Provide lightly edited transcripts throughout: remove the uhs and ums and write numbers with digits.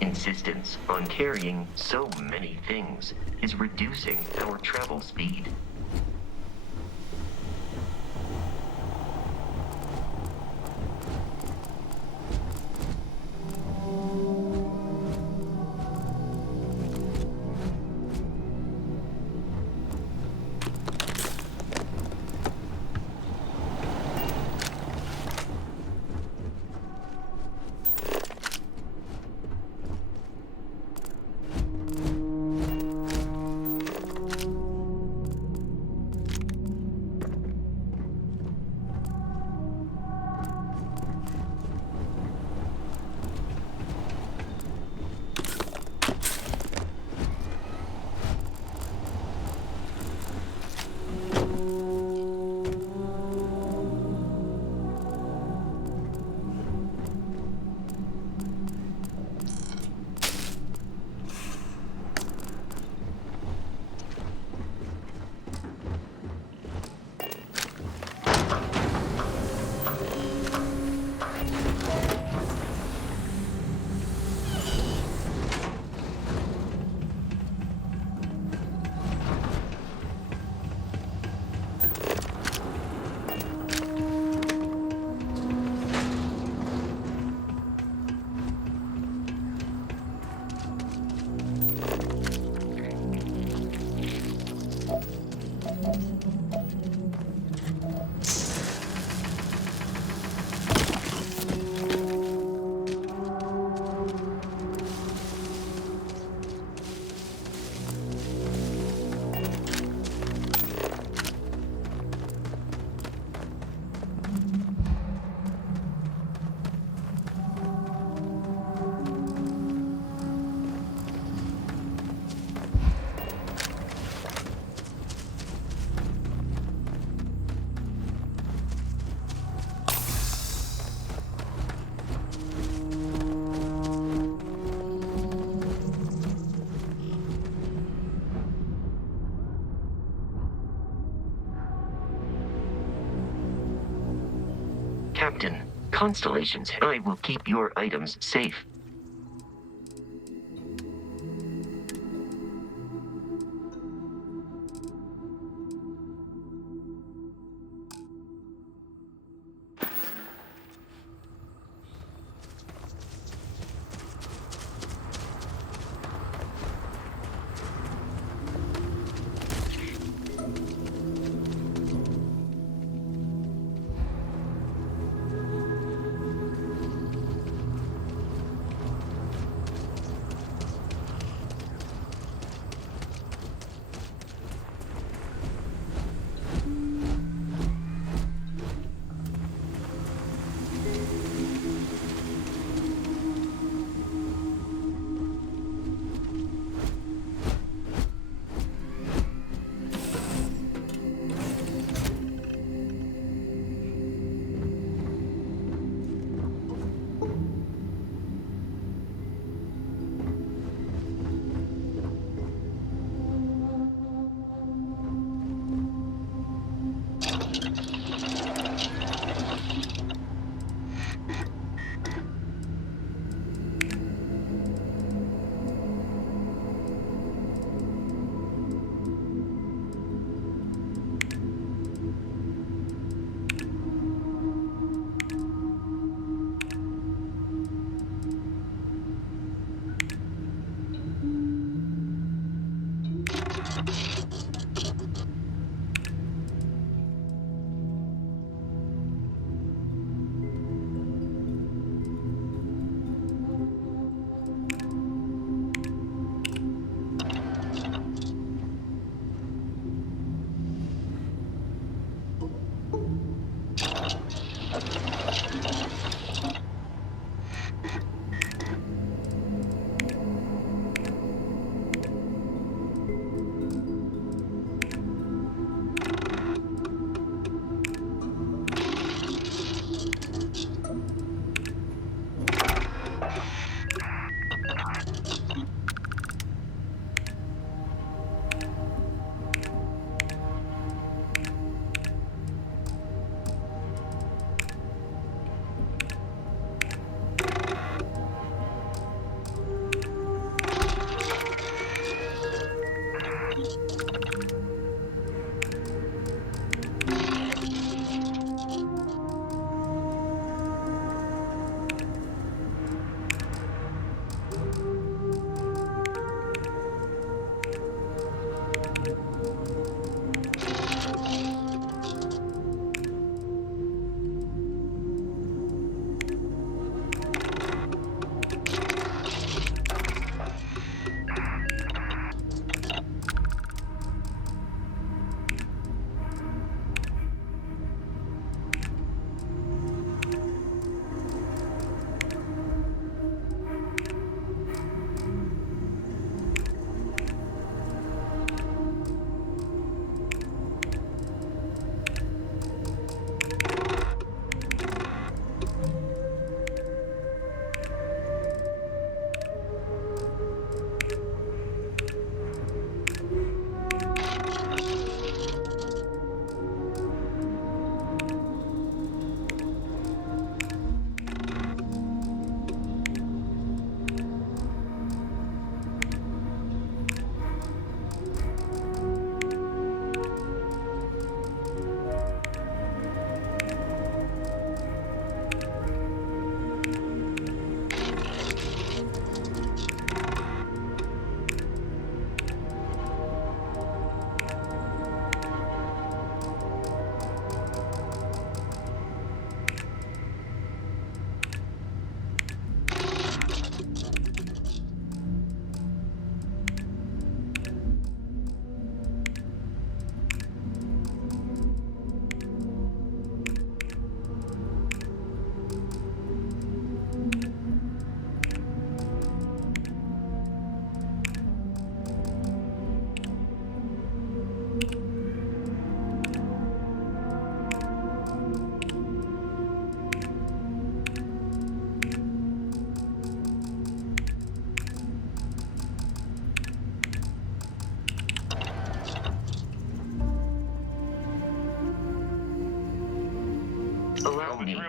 Insistence on carrying so many things is reducing our travel speed. Captain, Constellations, I will keep your items safe.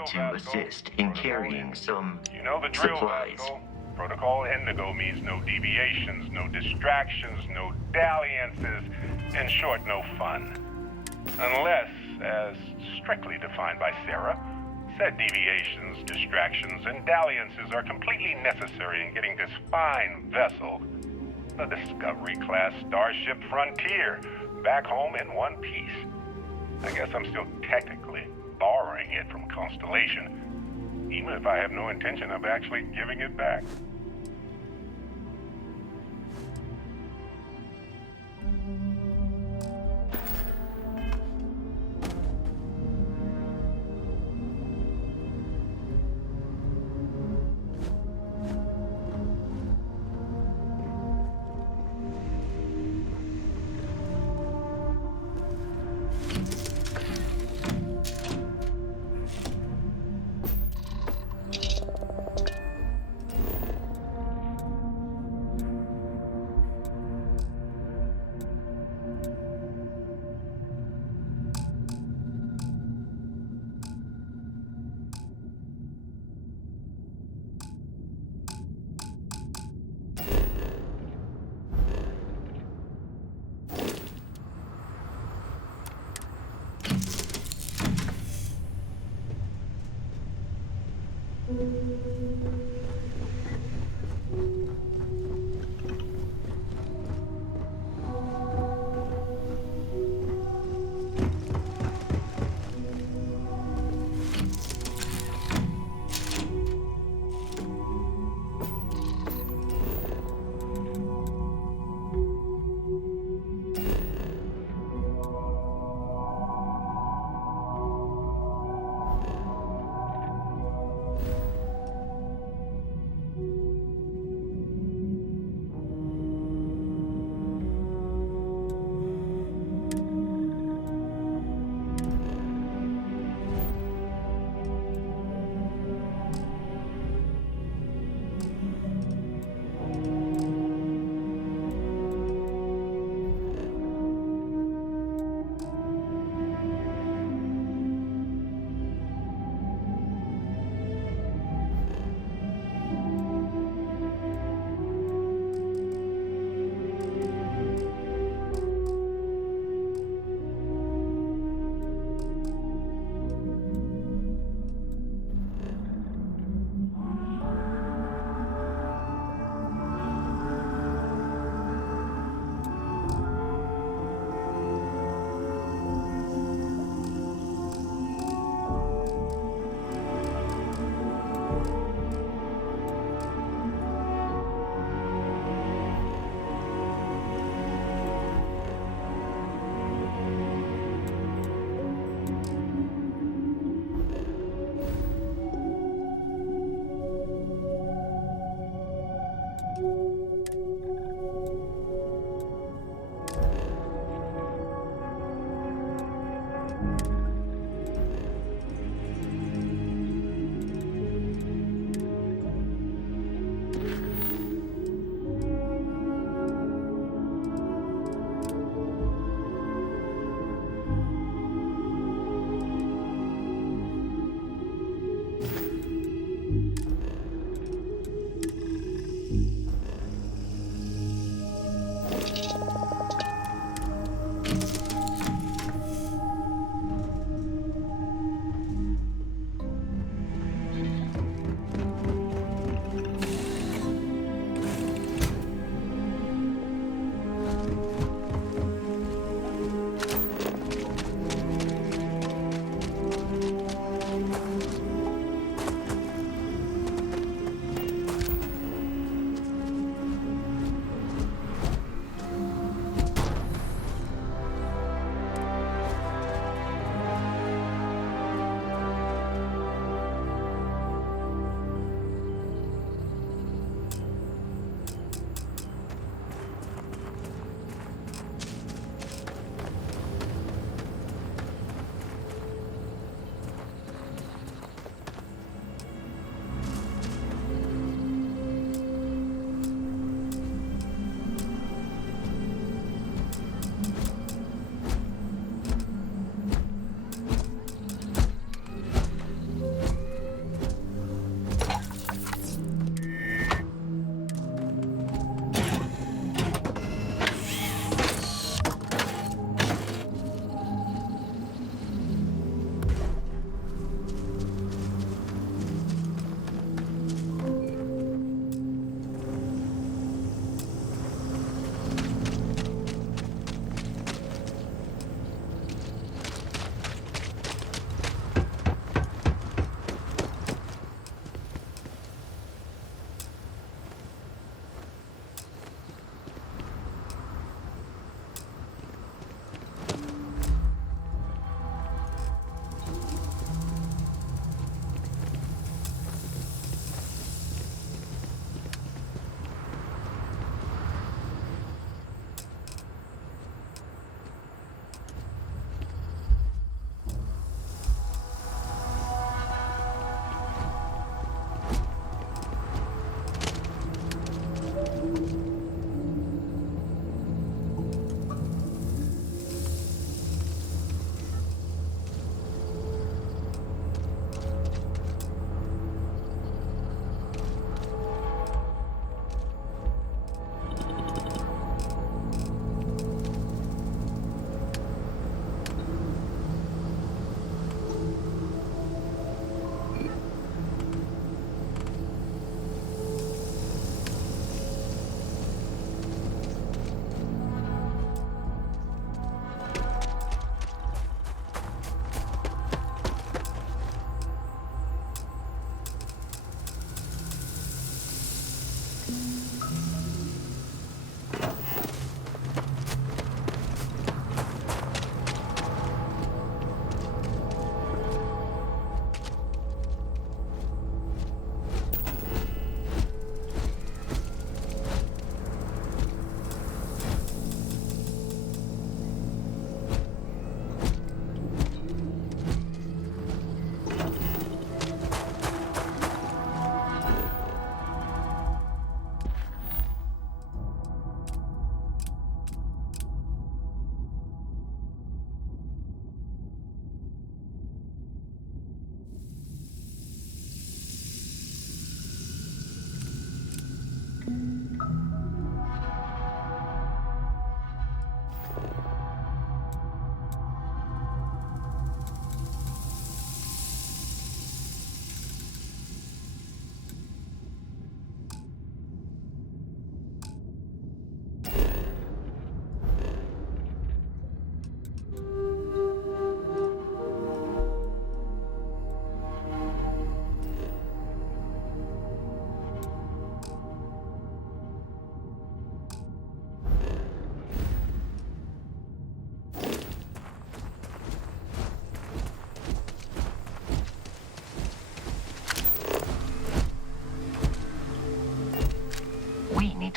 to assist in carrying some You know the drill, supplies. Vasco. Protocol Indigo means no deviations, no distractions, no dalliances, in short, no fun. Unless, as strictly defined by Sarah, said deviations, distractions, and dalliances are completely necessary in getting this fine vessel, the Discovery-class Starship Frontier, back home in one piece. I guess I'm still technically borrowing it from Constellation, even if I have no intention of actually giving it back.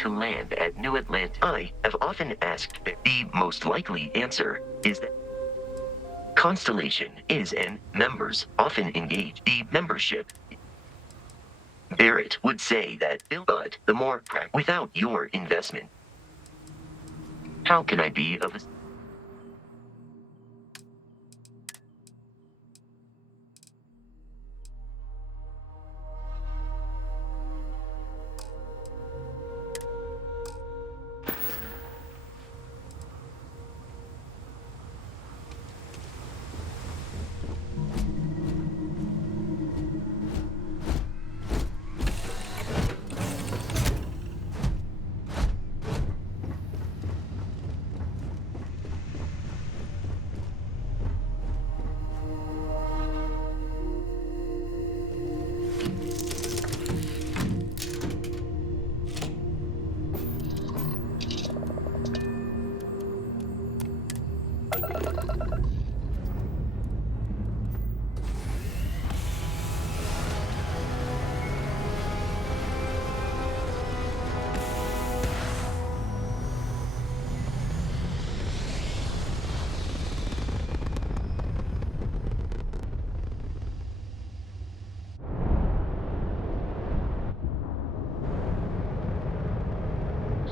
to land at New Atlantis? I have often asked the most likely answer is that Constellation is and members often engage the membership. Barrett would say that, but the more without your investment, how can I be of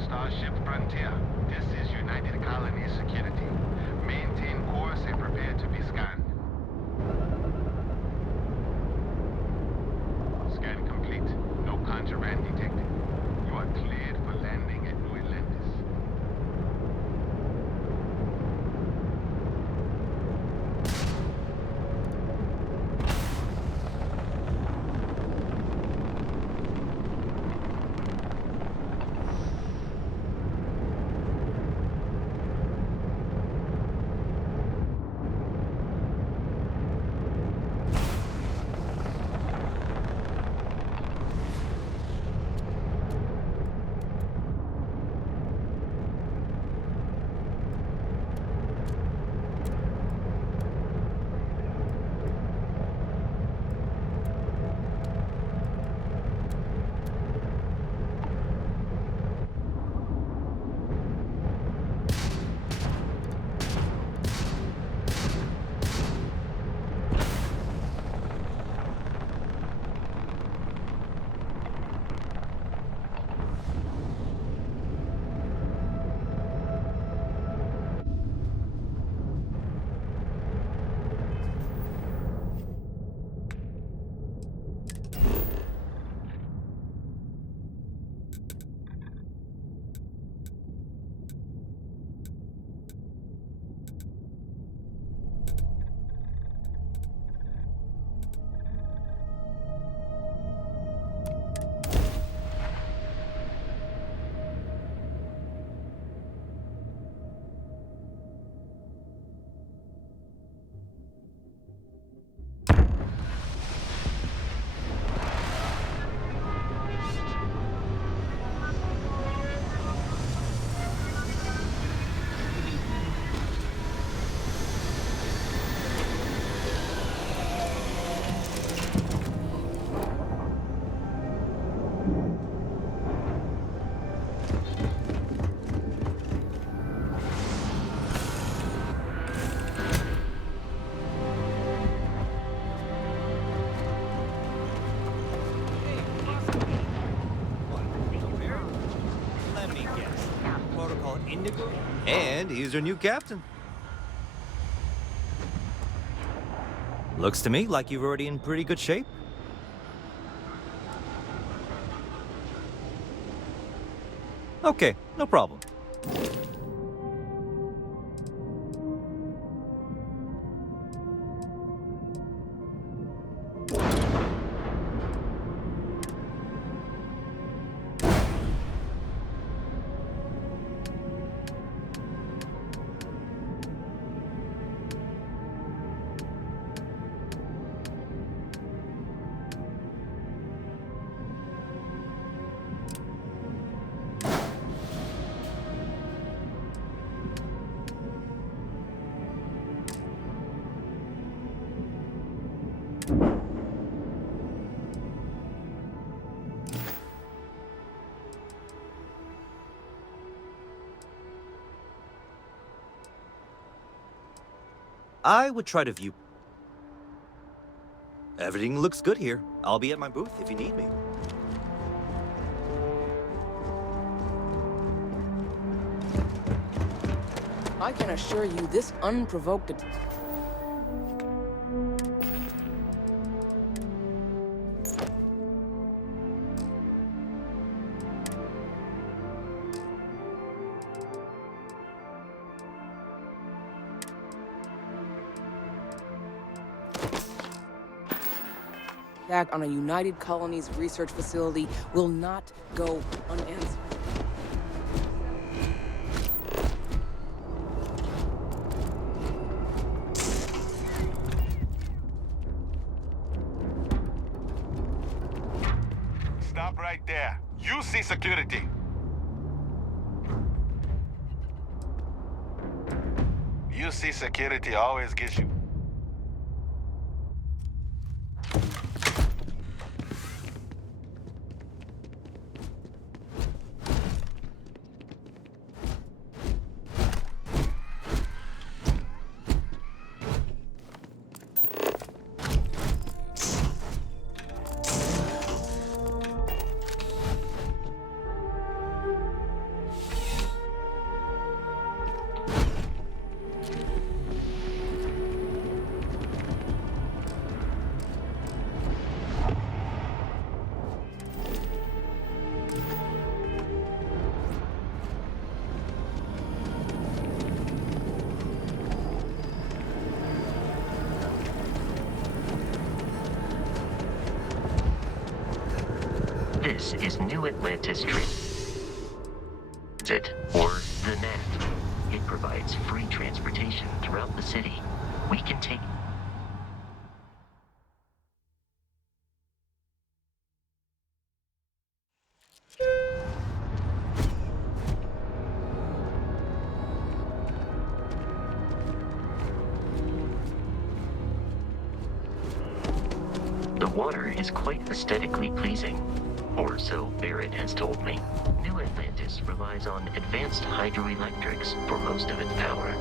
Starship Frontier, this is United Colonies Security. Maintain course and prepare to be scanned. Scan complete. No contraband detected. You are cleared for landing at New Atlantis. Indigo, and he's our new captain. Looks to me like you're already in pretty good shape. Okay, no problem. I would try to view... Everything looks good here. I'll be at my booth if you need me. I can assure you this unprovoked... attack on a United Colonies research facility will not go unanswered. Stop right there. You see security. You see security always gets you. This is New Atlantis Transit, or the NAT. It provides free transportation throughout the city. We can take... The water is quite aesthetically pleasing. Or so Barrett has told me. New Atlantis relies on advanced hydroelectrics for most of its power.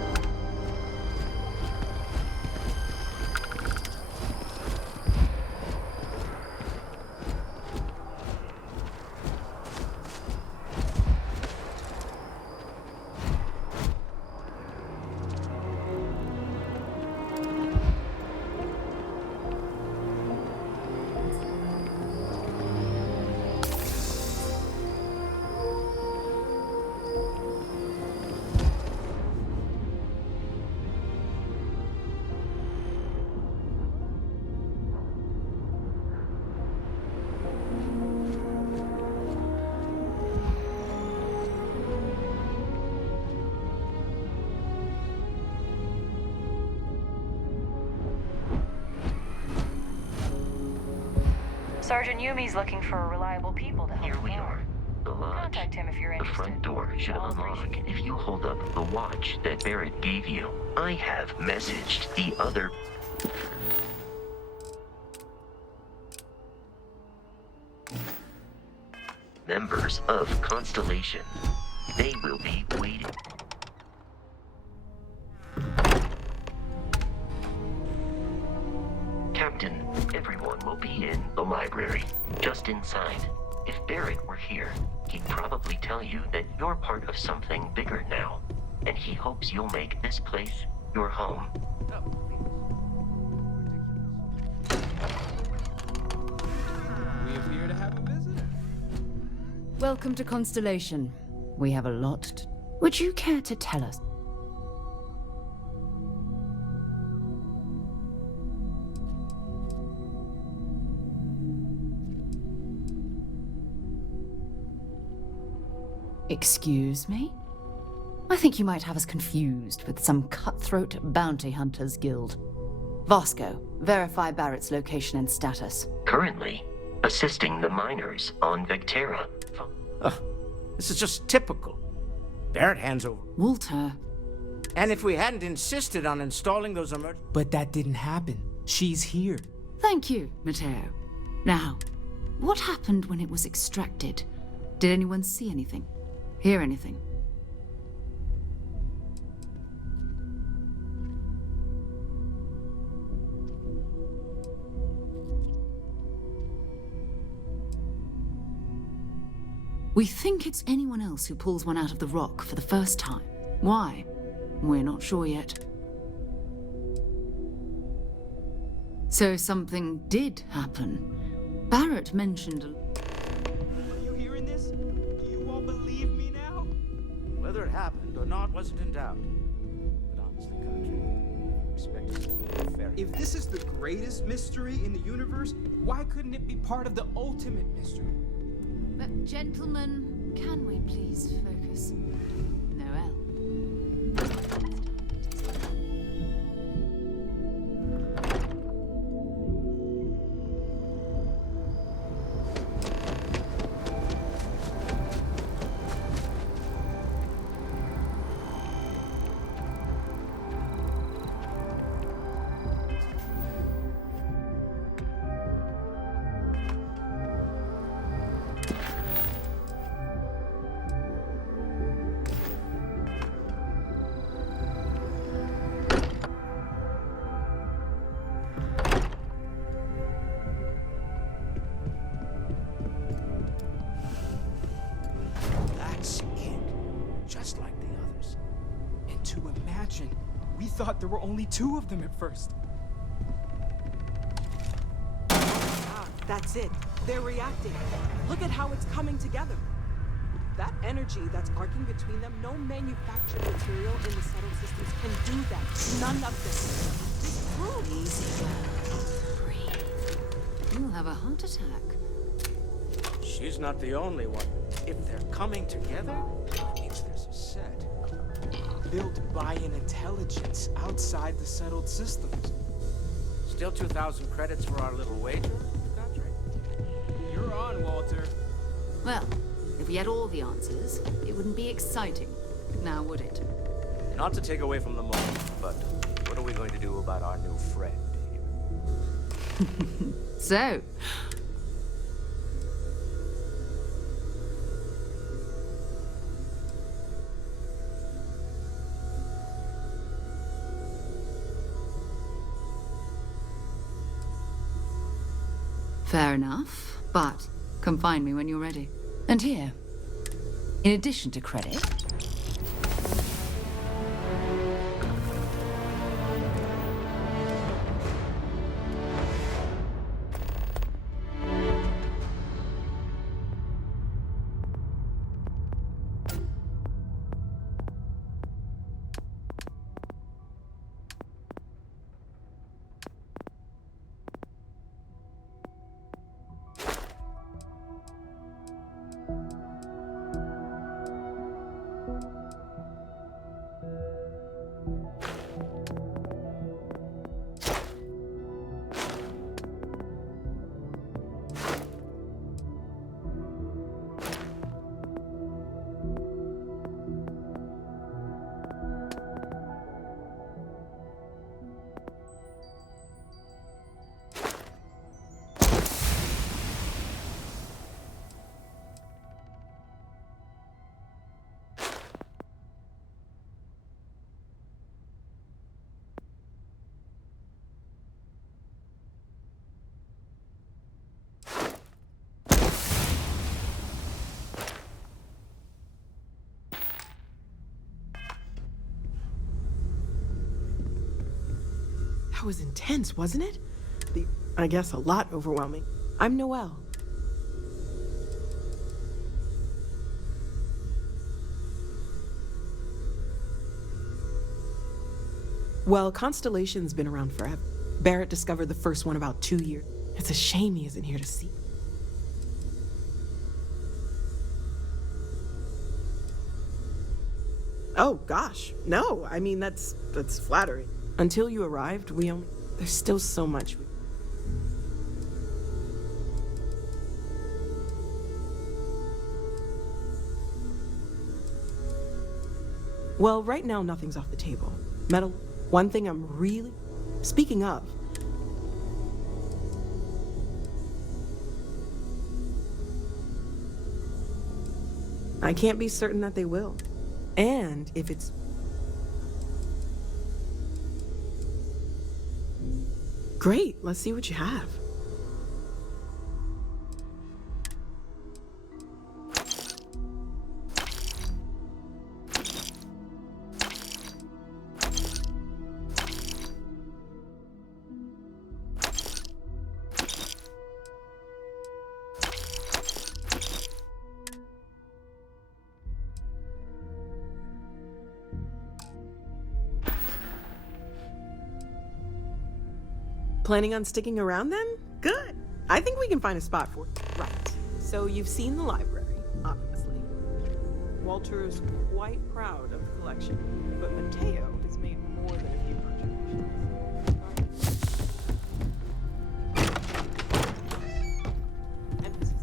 Sergeant Yumi's looking for reliable people to help Here we him out. are. The lodge. Contact him if you're The interested. front door should I'll unlock appreciate it. if you hold up the watch that Barrett gave you. I have messaged the other... members of Constellation. They will be waiting. Captain, everyone will be in the library, just inside. If Barrett were here, he'd probably tell you that you're part of something bigger now, and he hopes you'll make this place your home. We appear to have a visitor. Welcome to Constellation. We have a lot to... Would you care to tell us? Excuse me? I think you might have us confused with some cutthroat bounty hunters guild. Vasco, verify Barrett's location and status. Currently, assisting the miners on Vectera. This is just typical. Barrett hands over. Walter, And if we hadn't insisted on installing those But that didn't happen. She's here. thank you, Matteo. Now, what happened when it was extracted? Did anyone see anything? Hear anything? We think it's anyone else who pulls one out of the rock for the first time. Why? We're not sure yet. So something did happen. Barrett mentioned Are you hearing this? Do you all believe me now? Whether it happened or not wasn't in doubt. But honestly, Country, expect us to be fair. If this is the greatest mystery in the universe, why couldn't it be part of the ultimate mystery? But gentlemen, can we please focus? Noel. That's it. Just like the others. And to imagine, we thought there were only 2 of them at first. Ah, that's it. They're reacting. Look at how it's coming together. That energy that's arcing between them, no manufactured material in the settled systems can do that. None of them. Just prove. Easy, girl. Breathe. You'll have a heart attack. She's not the only one. If they're coming together, that means there's a set. Built by an intelligence outside the settled systems. Still 2,000 credits for our little wager, Country? You're on, Walter. Well, if we had all the answers, it wouldn't be exciting. Now, would it? Not to take away from the moment, but what are we going to do about our new friend here? So, fair enough, but come find me when you're ready. And here, in addition to credit, That was intense, wasn't it? I guess, a lot overwhelming. I'm Noel. Well, Constellation's been around forever. Barrett discovered the first one about 2 years. It's a shame he isn't here to see. Oh, gosh. No, I mean, that's flattering. Until you arrived, there's still so much. Well, right now, nothing's off the table. Metal, one thing I'm really... Speaking of... I can't be certain that they will. And if it's... Great, let's see what you have. Planning on sticking around then? Good. I think we can find a spot for you. Right. So you've seen the library, obviously. Walter's quite proud of the collection, but Mateo has made more than a few contributions. Emphasis.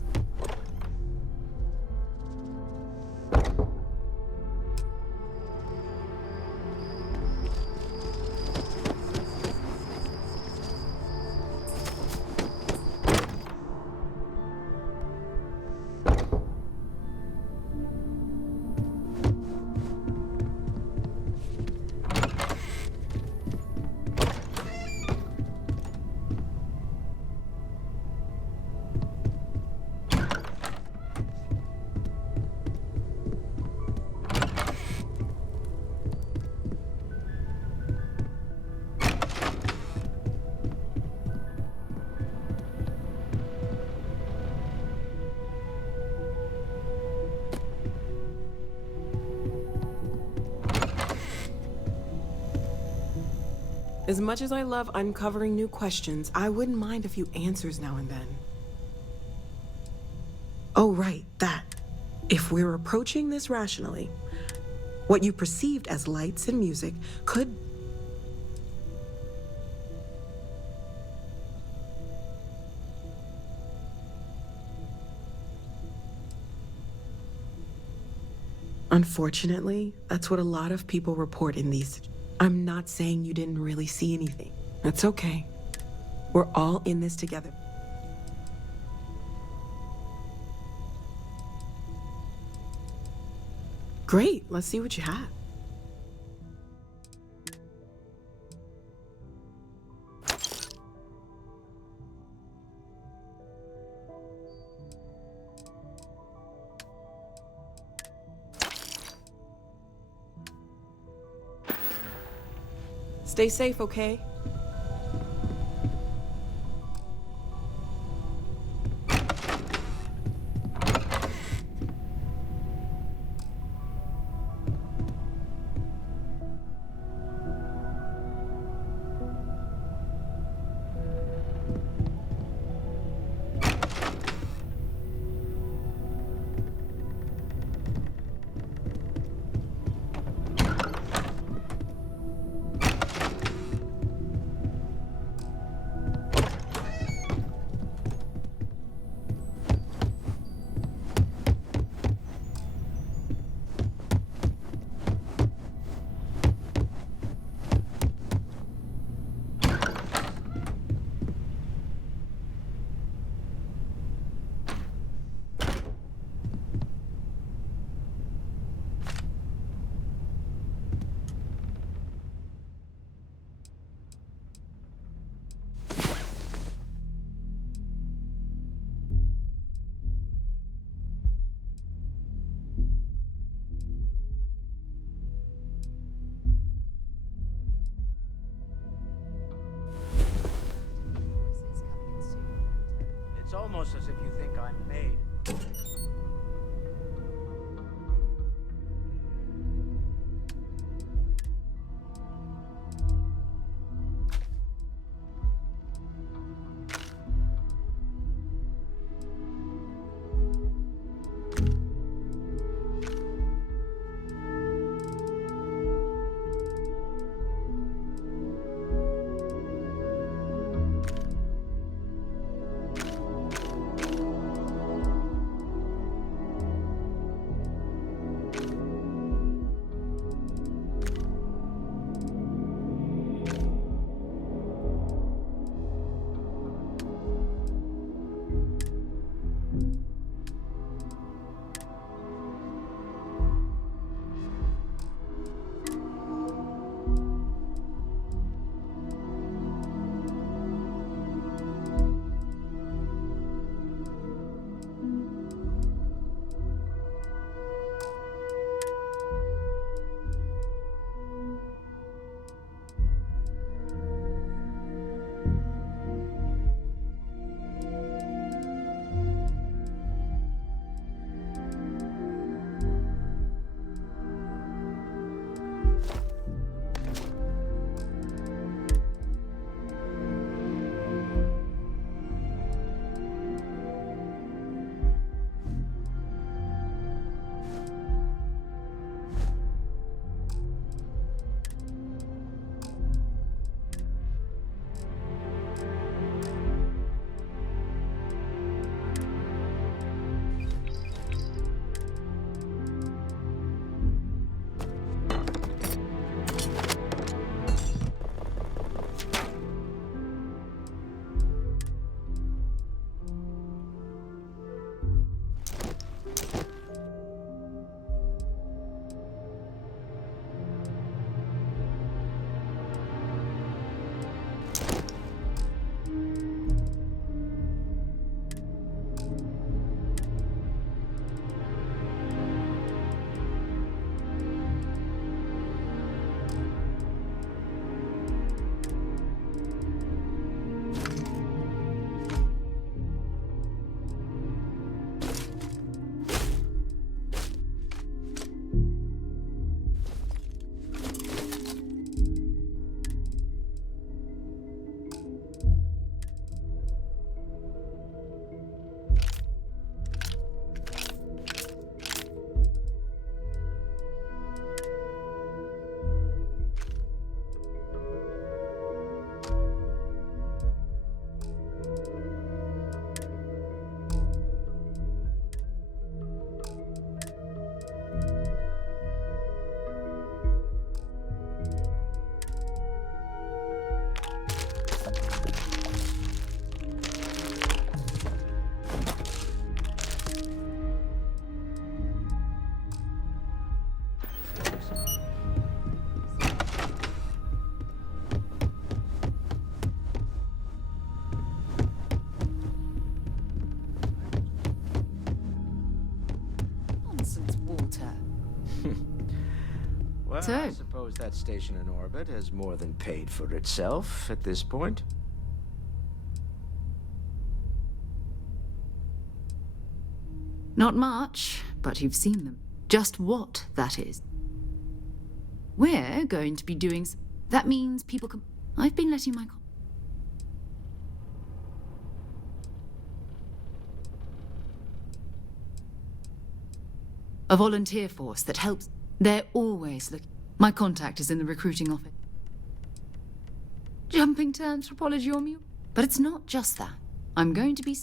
As much as I love uncovering new questions, I wouldn't mind a few answers now and then. Oh, right, that. If we're approaching this rationally, what you perceived as lights and music could... Unfortunately, that's what a lot of people report in these... I'm not saying you didn't really see anything. That's okay. We're all in this together. Great, let's see what you have. Stay safe, okay? It's almost as if you think I'm made. I So, suppose that station in orbit has more than paid for itself at this point. not much, but you've seen them. Just what, that is. We're going to be doing... That means people can... I've been letting my... A volunteer force that helps. They're always looking. My contact is in the recruiting office. Jumping to anthropology or mu. But it's not just that. I'm going to be...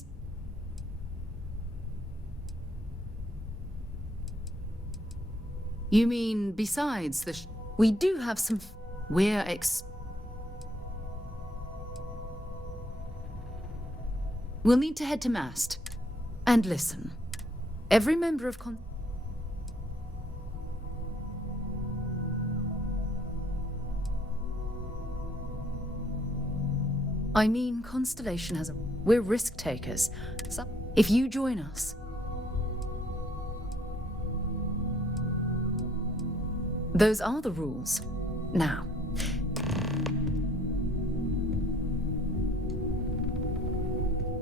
You mean besides the... We do have some... We're We'll need to head to Mast. And listen. Every member of I mean, Constellation has a... We're risk takers. So, if you join us... Those are the rules. Now.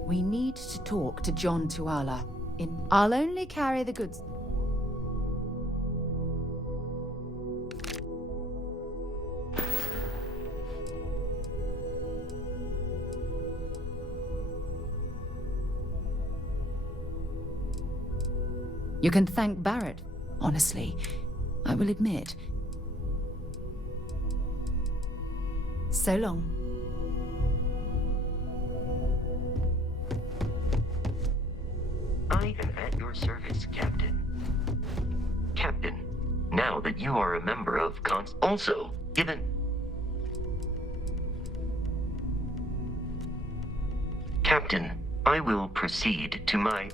We need to talk to John Tuala. I'll only carry the goods. You can thank Barrett. Honestly, I will admit. So long. I am at your service, Captain. Captain, now that you are a member of Also, given... Captain, I will proceed to my...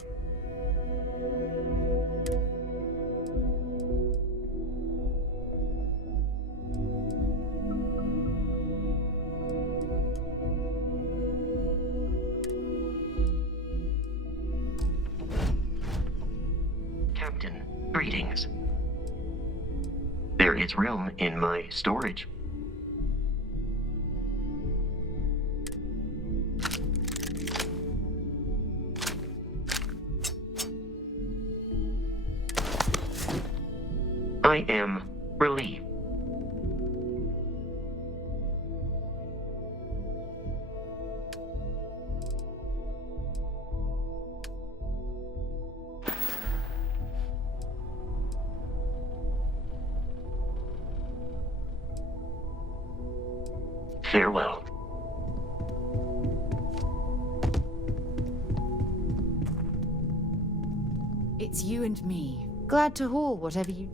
Captain, greetings. There is room in my storage. I am relieved. Farewell. It's you and me. Glad to haul whatever you...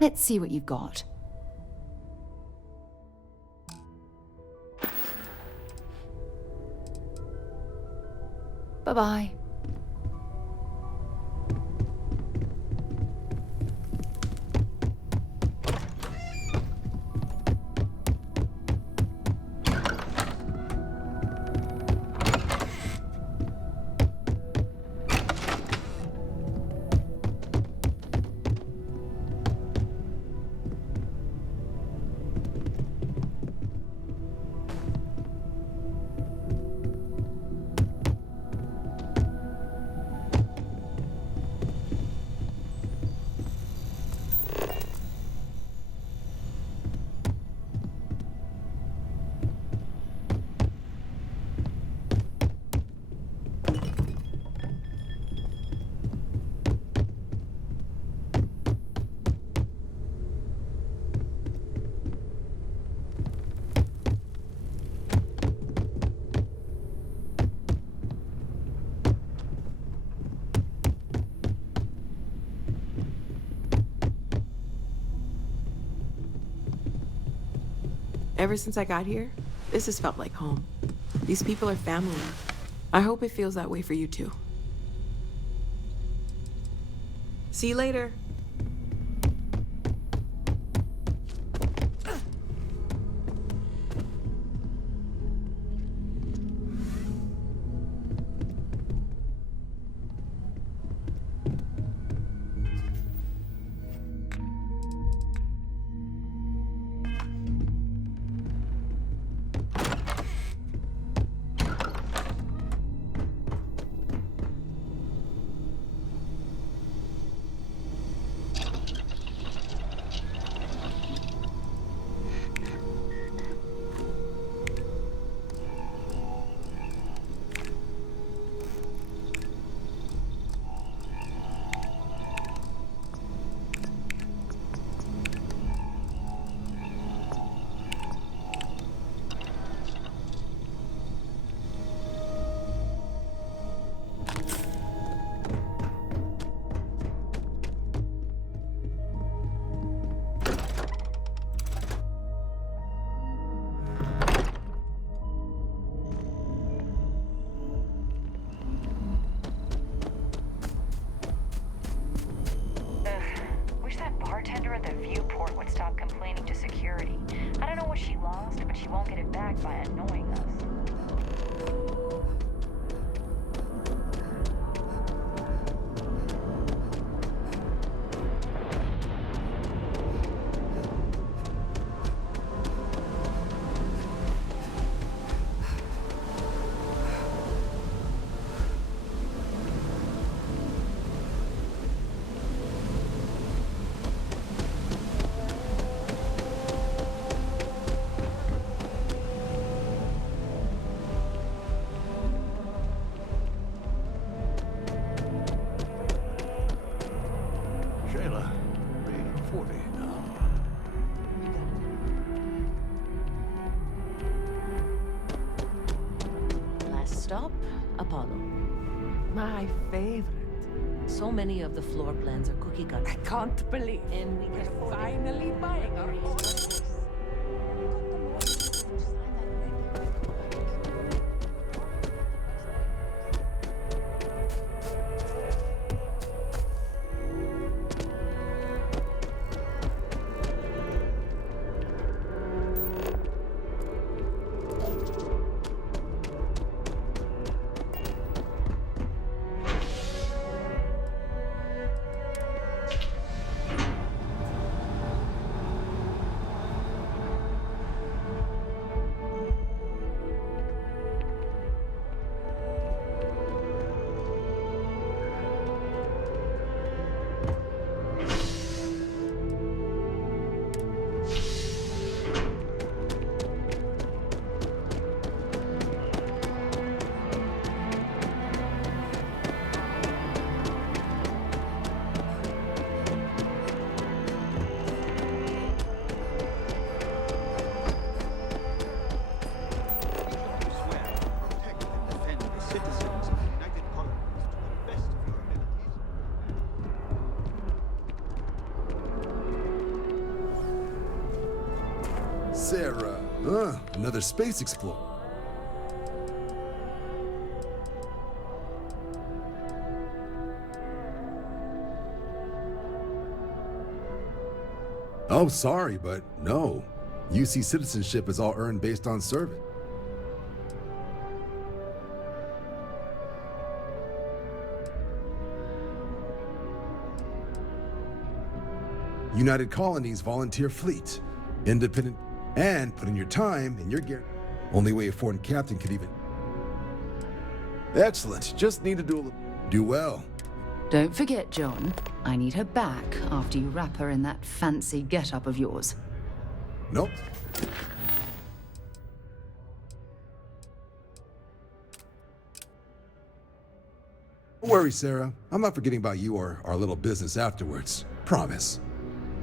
Let's see what you've got. Bye-bye. Ever since I got here, this has felt like home. These people are family. I hope it feels that way for you too. See you later. Wish that bartender at the viewport would stop complaining to security. I don't know what she lost, but she won't get it back by annoying us. Shayla, be 40 now. Last stop, Apollo. My favorite. So many of the floor plans are cookie cutter. I can't believe And we can afford it. finally buying our own. Sarah, another space explorer. Oh, sorry, but no. UC citizenship is all earned based on service. United Colonies Volunteer Fleet. Independent and put in your time and your gear. Only way a foreign captain could even... Excellent. Just need to do well. Don't forget, John. I need her back after you wrap her in that fancy get-up of yours. Nope. Don't worry, Sarah. I'm not forgetting about you or our little business afterwards. Promise.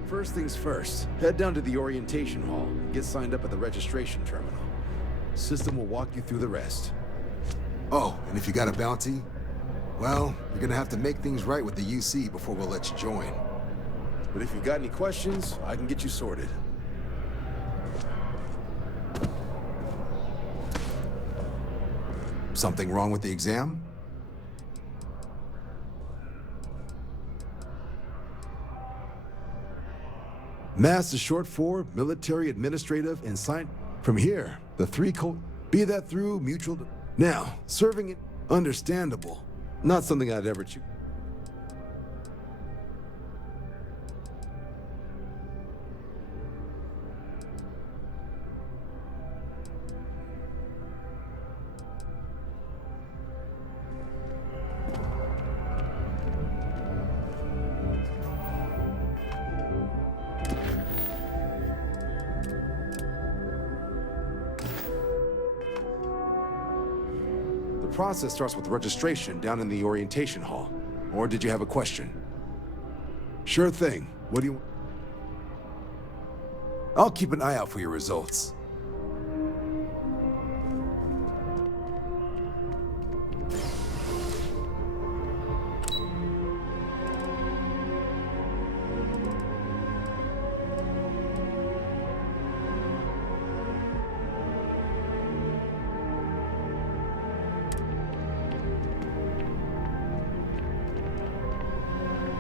First things first, head down to the orientation hall and get signed up at the registration terminal. System will walk you through the rest. Oh, and if you got a bounty, well, you're gonna have to make things right with the UC before we'll let you join. But if you got any questions, I can get you sorted. Something wrong with the exam? MASS is short for Military Administrative and Science. From here, the three be that through mutual... Now, serving it, understandable. Not something I'd ever choose. The process starts with registration down in the orientation hall. Or did you have a question? Sure thing. What do you... I'll keep an eye out for your results.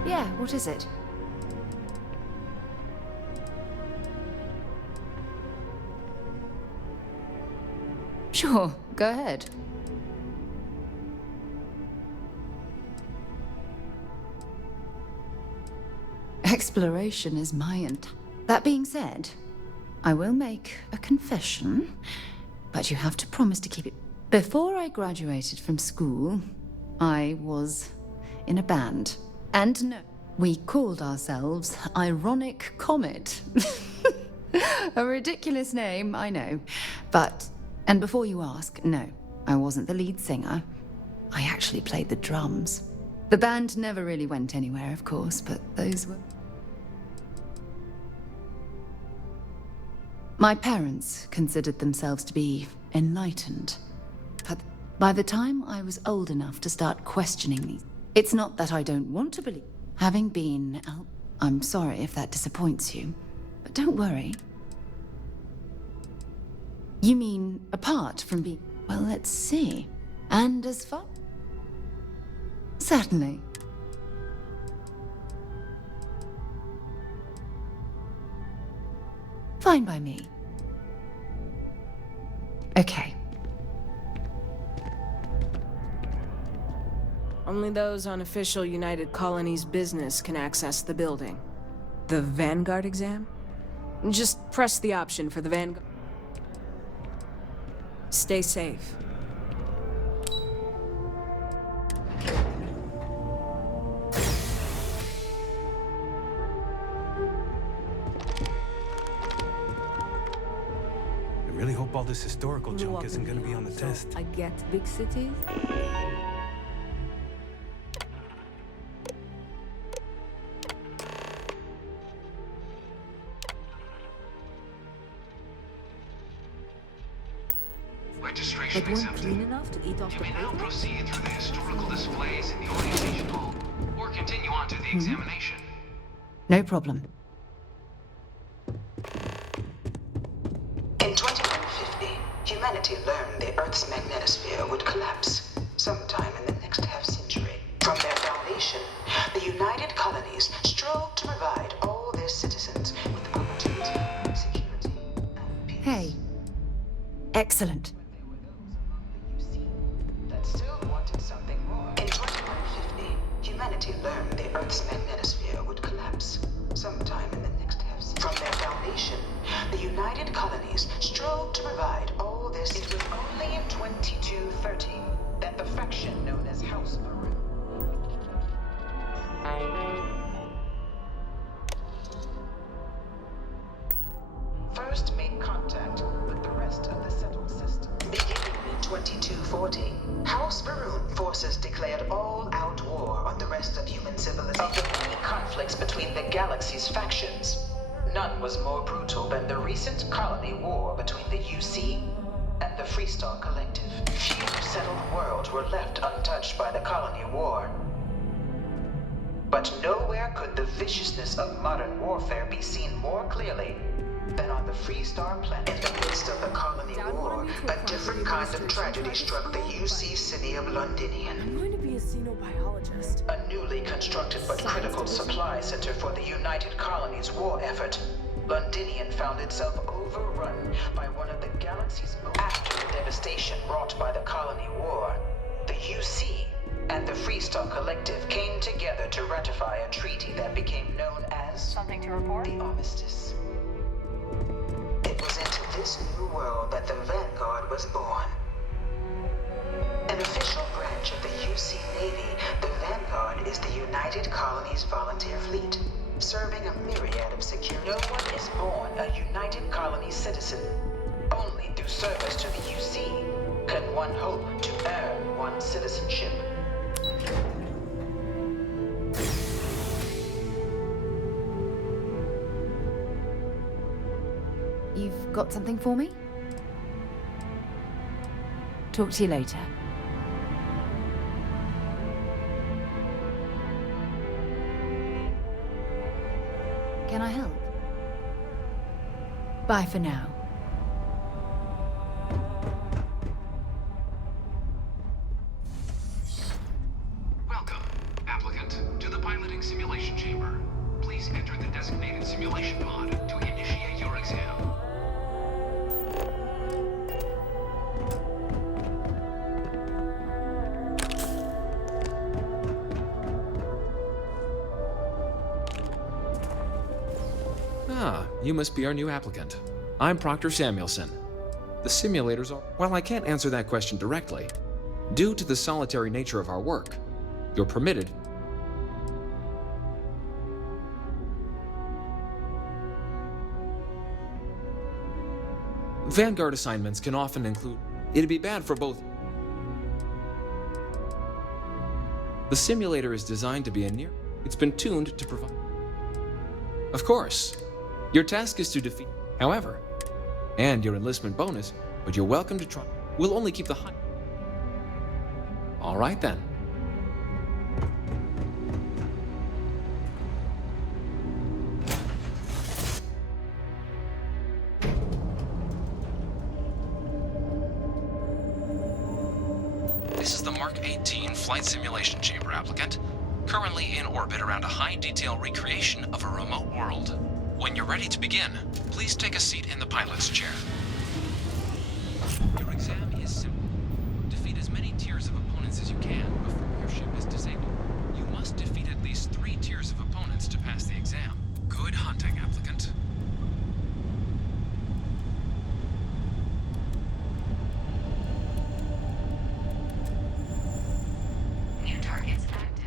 Yeah, what is it? Sure, go ahead. Exploration is my That being said, I will make a confession, but you have to promise to keep it. Before I graduated from school, I was in a band. And no, we called ourselves Ironic Comet. A ridiculous name, I know. But, and before you ask, no, I wasn't the lead singer. I actually played the drums. The band never really went anywhere, of course, but those were... My parents considered themselves to be enlightened. But by the time I was old enough to start questioning these... It's not that I don't want to believe. Having been... I'm sorry if that disappoints you, but don't worry. You mean apart from being... Well, let's see. And as far... Certainly. Fine by me. Okay. Only those on official United Colonies business can access the building. The Vanguard exam? Just press the option for the Vanguard. Stay safe. I really hope all this historical junk isn't going to be on the test. I get big cities. Registration accepted. You may now proceed through the historical displays in the orientation hall, or continue on to the examination. No problem. humanity learned the Earth's magnetosphere would collapse sometime in the next half-century. From their foundation, the United Colonies strove to provide all their citizens with opportunity, security, and peace. Hey. Excellent. That still wanted something more. In 2150, humanity learned the Earth's magnetosphere would collapse sometime in the next half-century. From their foundation, the United Colonies strove to provide all this. It was only in 2230 that the faction known as House Varun first made contact with the rest of the settled system. Beginning in 2240, House Varun forces declared all-out war on the rest of human civilization. Of the many conflicts between the galaxy's factions, none was more brutal than the recent colony war between the UC and the Freestar Collective. Few settled worlds were left untouched by the colony war. But nowhere could the viciousness of modern warfare be seen more clearly than on the Freestar planet. In the midst of the colony war, a different kind of tragedy struck the UC city of Londinian. I'm going to be a xenobiologist. A newly constructed but critical supply center for the United Colonies' war effort, Londinian found itself overrun by one of the galaxy's most. After the devastation wrought by the colony war, the UC and the Freestar Collective came together to ratify a treaty that became known as Something to report? the Armistice. It was into this new world that the Vanguard was born. An official branch of the UC Navy, the Vanguard is the United Colonies Volunteer Fleet, serving a myriad of security. No one is born a United Colonies citizen. Only through service to the UC can one hope to earn one's citizenship. You've got something for me? Talk to you later. Can I help? Bye for now. Welcome, applicant, to the piloting simulation chamber. Please enter the designated simulation pod to initiate your exam. Ah, you must be our new applicant. I'm Proctor Samuelson. The simulators are... While I can't answer that question directly, due to the solitary nature of our work, you're permitted... Vanguard assignments can often include... It'd be bad for both... The simulator is designed to be a near... It's been tuned to provide... Of course. Your task is to defeat... However, and your enlistment bonus, but you're welcome to try... We'll only keep the high... All right then. This is the Mark 18 Flight Simulation Chamber applicant, currently in orbit around a high-detail recreation of a remote world. When you're ready to begin, please take a seat in the pilot's chair. Your exam is simple. Defeat as many tiers of opponents as you can before your ship is disabled. You must defeat at least 3 tiers of opponents to pass the exam. Good hunting, applicant. New targets active.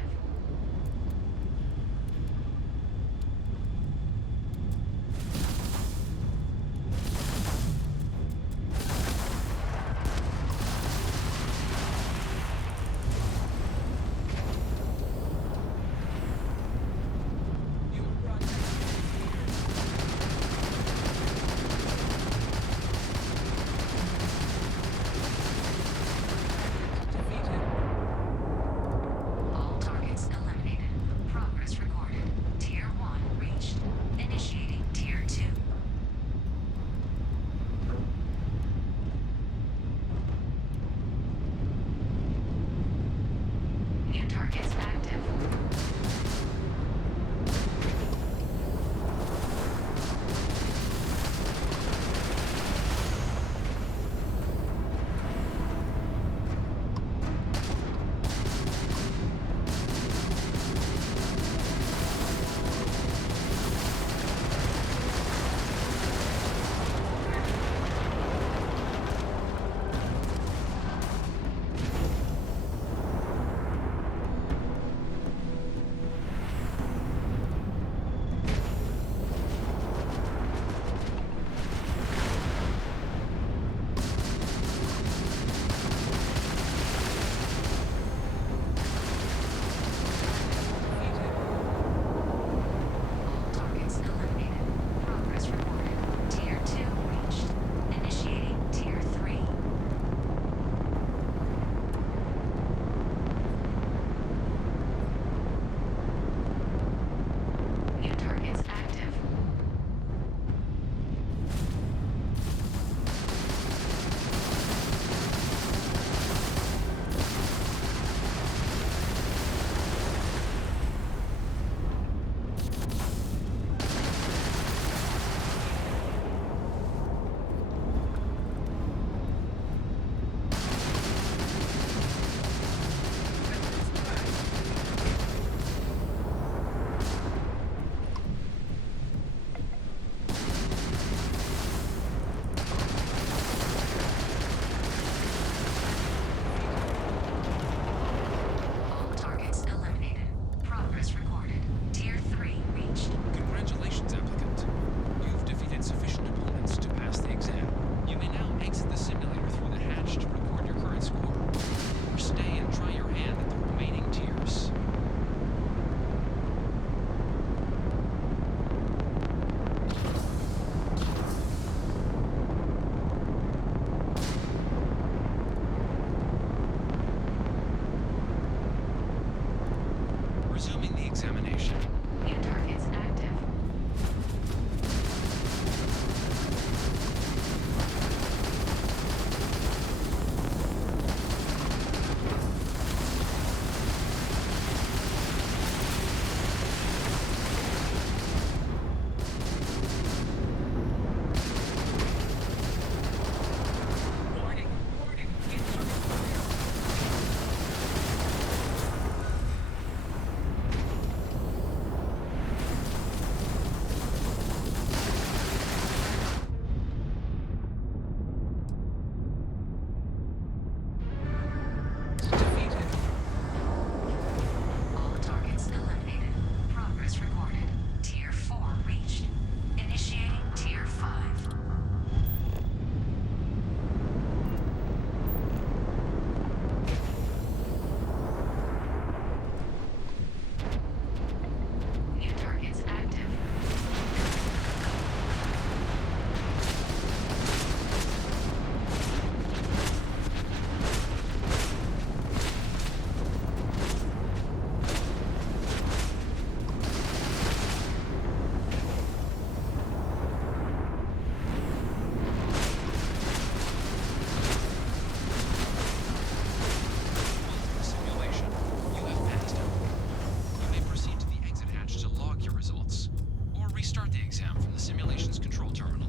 exam from the simulation's control terminal.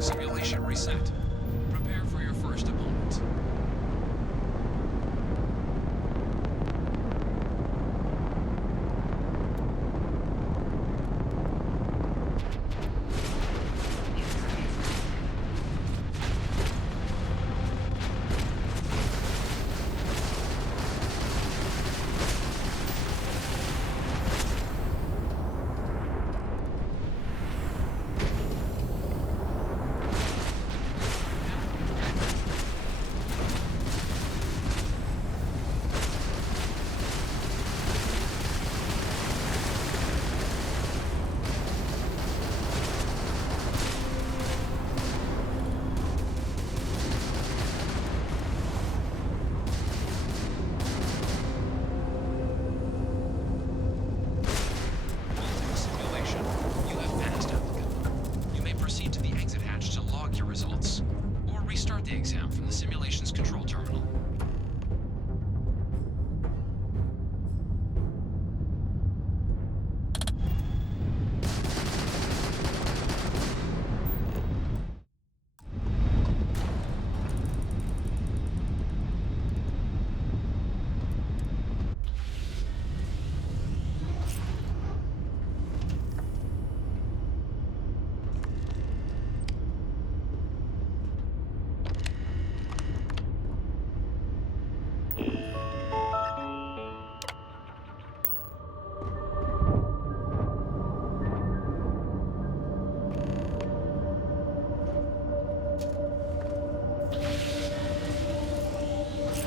Simulation reset. Prepare for your first opponent. The exam from the simulation's control terminal.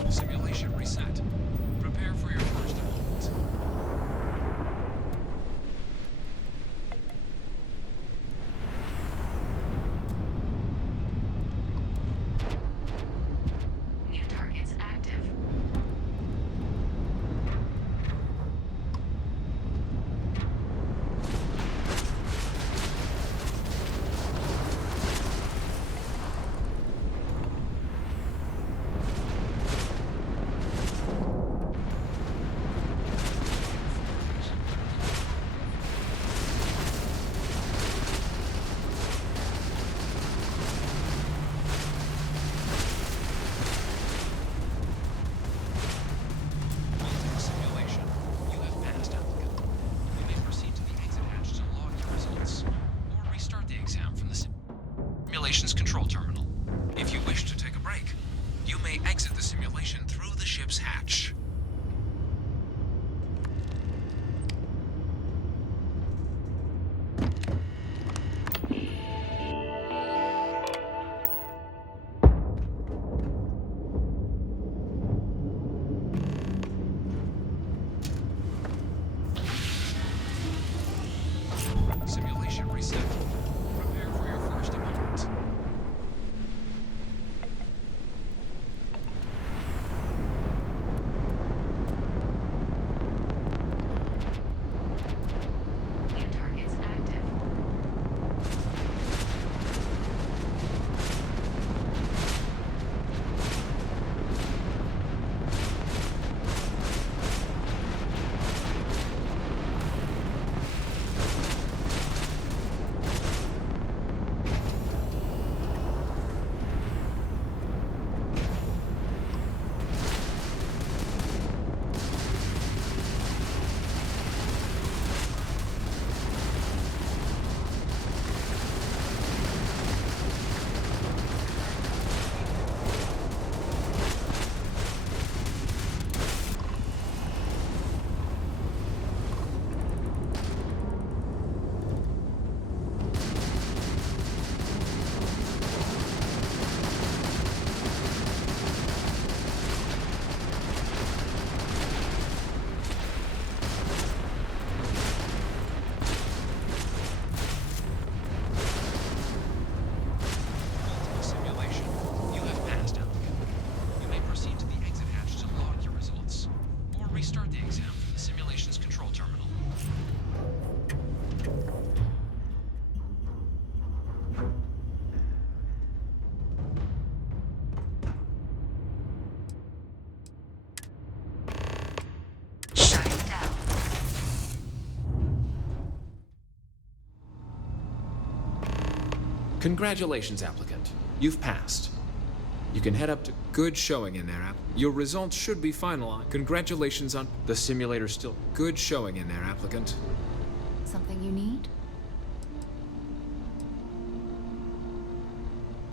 Simulation reset. Prepare for your first opponent. New targets active. Simulation's control terminal. If you wish to take a break, you may exit the simulation through the ship's hatch. Simulation reset. Prepare for your first opponent. New targets active. Congratulations, applicant. You've passed. You can head up to good showing in there, Your results should be finalized. Congratulations on the simulator still good showing in there, applicant. Something you need?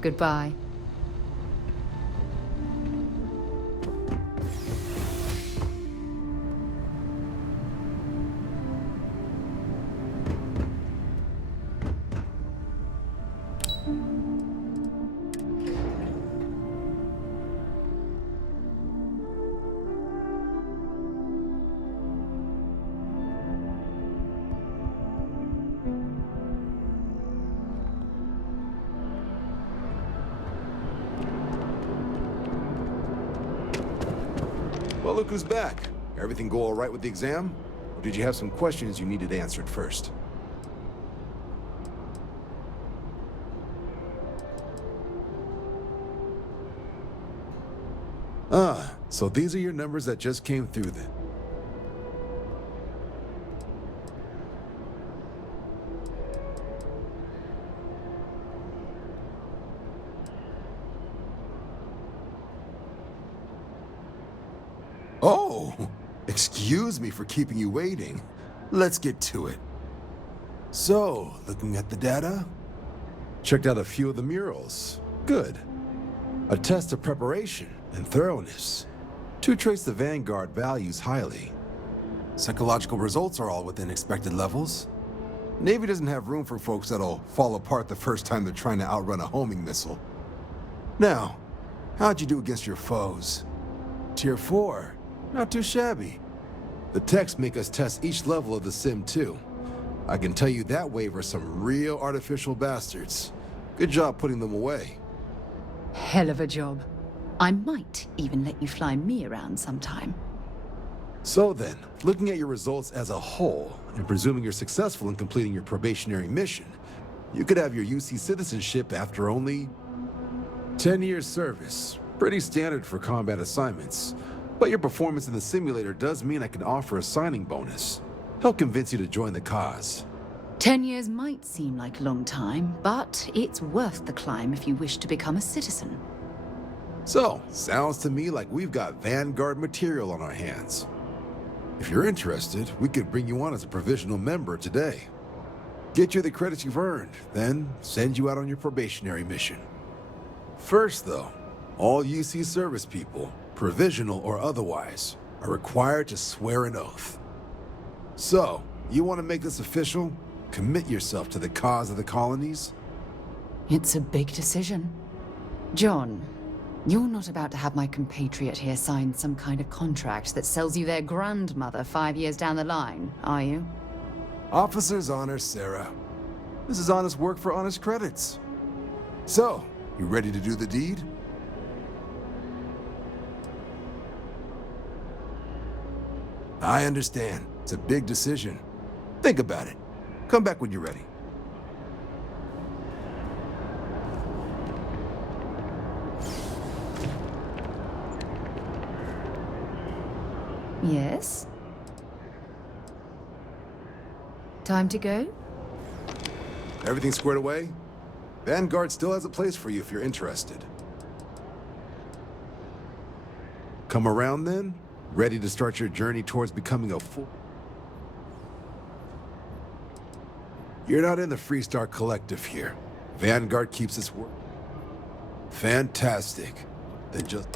Goodbye. Well, look who's back. Everything go all right with the exam? Or did you have some questions you needed answered first? Ah, so these are your numbers that just came through then. Oh, excuse me for keeping you waiting. Let's get to it. So, looking at the data, checked out a few of the murals. Good. A test of preparation and thoroughness. Two traits the Vanguard values highly. Psychological results are all within expected levels. Navy doesn't have room for folks that'll fall apart the first time they're trying to outrun a homing missile. Now, how'd you do against your foes? Tier 4. Not too shabby. The techs make us test each level of the sim too. I can tell you that waiver's some real artificial bastards. Good job putting them away. Hell of a job. I might even let you fly me around sometime. So then, looking at your results as a whole, and presuming you're successful in completing your probationary mission, you could have your UC citizenship after only 10 years service. Pretty standard for combat assignments. But your performance in the simulator does mean I can offer a signing bonus. Help convince you to join the cause. 10 years might seem like a long time, but it's worth the climb if you wish to become a citizen. So, sounds to me like we've got Vanguard material on our hands. If you're interested, we could bring you on as a provisional member today. Get you the credits you've earned, then send you out on your probationary mission. First, though, all UC service people, provisional or otherwise, are required to swear an oath. So, you want to make this official? Commit yourself to the cause of the colonies? It's a big decision. John, you're not about to have my compatriot here sign some kind of contract that sells you their grandmother 5 years down the line, are you? Officer's honor, Sarah. This is honest work for honest credits. So, you ready to do the deed? I understand. It's a big decision. Think about it. Come back when you're ready. Yes? Time to go? Everything squared away? Vanguard still has a place for you if you're interested. Come around then? Ready to start your journey towards becoming a full... You're not in the Freestar Collective here. Vanguard keeps its word. Fantastic. Then just...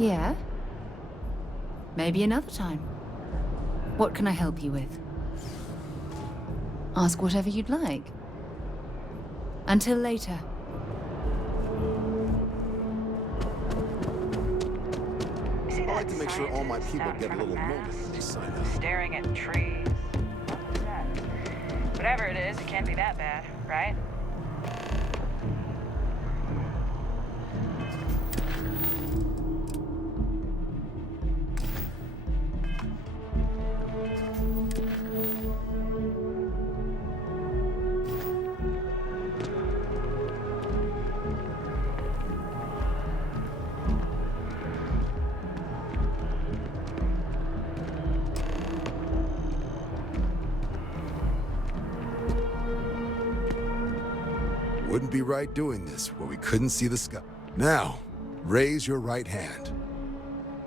Yeah? Maybe another time. What can I help you with? Ask whatever you'd like. Until later. I like to make sure all my people get a little moment when they sign up. Staring at trees. What was that? Whatever it is, it can't be that bad, right? Wouldn't be right doing this where we couldn't see the sky. Now, raise your right hand.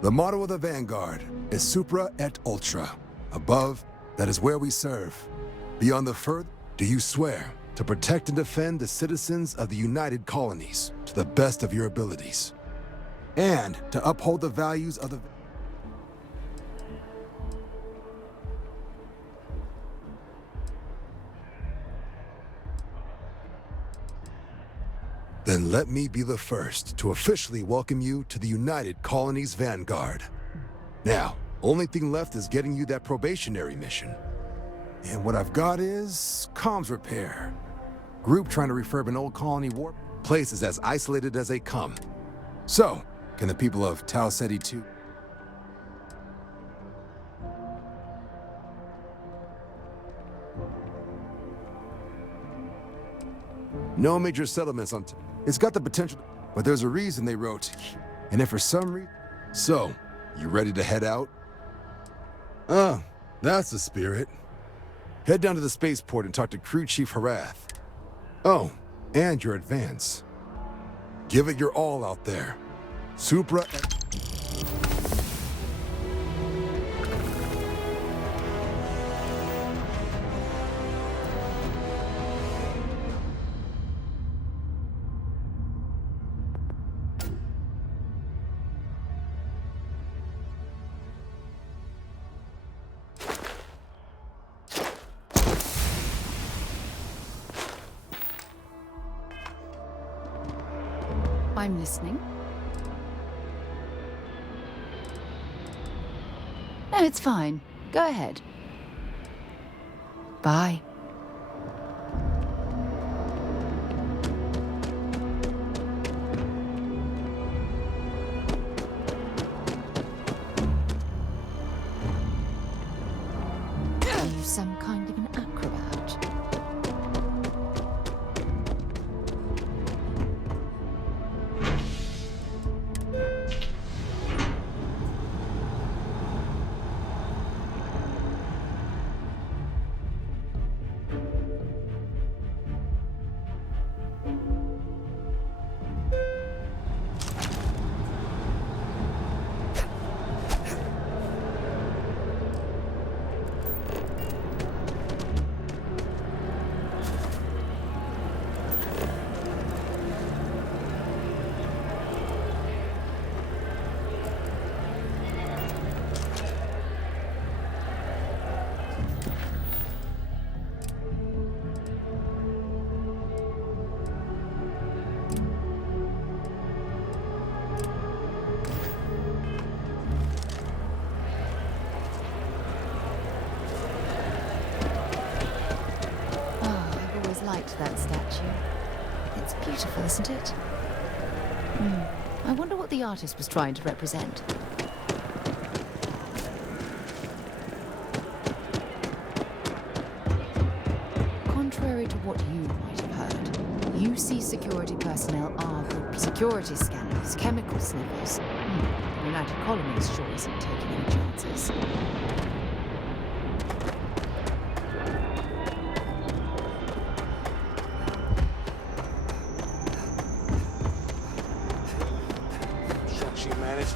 The motto of the Vanguard is Supra et Ultra. Above, that is where we serve. Beyond the further, do you swear to protect and defend the citizens of the United Colonies to the best of your abilities, and to uphold the values of the... Then let me be the first to officially welcome you to the United Colonies Vanguard. Now, only thing left is getting you that probationary mission. And what I've got is comms repair. Group trying to refurb an old colony warp. Place is as isolated as they come. So, can the people of Tau Ceti 2... No major settlements on... It's got the potential, but there's a reason they wrote. And if for some reason... So, you ready to head out? That's the spirit. Head down to the spaceport and talk to Crew Chief Harath. Oh, and your advance. Give it your all out there. Supra... I'm listening. No, it's fine. Go ahead. Bye. Are you some kind of an acrobat? Liked that statue. It's beautiful, isn't it? I wonder what the artist was trying to represent. Contrary to what you might have heard, UC security personnel are the security scanners, chemical sniffers. The United Colonies sure isn't taking any chances.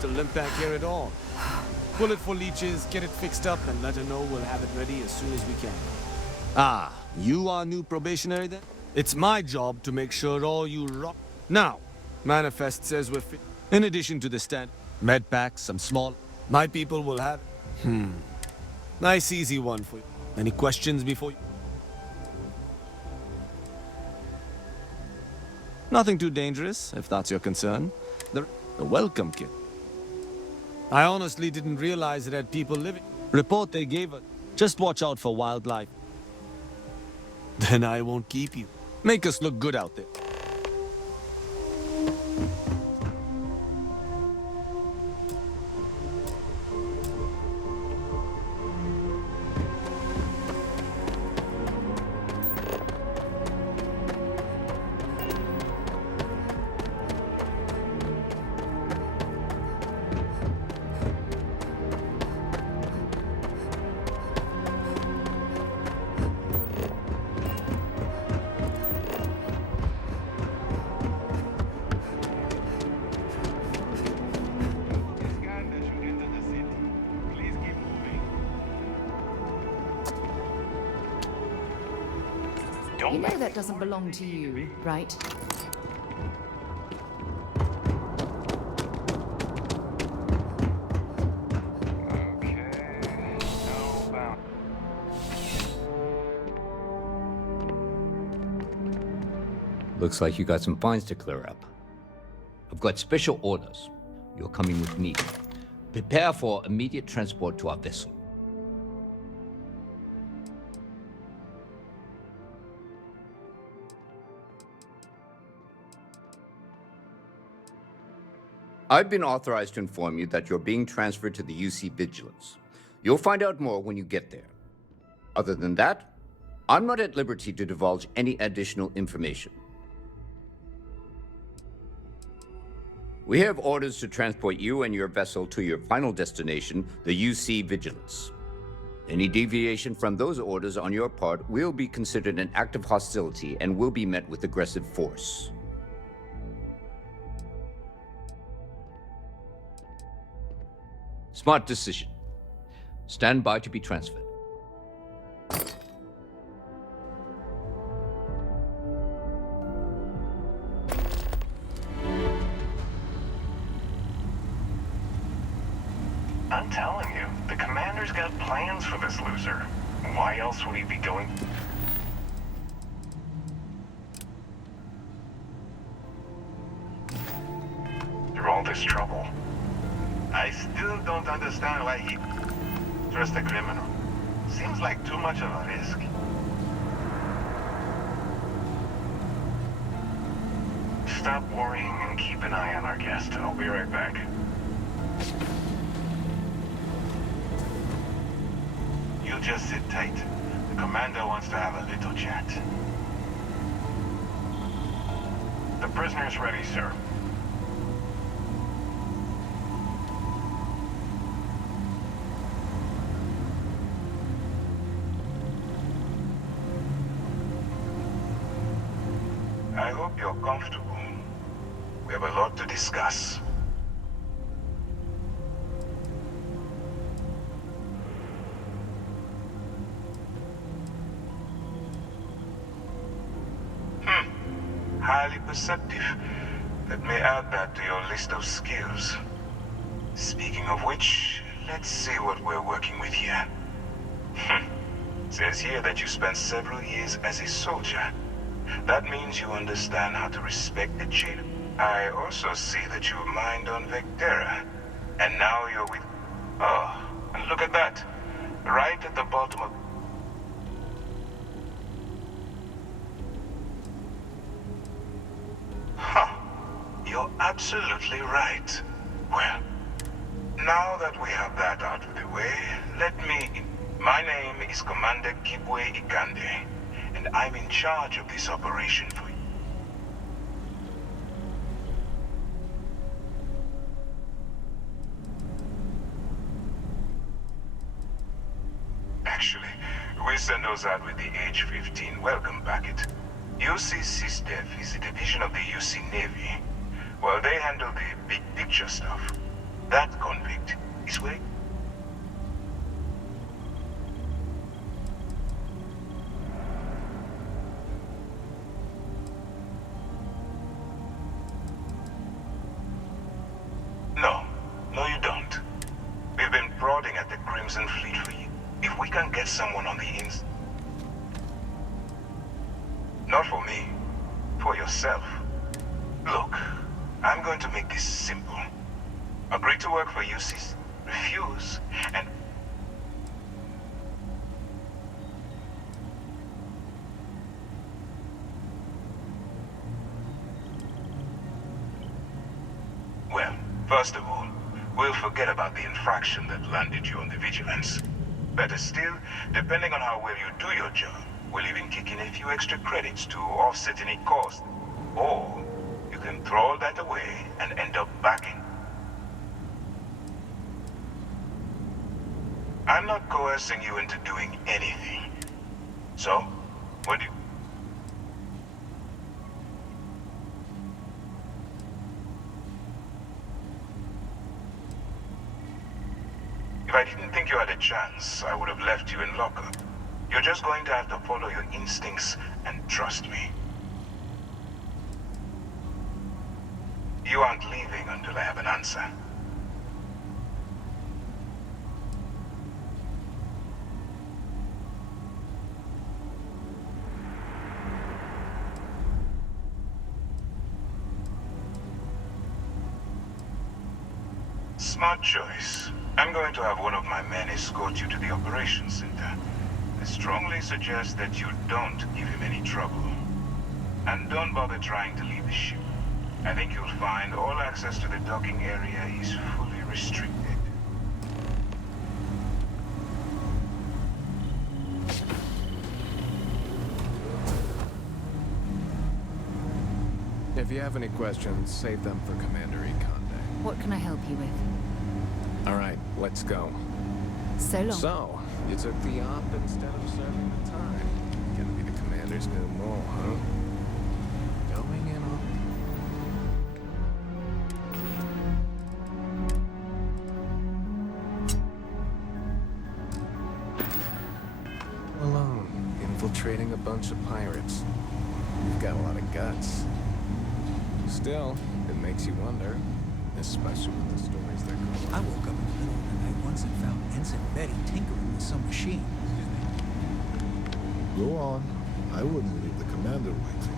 To limp back here at all. Pull it for leeches, get it fixed up, and let her know we'll have it ready as soon as we can. Ah, you are new probationary then? It's my job to make sure all you rock. Now, manifest says we're fit. In addition to the stand, med packs, some small. My people will have. Nice easy one for you. Any questions before you? Nothing too dangerous, if that's your concern. The welcome kit. I honestly didn't realize it had people living. Report they gave us. Just watch out for wildlife. Then I won't keep you. Make us look good out there. You know that doesn't belong to you, right? Looks like you got some fines to clear up. I've got special orders. You're coming with me. Prepare for immediate transport to our vessel. I've been authorized to inform you that you're being transferred to the UC Vigilance. You'll find out more when you get there. Other than that, I'm not at liberty to divulge any additional information. We have orders to transport you and your vessel to your final destination, the UC Vigilance. Any deviation from those orders on your part will be considered an act of hostility and will be met with aggressive force. Smart decision. Stand by to be transferred. I'm telling you, the commander's got plans for this loser. Why else would he be going? Through all this trouble. I still don't understand why he trusts a criminal. Seems like too much of a risk. Stop worrying and keep an eye on our guest. I'll be right back. You just sit tight. The commander wants to have a little chat. The prisoner's ready, sir. I hope you're comfortable. We have a lot to discuss. Highly perceptive. Let me add that to your list of skills. Speaking of which, let's see what we're working with here. Says here that you spent several years as a soldier. That means you understand how to respect the chain. I also see that you mined on Vectera. And now you're with... Oh, and look at that. Right at the bottom of... Huh. You're absolutely right. Well, now that we have that out of the way, let me... My name is Commander Kibwe Ikande, and I'm in charge of this operation for you. Actually, we send those out with the H-15 welcome packet. UC SysDev is a division of the UC Navy. Well, they handle the big picture stuff. That convict is where... No, you don't. We've been prodding at the Crimson Fleet for you. If we can get someone on the ins... Not for me. For yourself. Look, I'm going to make this simple. Agree to work for UCs, refuse, and... Well, first of all, we'll forget about the infraction that landed you on the Vigilance. Better still, depending on how well you do your job, we'll even kick in a few extra credits to offset any cost. Or, you can throw all that away and end up backing. I'm not coercing you into doing anything. So, what do you... If I didn't think you had a chance, I would have left you in lockup. You're just going to have to follow your instincts and trust me. You aren't leaving until I have an answer. Smart choice. I'm going to have one of my men escort you to the operations center. I strongly suggest that you don't give him any trouble. And don't bother trying to leave the ship. I think you'll find all access to the docking area is fully restricted. If you have any questions, save them for Commander Ikonde. What can I help you with? All right, let's go. So long. So, you took the op instead of serving the time. Gonna be the commander's new mole, huh? Going in on... Alone, infiltrating a bunch of pirates. You've got a lot of guts. Still, it makes you wonder, especially with the stories they're going. I woke up in the middle of the night once and found Ensign Betty tinkering with some machine. Go on. I wouldn't leave the commander waiting.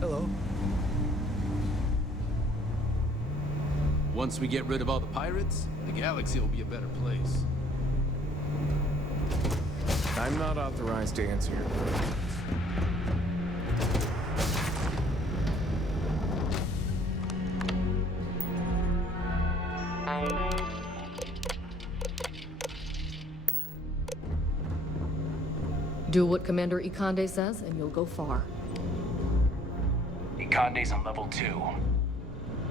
Hello. Once we get rid of all the pirates, the galaxy will be a better place. I'm not authorized to answer your questions. Do what Commander Ikonde says, and you'll go far. Ikonde's on level 2.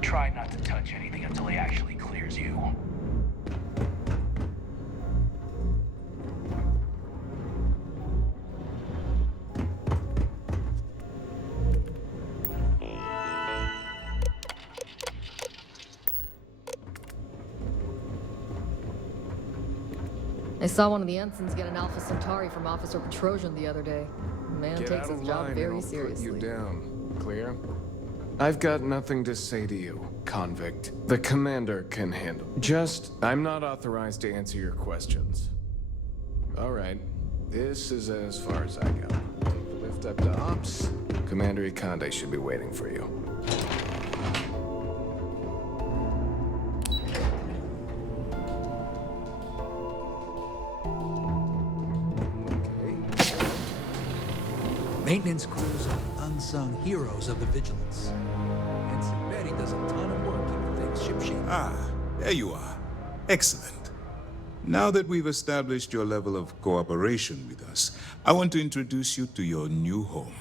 Try not to touch anything until he actually clears you. I saw one of the ensigns get an Alpha Centauri from Officer Petrosian the other day. The man Get takes out of his job line very and I'll seriously. put you down. Clear? I've got nothing to say to you, convict. The commander can handle. I'm not authorized to answer your questions. All right. This is as far as I go. Take the lift up to Ops. Commander Ikonde should be waiting for you. Maintenance crews are unsung heroes of the Vigilance. Ensign Betty does a ton of work keeping things shipshape. Ah, there you are. Excellent. Now that we've established your level of cooperation with us, I want to introduce you to your new home.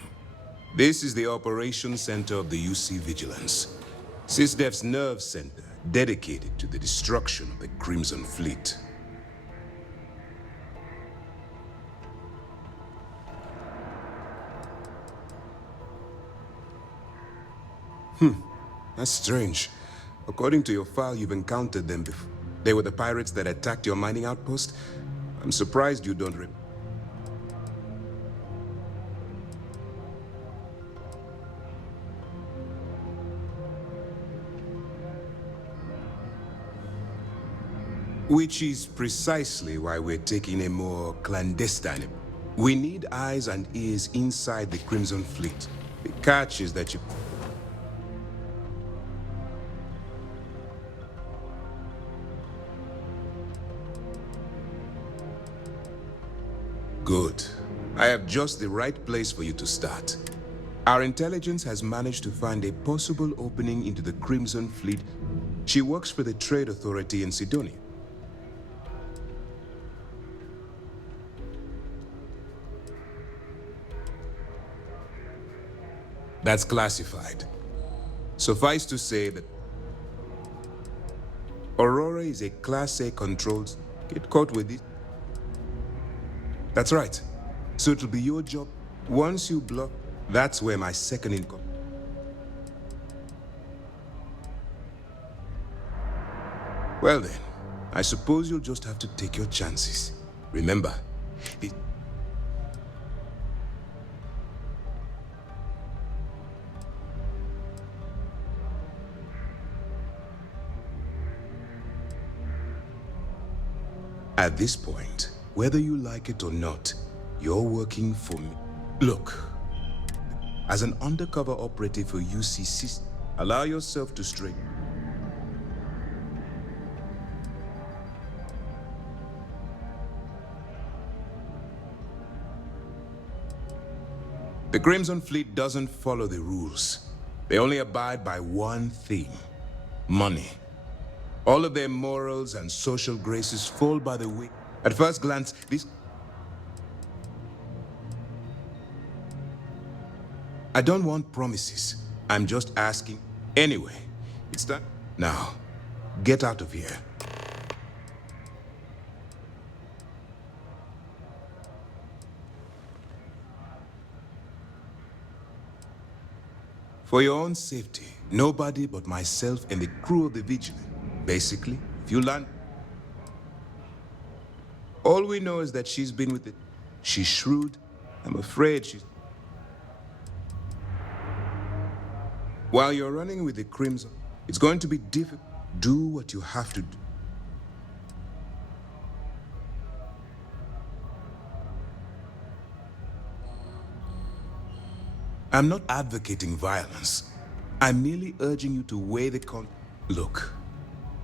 This is the Operations Center of the UC Vigilance, SysDef's nerve center dedicated to the destruction of the Crimson Fleet. That's strange. According to your file, you've encountered them before. They were the pirates that attacked your mining outpost? I'm surprised you don't Which is precisely why we're taking a more clandestine. We need eyes and ears inside the Crimson Fleet. The catch is that you... Good. I have just the right place for you to start. Our intelligence has managed to find a possible opening into the Crimson Fleet. She works for the Trade Authority in Sidonia. That's classified. Suffice to say that Aurora is a Class A controlled. Get caught with it. That's right. So it'll be your job. Once you block, that's where my second income. Well then, I suppose you'll just have to take your chances. Remember, at this point, whether you like it or not, you're working for me. Look, as an undercover operative for UCC, allow yourself to stray. The Crimson Fleet doesn't follow the rules. They only abide by one thing: money. All of their morals and social graces fall by the way. At first glance, this... I don't want promises. I'm just asking. Anyway, it's done. Now, get out of here. For your own safety, nobody but myself and the crew of the Vigilant. Basically, if you land... All we know is that she's been with it. She's shrewd. I'm afraid she's... While you're running with the Crimson, it's going to be difficult. Do what you have to do. I'm not advocating violence. I'm merely urging you to weigh the con... Look,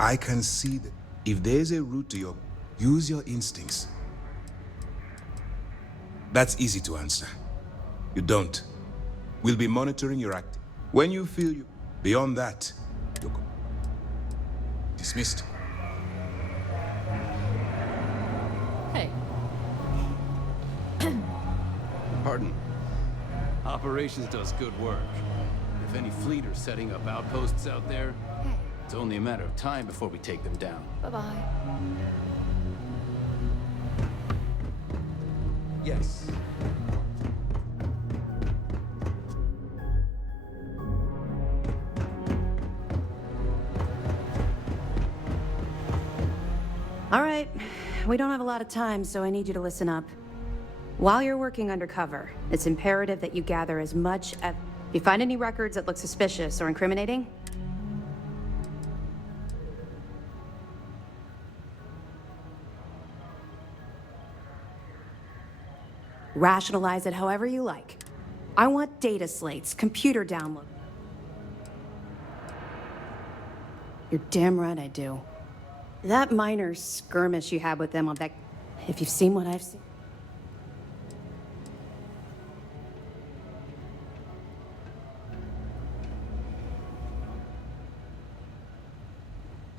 I can see that if there's a route to your... Use your instincts. That's easy to answer. You don't. We'll be monitoring your acting. When you feel you... Beyond that, you're... Dismissed. Hey. Pardon. Operations does good work. If any fleet are setting up outposts out there, it's only a matter of time before we take them down. Bye-bye. Yes. All right. We don't have a lot of time, so I need you to listen up. While you're working undercover, it's imperative that you gather as much as... If you find any records that look suspicious or incriminating, rationalize it however you like. I want data slates, computer download. You're damn right I do. That minor skirmish you had with them on that... If you've seen what I've seen...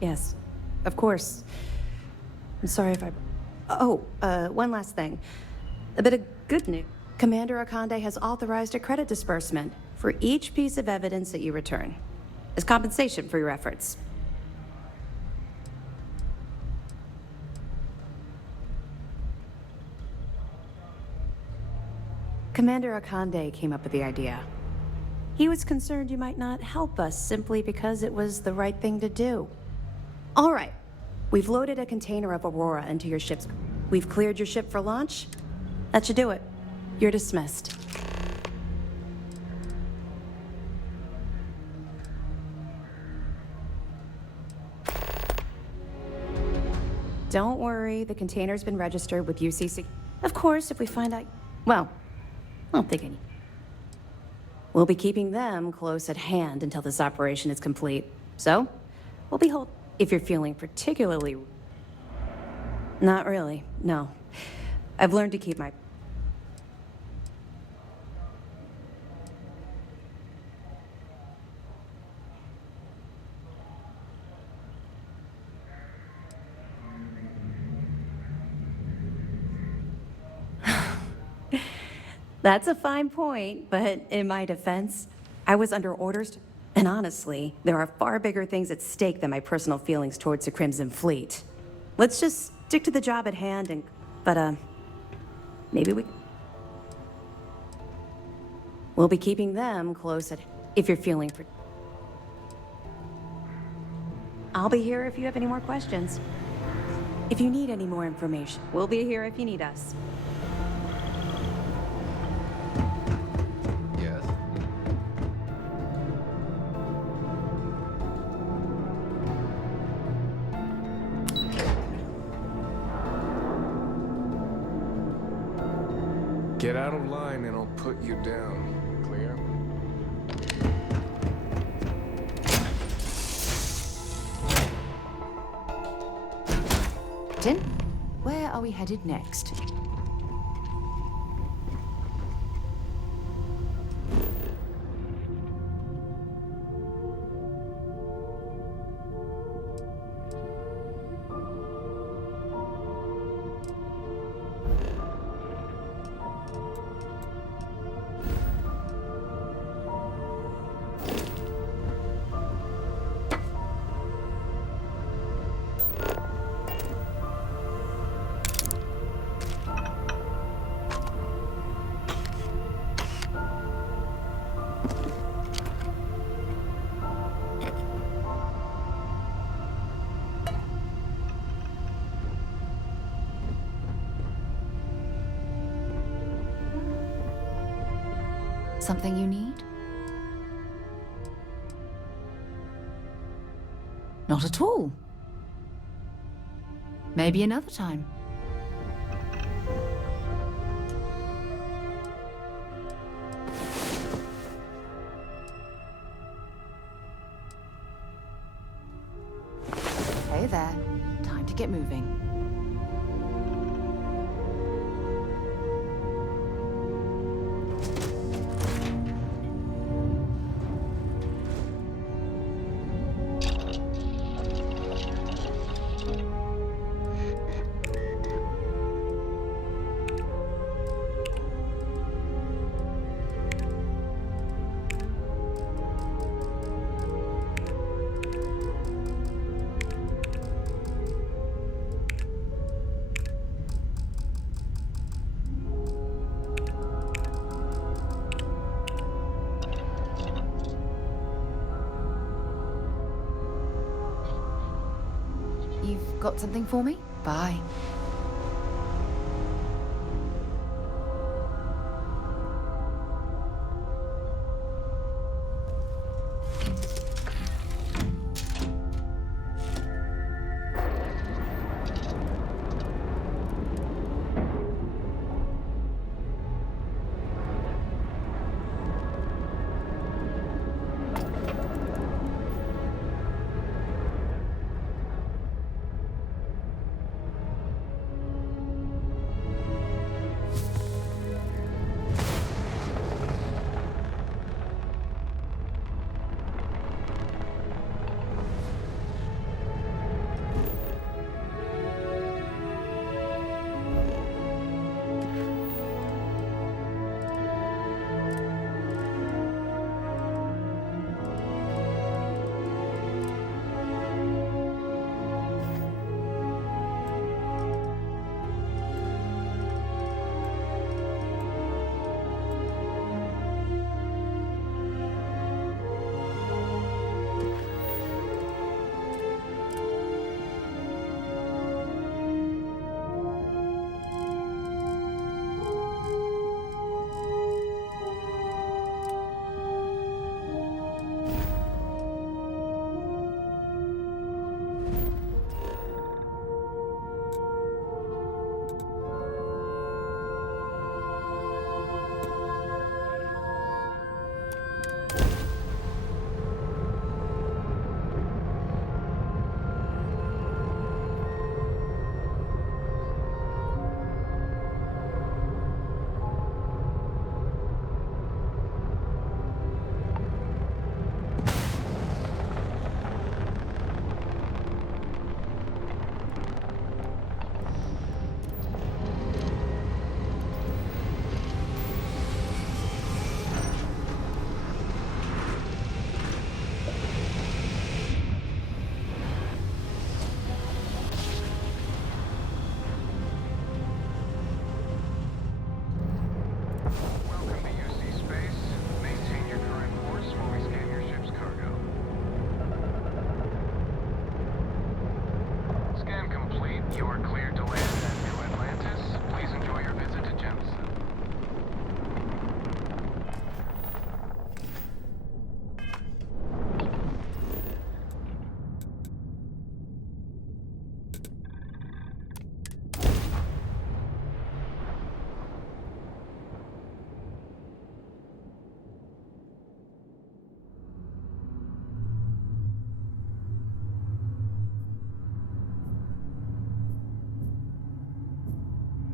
Yes, of course. I'm sorry if I... Oh, one last thing. A bit of good news. Commander Akande has authorized a credit disbursement for each piece of evidence that you return, as compensation for your efforts. Commander Akande came up with the idea. He was concerned you might not help us simply because it was the right thing to do. All right, we've loaded a container of Aurora into your ship's... We've cleared your ship for launch. That should do it. You're dismissed. Don't worry, the container's been registered with UCC. Of course, if we find out... Well, I don't think any... We'll be keeping them close at hand until this operation is complete. So, we'll be hold... If you're feeling particularly... Not really, no. I've learned to keep my... That's a fine point, but in my defense, I was under orders to... And honestly, there are far bigger things at stake than my personal feelings towards the Crimson Fleet. Let's just stick to the job at hand and... But, maybe we... We'll be keeping them close at... If you're feeling... I'll be here if you have any more questions. If you need any more information, we'll be here if you need us. Yes? Get out of line and I'll put you down. Clear? Captain, where are we headed next? Something you need? Not at all. Maybe another time. Hey there. Time to get moving. You've got something for me? Bye.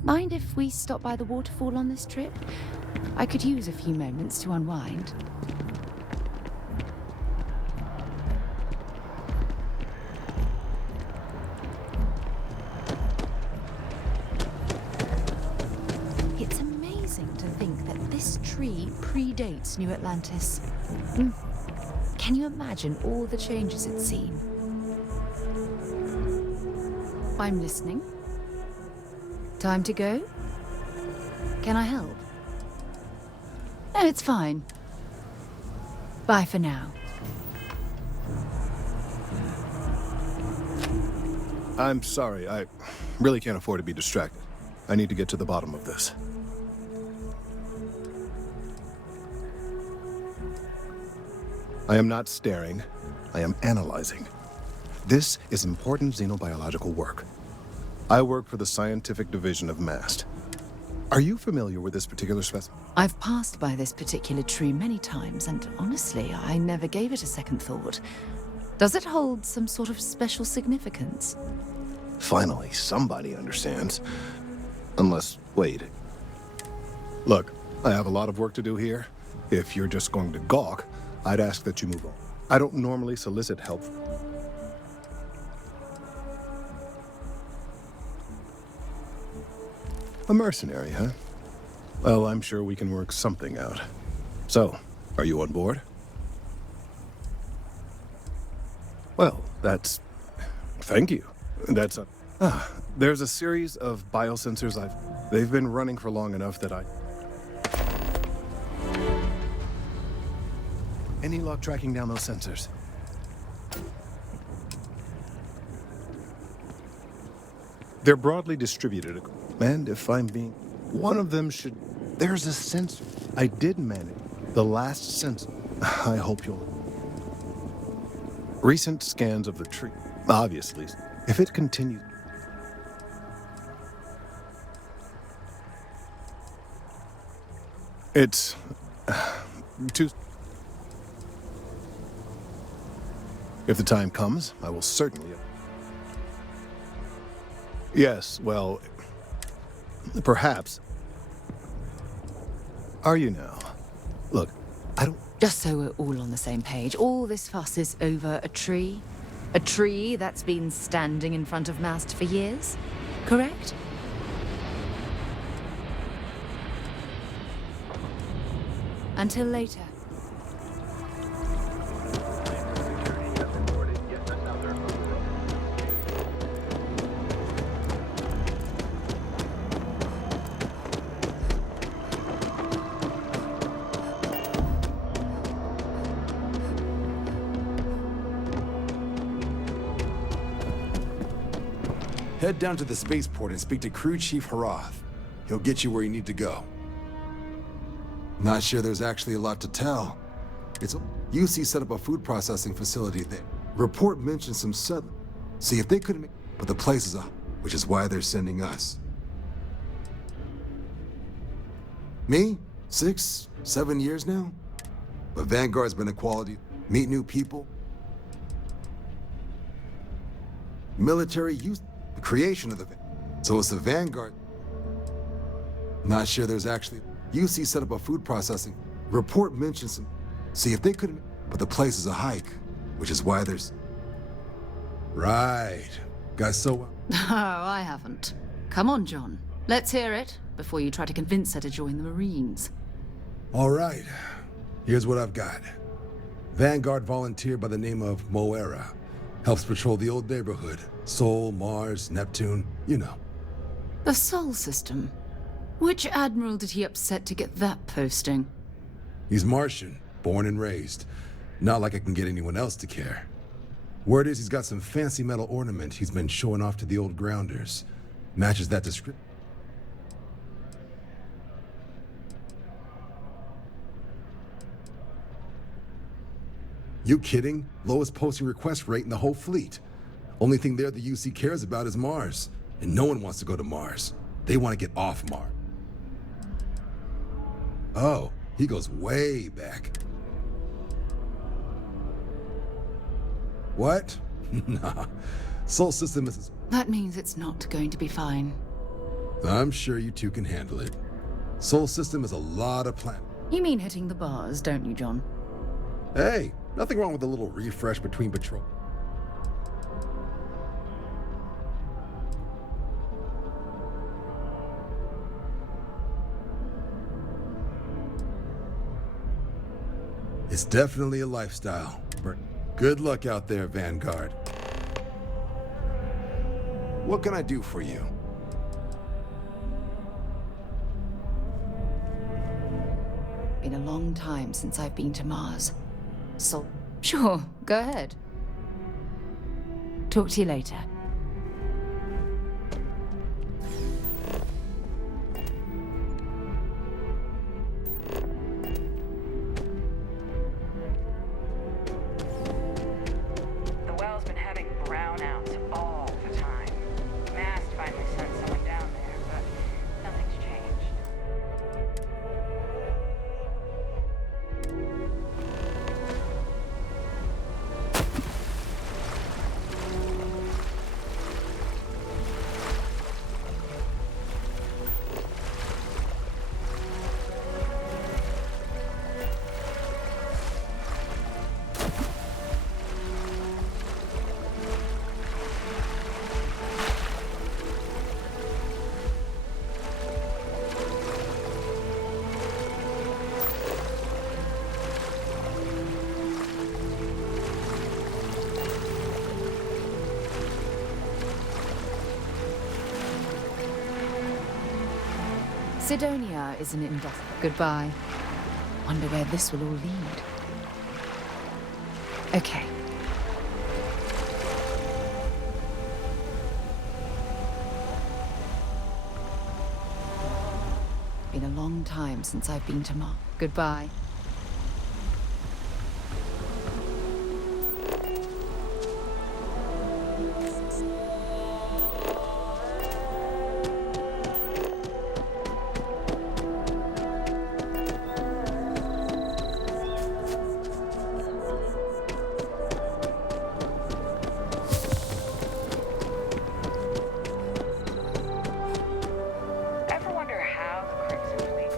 mind if we stop by the waterfall on this trip? I could use a few moments to unwind. It's amazing to think that this tree predates New Atlantis. Can you imagine all the changes it's seen? I'm listening. Time to go? Can I help? No, it's fine. Bye for now. I'm sorry, I really can't afford to be distracted. I need to get to the bottom of this. I am not staring, I am analyzing. This is important xenobiological work. I work for the scientific division of MAST. Are you familiar with this particular specimen? I've passed by this particular tree many times, and honestly, I never gave it a second thought. Does it hold some sort of special significance? Finally, somebody understands. Unless, wait. Look, I have a lot of work to do here. If you're just going to gawk, I'd ask that you move on. I don't normally solicit help. A mercenary, huh? Well, I'm sure we can work something out. So, are you on board? Well, that's... Thank you. That's a... there's a series of biosensors they've been running for long enough that I... Any luck tracking down those sensors? They're broadly distributed, and if I'm being... One of them should... There's a sensor. I did manage. The last sensor. I hope you'll... Recent scans of the tree. Obviously, if it continues... It's... too... If the time comes, I will certainly... Yes, well... Perhaps. Are you now? Look, I don't... Just so we're all on the same page, all this fuss is over a tree? A tree that's been standing in front of MAST for years? Correct? Until later. Head down to the spaceport and speak to Crew Chief Harath. He'll get you where you need to go. Not sure there's actually a lot to tell. UC set up a food processing facility there. Report mentioned some settlers. See if they couldn't make... But the place is up, which is why they're sending us. Me? 6, 7 years now? But Vanguard's been a quality. Meet new people. Military use... The creation of the... So it's the Vanguard. Not sure there's actually... UC set up a food processing. Report mentioned some... See if they couldn't... But the place is a hike, which is why there's... Right. Got so... Oh, I haven't. Come on, John. Let's hear it, before you try to convince her to join the Marines. All right. Here's what I've got. Vanguard volunteer by the name of Moera. Helps patrol the old neighborhood. Sol, Mars, Neptune, you know. The Sol system? Which admiral did he upset to get that posting? He's Martian, born and raised. Not like I can get anyone else to care. Word is he's got some fancy metal ornament he's been showing off to the old grounders. Matches that description. You kidding? Lowest posting request rate in the whole fleet. Only thing there the UC cares about is Mars. And no one wants to go to Mars. They want to get off Mars. Oh, he goes way back. What? Nah. Sol system is... That means it's not going to be fine. I'm sure you two can handle it. Sol system is a lot of planet. You mean hitting the bars, don't you, John? Hey, nothing wrong with a little refresh between patrol. It's definitely a lifestyle. But good luck out there, Vanguard. What can I do for you? Been a long time since I've been to Mars. So, sure, go ahead. Talk to you later. The well's been having brownouts all the time. Mast finally sent someone down there, but nothing's changed. Sidonia is an industrial. Goodbye. Wonder where this will all lead. Okay. Been a long time since I've been to Mars. Goodbye. Ever wonder how the Crimson Fleet?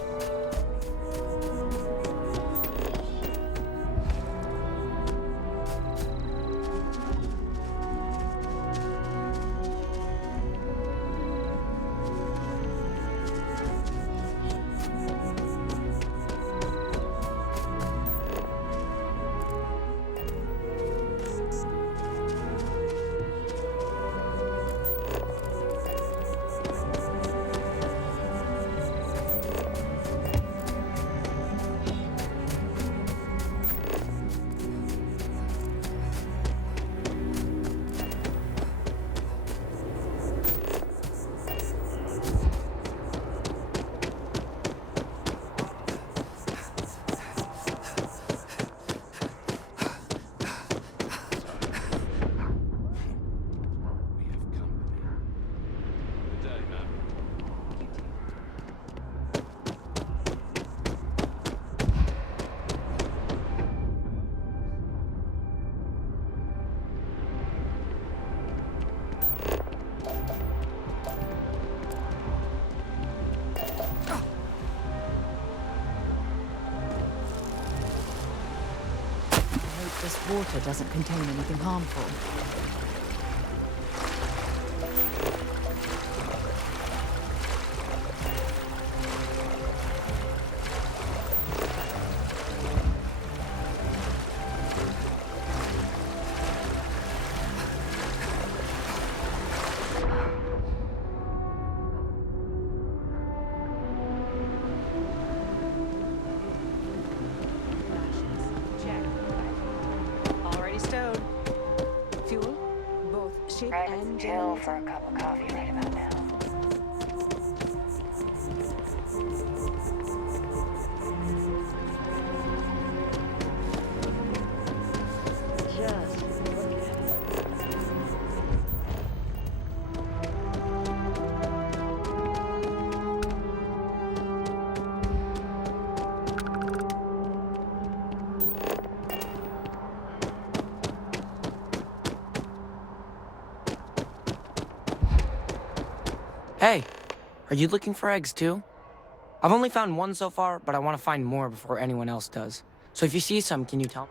This water doesn't contain anything harmful. Already stowed. Fuel, both ship Right and still for a cup of coffee right about now. Just look at it. Hey, Are you looking for eggs too? I've only found one so far, but I want to find more before anyone else does. So if you see some, can you tell?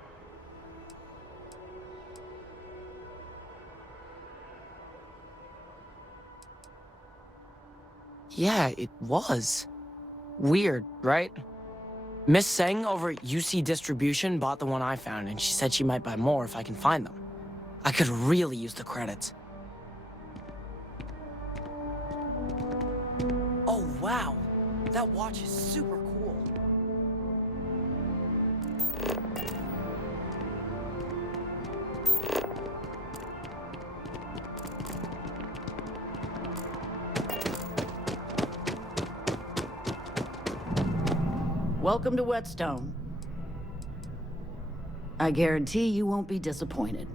Yeah, it was. Weird, right? Miss Seng over at UC Distribution bought the one I found, and she said she might buy more if I can find them. I could really use the credits. Oh, wow. That watch is super cool. Welcome to Whetstone. I guarantee you won't be disappointed.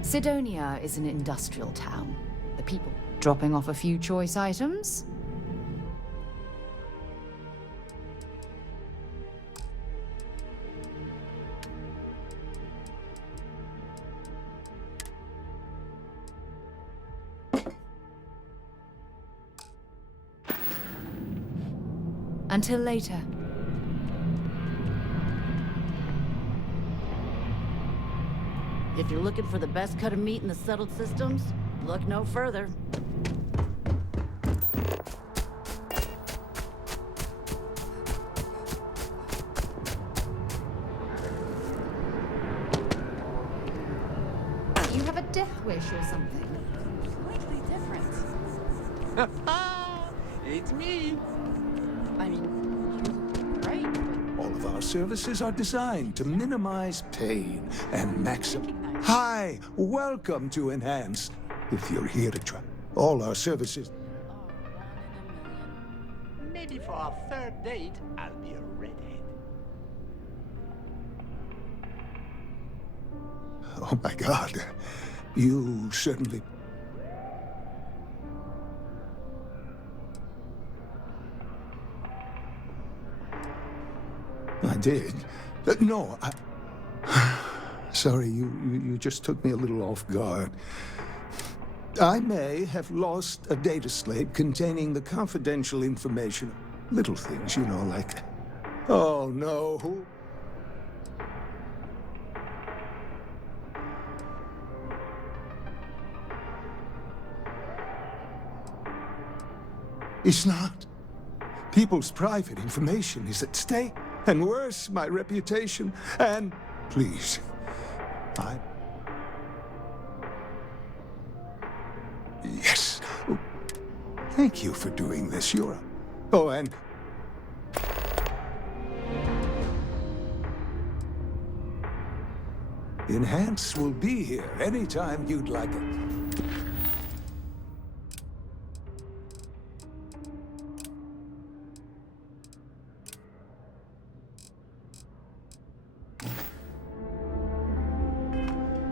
Sidonia is an industrial town. The people dropping off a few choice items. Until later. If you're looking for the best cut of meat in the settled systems, look no further. You have a death wish or something? Completely different. It's me. I mean, you look great. All of our services are designed to minimize pain and maximize. Hi, welcome to Enhance. If you're here to try, all our services. Maybe for our third date, I'll be a redhead. Oh my God, you certainly. I did. No, I. Sorry, you just took me a little off guard. I may have lost a data slate containing the confidential information. Little things, you know, like. Oh no. It's not. People's private information is at stake. And worse, my reputation. And please, Yes. Oh, thank you for doing this. You're a... Oh, and... Enhance will be here anytime you'd like it.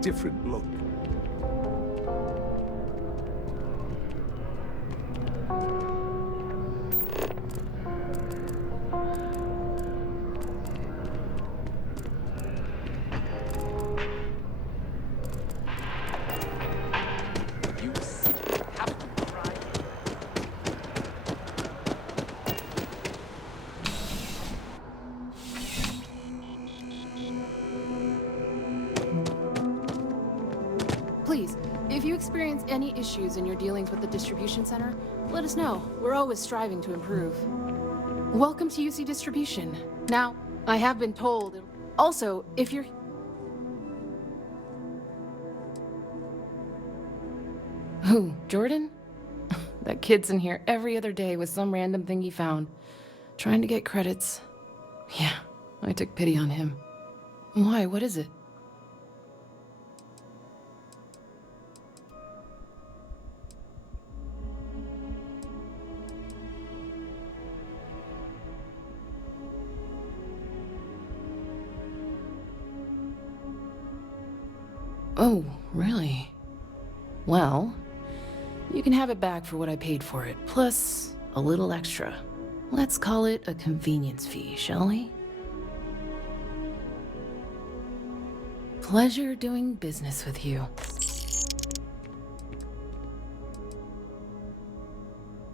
Different look. Please, if you experience any issues in your dealings with the distribution center, let us know. We're always striving to improve. Welcome to UC Distribution. Now, I have been told... Also, if you're... Who, Jordan? That kid's in here every other day with some random thing he found, trying to get credits. Yeah, I took pity on him. Why? What is it? Oh, really? Well, you can have it back for what I paid for it, plus a little extra. Let's call it a convenience fee, shall we? Pleasure doing business with you.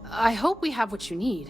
I hope we have what you need.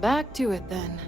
Back to it then.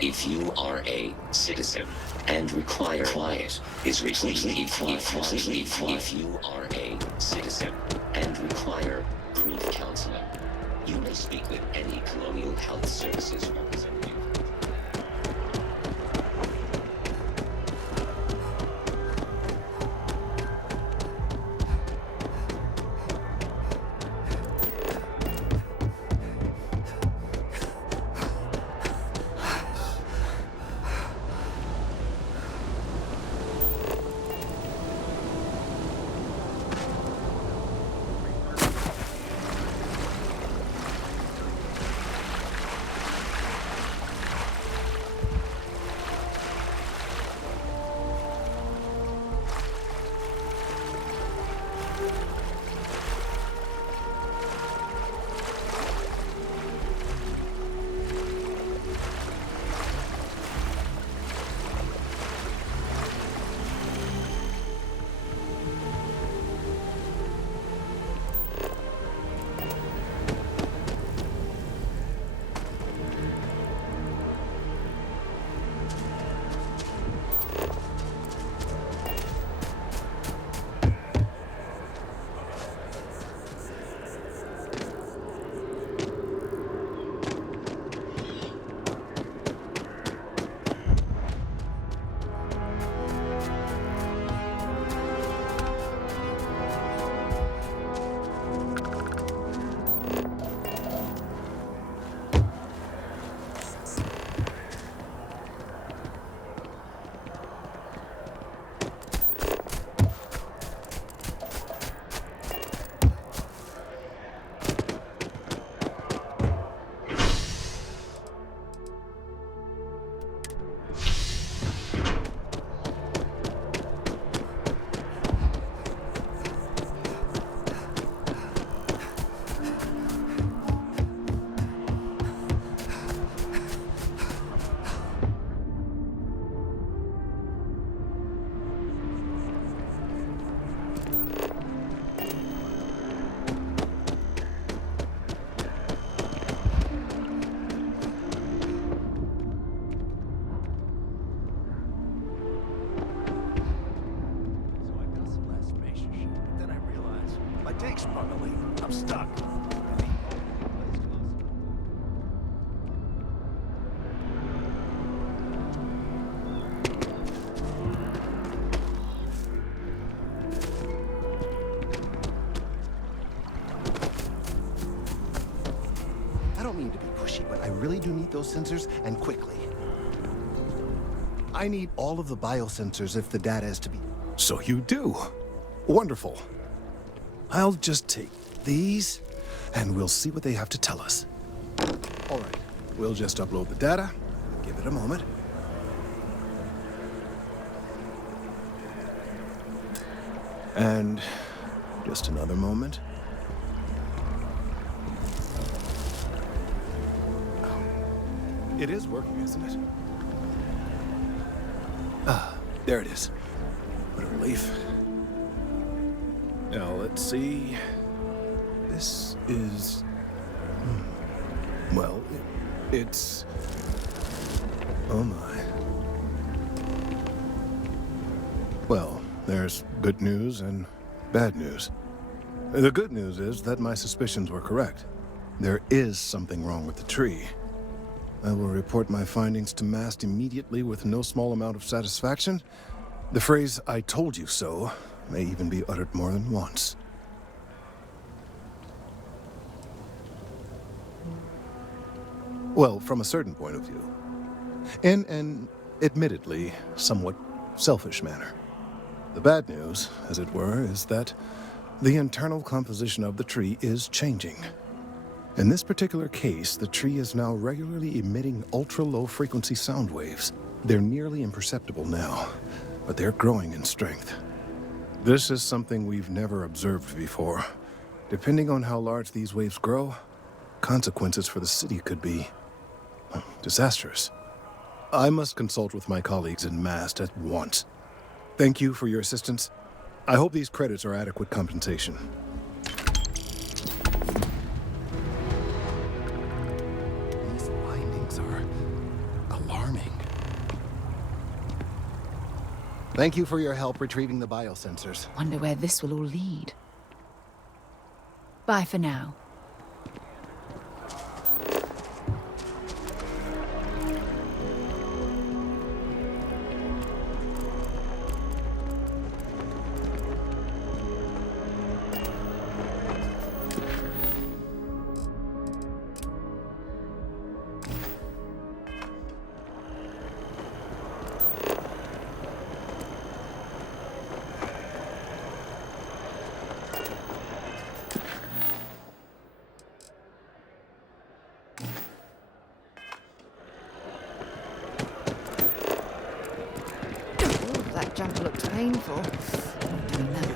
If you are a citizen and require quiet is completely if you are a citizen and require grief counseling, you may speak with any Colonial Health Services representative. I'm stuck. I don't mean to be pushy, but I really do need those sensors, and quickly. I need all of the biosensors if the data is to be... So you do. Wonderful. I'll just take these, and we'll see what they have to tell us. All right, we'll just upload the data. Give it a moment. And just another moment. It is working, isn't it? Ah, there it is. What a relief. Now, let's see. This is... Well, it's... Oh my. Well, there's good news and bad news. The good news is that my suspicions were correct. There is something wrong with the tree. I will report my findings to MAST immediately with no small amount of satisfaction. The phrase, "I told you so," may even be uttered more than once. Well, from a certain point of view. In an, admittedly, somewhat selfish manner. The bad news, as it were, is that the internal composition of the tree is changing. In this particular case, the tree is now regularly emitting ultra-low frequency sound waves. They're nearly imperceptible now, but they're growing in strength. This is something we've never observed before. Depending on how large these waves grow, consequences for the city could be disastrous. I must consult with my colleagues in MAST at once. Thank you for your assistance. I hope these credits are adequate compensation. These findings are alarming. Thank you for your help retrieving the biosensors. Wonder where this will all lead. Bye for now. That jump looks painful. Not doing that.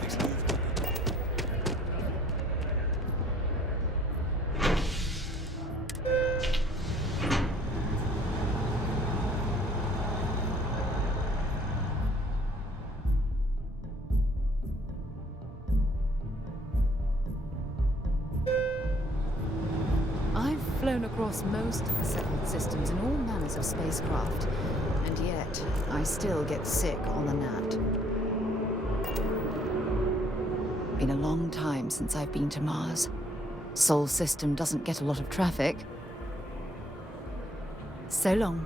I've flown across most of the settled systems in all manners of spacecraft. And yet, I still get sick on the gnat. Been a long time since I've been to Mars. Sol system doesn't get a lot of traffic. So long.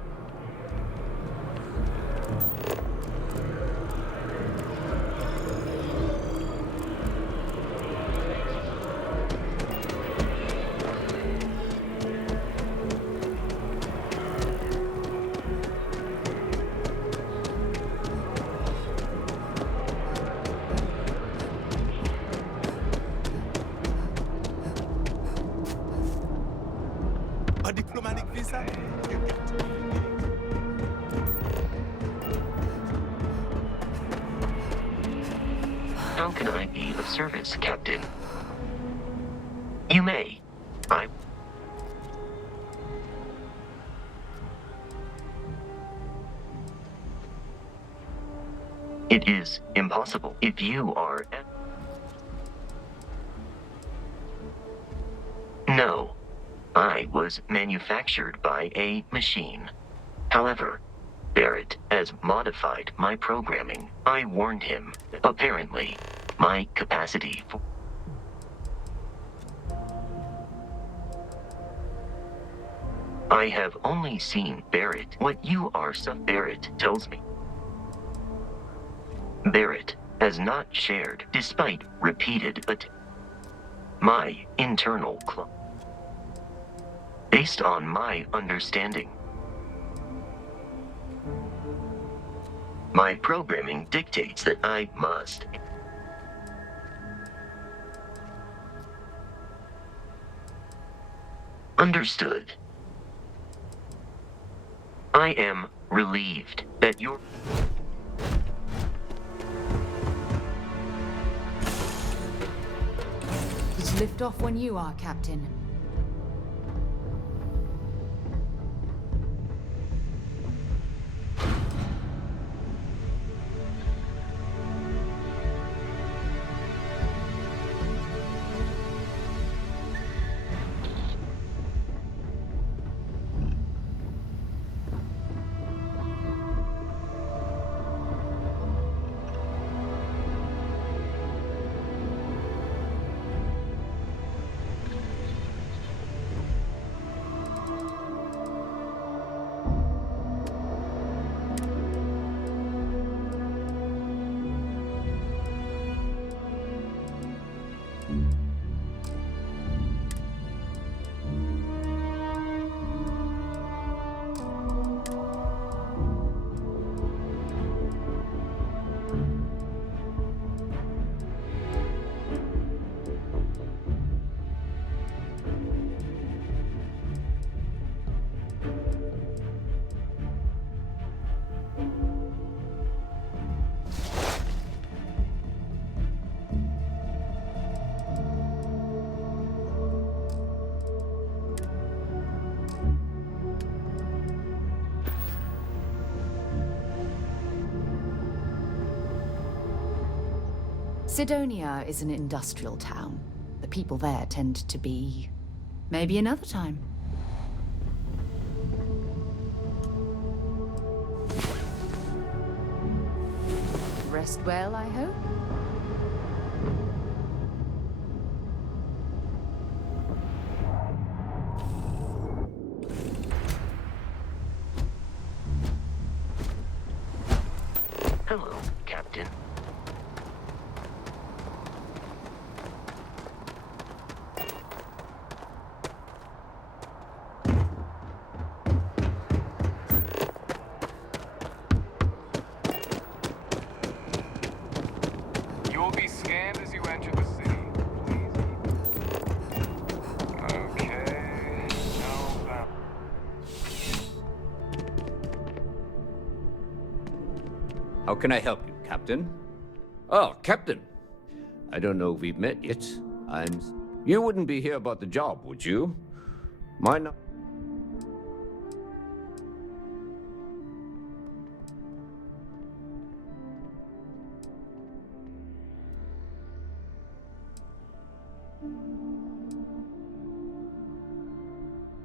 A diplomatic visa? How can I be of service, Captain? You may. It is impossible if you are... No. I was manufactured by a machine. However, Barrett has modified my programming. I warned him. Apparently, my capacity for... I have only seen Barrett. What you are, Barrett tells me. Barrett has not shared, despite repeated attempts, my internal clock. Based on my understanding, my programming dictates that I must. Understood. I am relieved that you're... Just lift off when you are, Captain. Sidonia is an industrial town. The people there tend to be... maybe another time. Rest well, I hope? Hello, Captain. You will be scanned as you enter the city. Okay. No. How can I help you, Captain? Oh, Captain. I don't know if we've met yet. You wouldn't be here about the job, would you? Why not?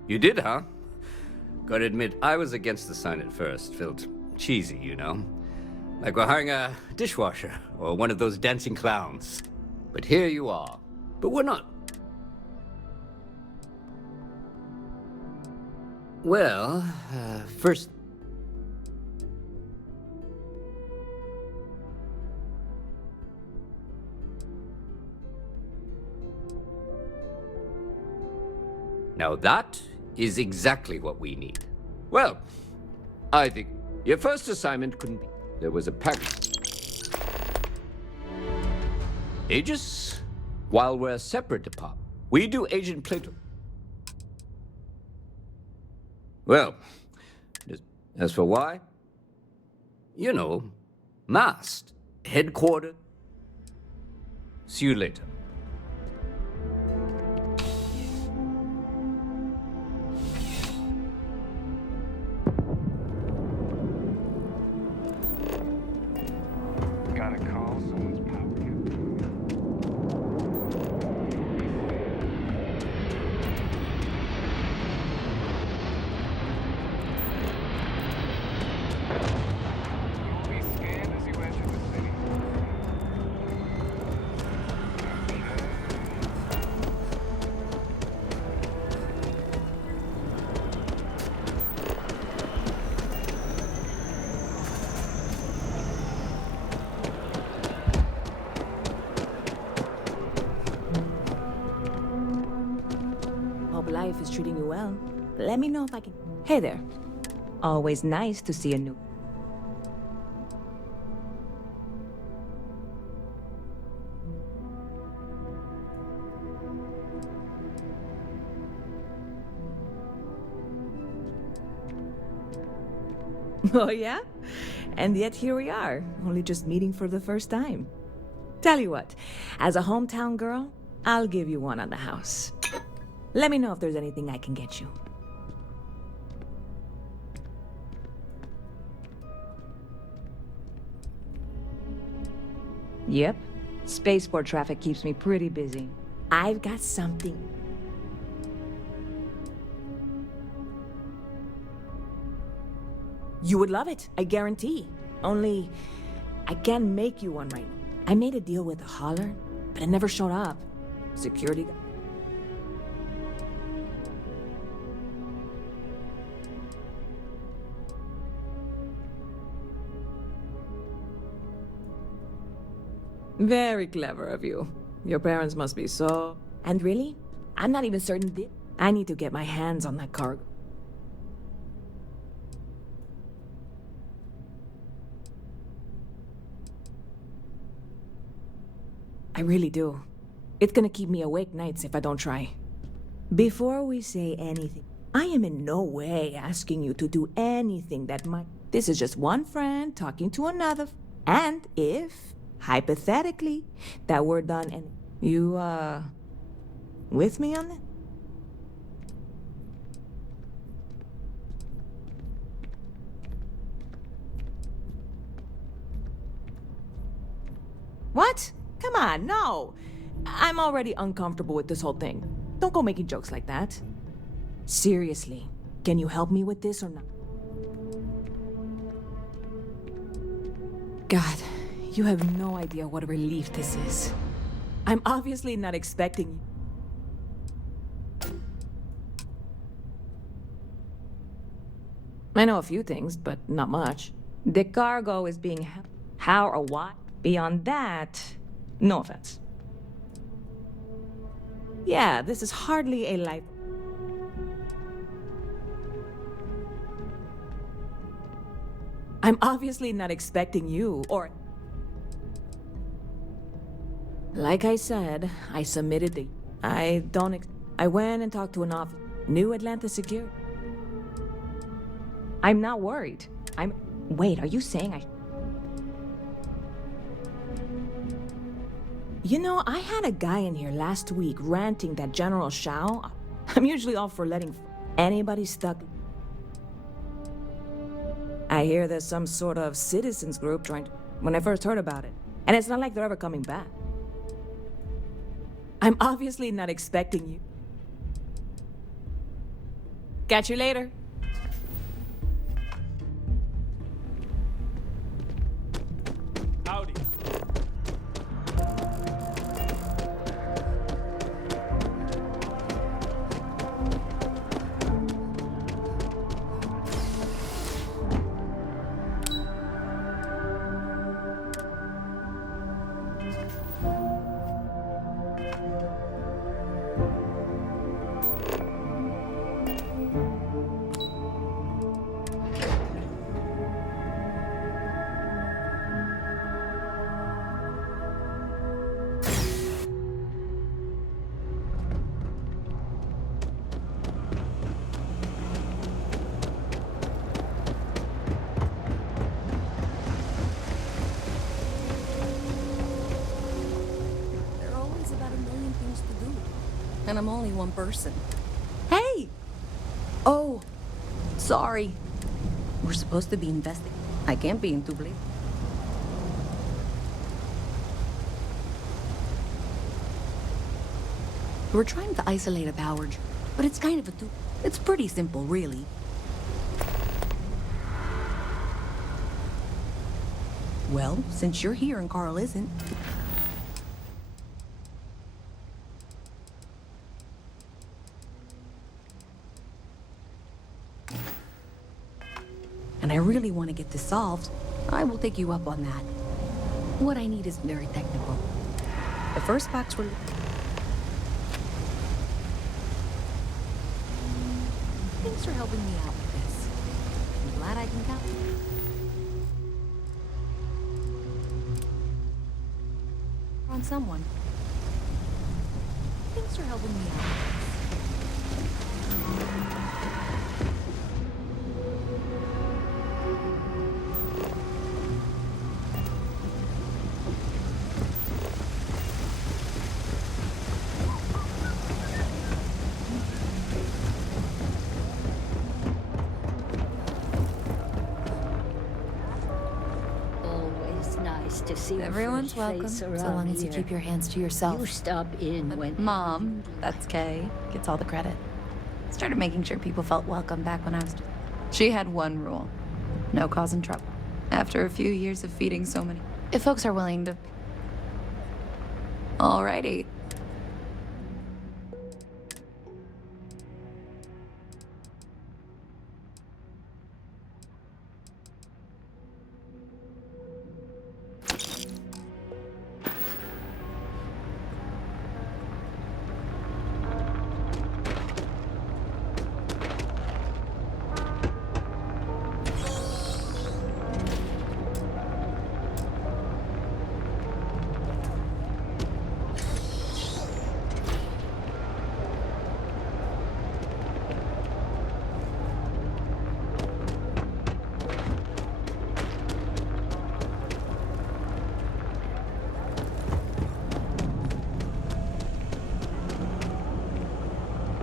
You did, huh? Gotta admit, I was against the sign at first. Felt cheesy, you know? Like we're hiring a dishwasher or one of those dancing clowns. But here you are. But we're not. Well, first... Now that is exactly what we need. Well, I think your first assignment couldn't be. There was a package. Aegis, while we're a separate department, we do Agent Plato. Well, as for why? You know, Mast, headquartered. See you later. Got a call, someone's power You will be scanned as you enter the city. treating you well. Let me know if I can... Hey there. Always nice to see a new... Oh, yeah? And yet here we are, only just meeting for the first time. Tell you what, as a hometown girl, I'll give you one on the house. Let me know if there's anything I can get you. Yep. Spaceport traffic keeps me pretty busy. I've got something. You would love it, I guarantee. Only, I can't make you one right now. I made a deal with a hauler, but it never showed up. Security guy. Very clever of you. Your parents must be so... And really? I'm not even certain I need to get my hands on that cargo. I really do. It's gonna keep me awake nights if I don't try. Before we say anything, I am in no way asking you to do anything that might... This is just one friend talking to another. And if, hypothetically, that we're done and... You, with me on that? What? Come on, no. I'm already uncomfortable with this whole thing. Don't go making jokes like that. Seriously, can you help me with this or not? God, you have no idea what a relief this is. I'm obviously not expecting you. I know a few things, but not much. The cargo is being held. How or why? Beyond that, no offense. Yeah, this is hardly a life. I'm obviously not expecting you, or... Like I said, I submitted the... I went and talked to an officer. New Atlanta Security. I'm not worried. Wait, are you saying I... You know, I had a guy in here last week ranting that General Shao... I'm usually all for letting anybody stuck... I hear there's some sort of citizens group trying to... When I first heard about it. And it's not like they're ever coming back. I'm obviously not expecting you. Catch you later. Howdy. And I'm only one person. Hey! Oh, sorry. We're supposed to be investigating. I can't be in two places. We're trying to isolate a power, but it's kind of a it's pretty simple, really. Well, since you're here and Carl isn't... and I really want to get this solved, I will take you up on that. What I need is very technical. The first box were... Thanks for helping me out with this. I'm glad I can count. On someone. Thanks for helping me out with this. Always nice to see Everyone's welcome, so long as you keep your hands to yourself. You stop in But when Mom, that's Kay, gets all the credit. Started making sure people felt welcome back when I was... She had one rule. No causing trouble. After a few years of feeding so many... If folks are willing to... Alrighty.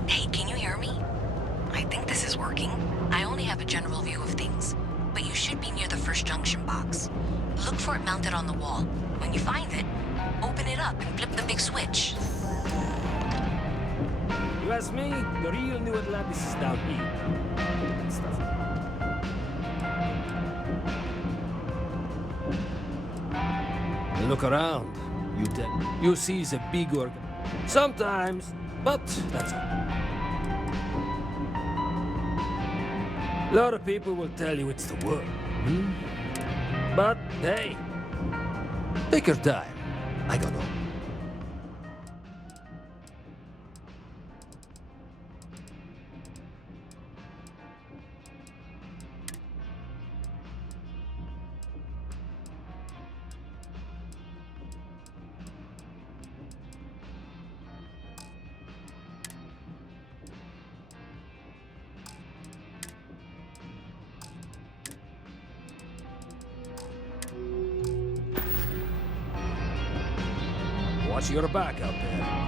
Hey, can you hear me? I think this is working. I only have a general view of things, but you should be near the first junction box. Look for it mounted on the wall. When you find it, open it up and flip the big switch. You ask me, the real New Atlantis is down here. Stuff. Look around. You see the big organ. Sometimes, but that's all. A lot of people will tell you it's the world. But hey, take your time. I got all. Watch your back out there.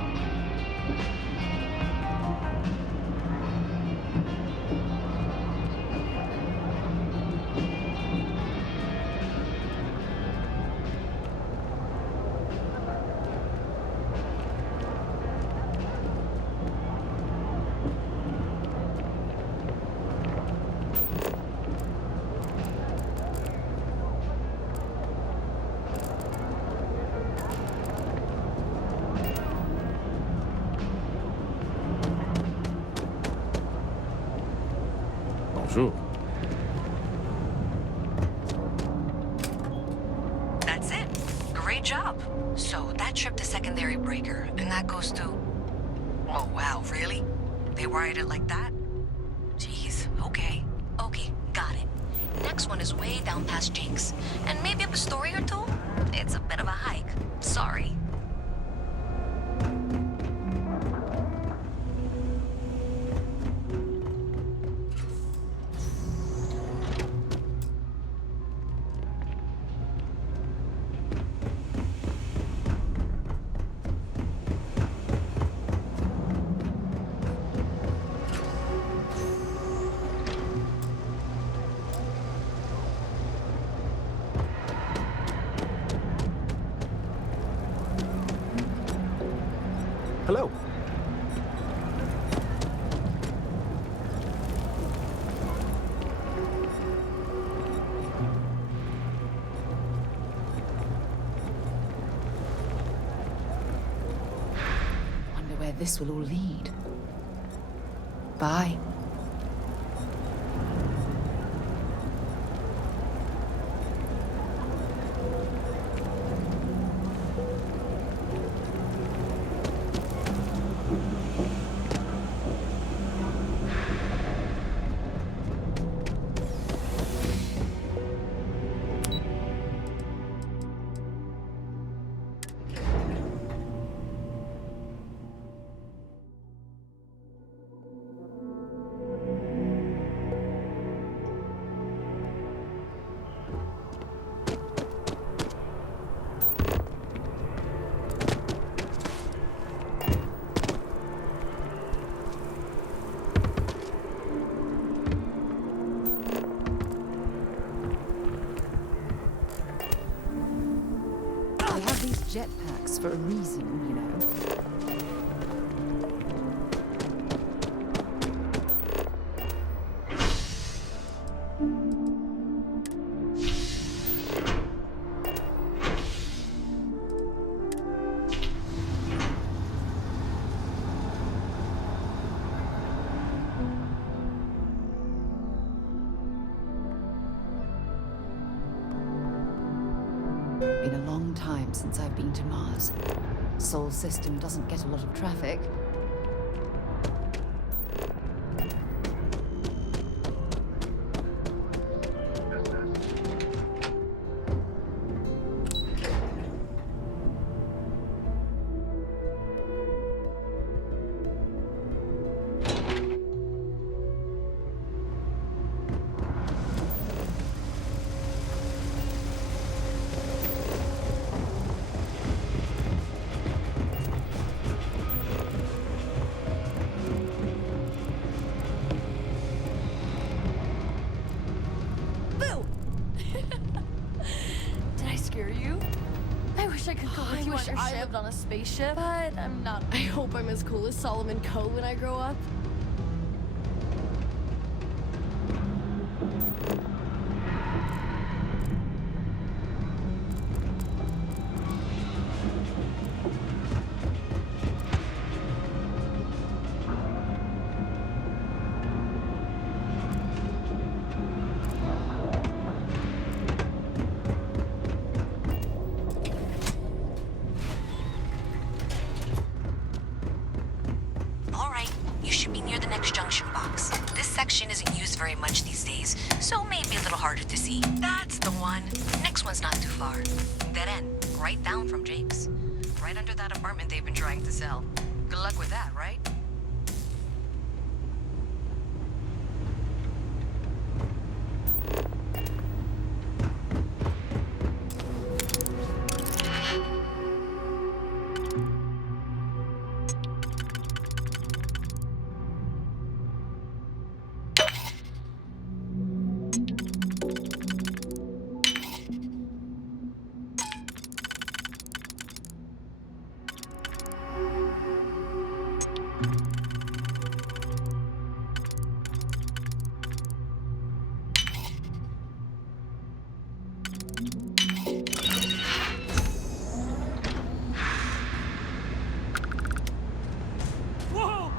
Bonjour. That's it. Great job. So that trip to secondary breaker, and that goes to... Oh, wow, really? They wired it like that? Jeez, okay. Okay, got it. Next one is way down past Jake's. And maybe up a story or two? It's a bit of a hike. Sorry. Hello. Wonder where this will all lead. Bye. XTX for a reason, you know. Been a long time since I've been to Mars. Sol system doesn't get a lot of traffic. Did I scare you? I wish I could go with you on your ship on a spaceship, but I'm not. I hope I'm as cool as Solomon Coe when I grow up. All right, you should be near the next junction box. This section isn't used very much these days, so maybe a little harder to see. That's the one. Next one's not too far. Dead end, right down from Jake's. Right under that apartment they've been trying to sell. Good luck with that, right? Whoa!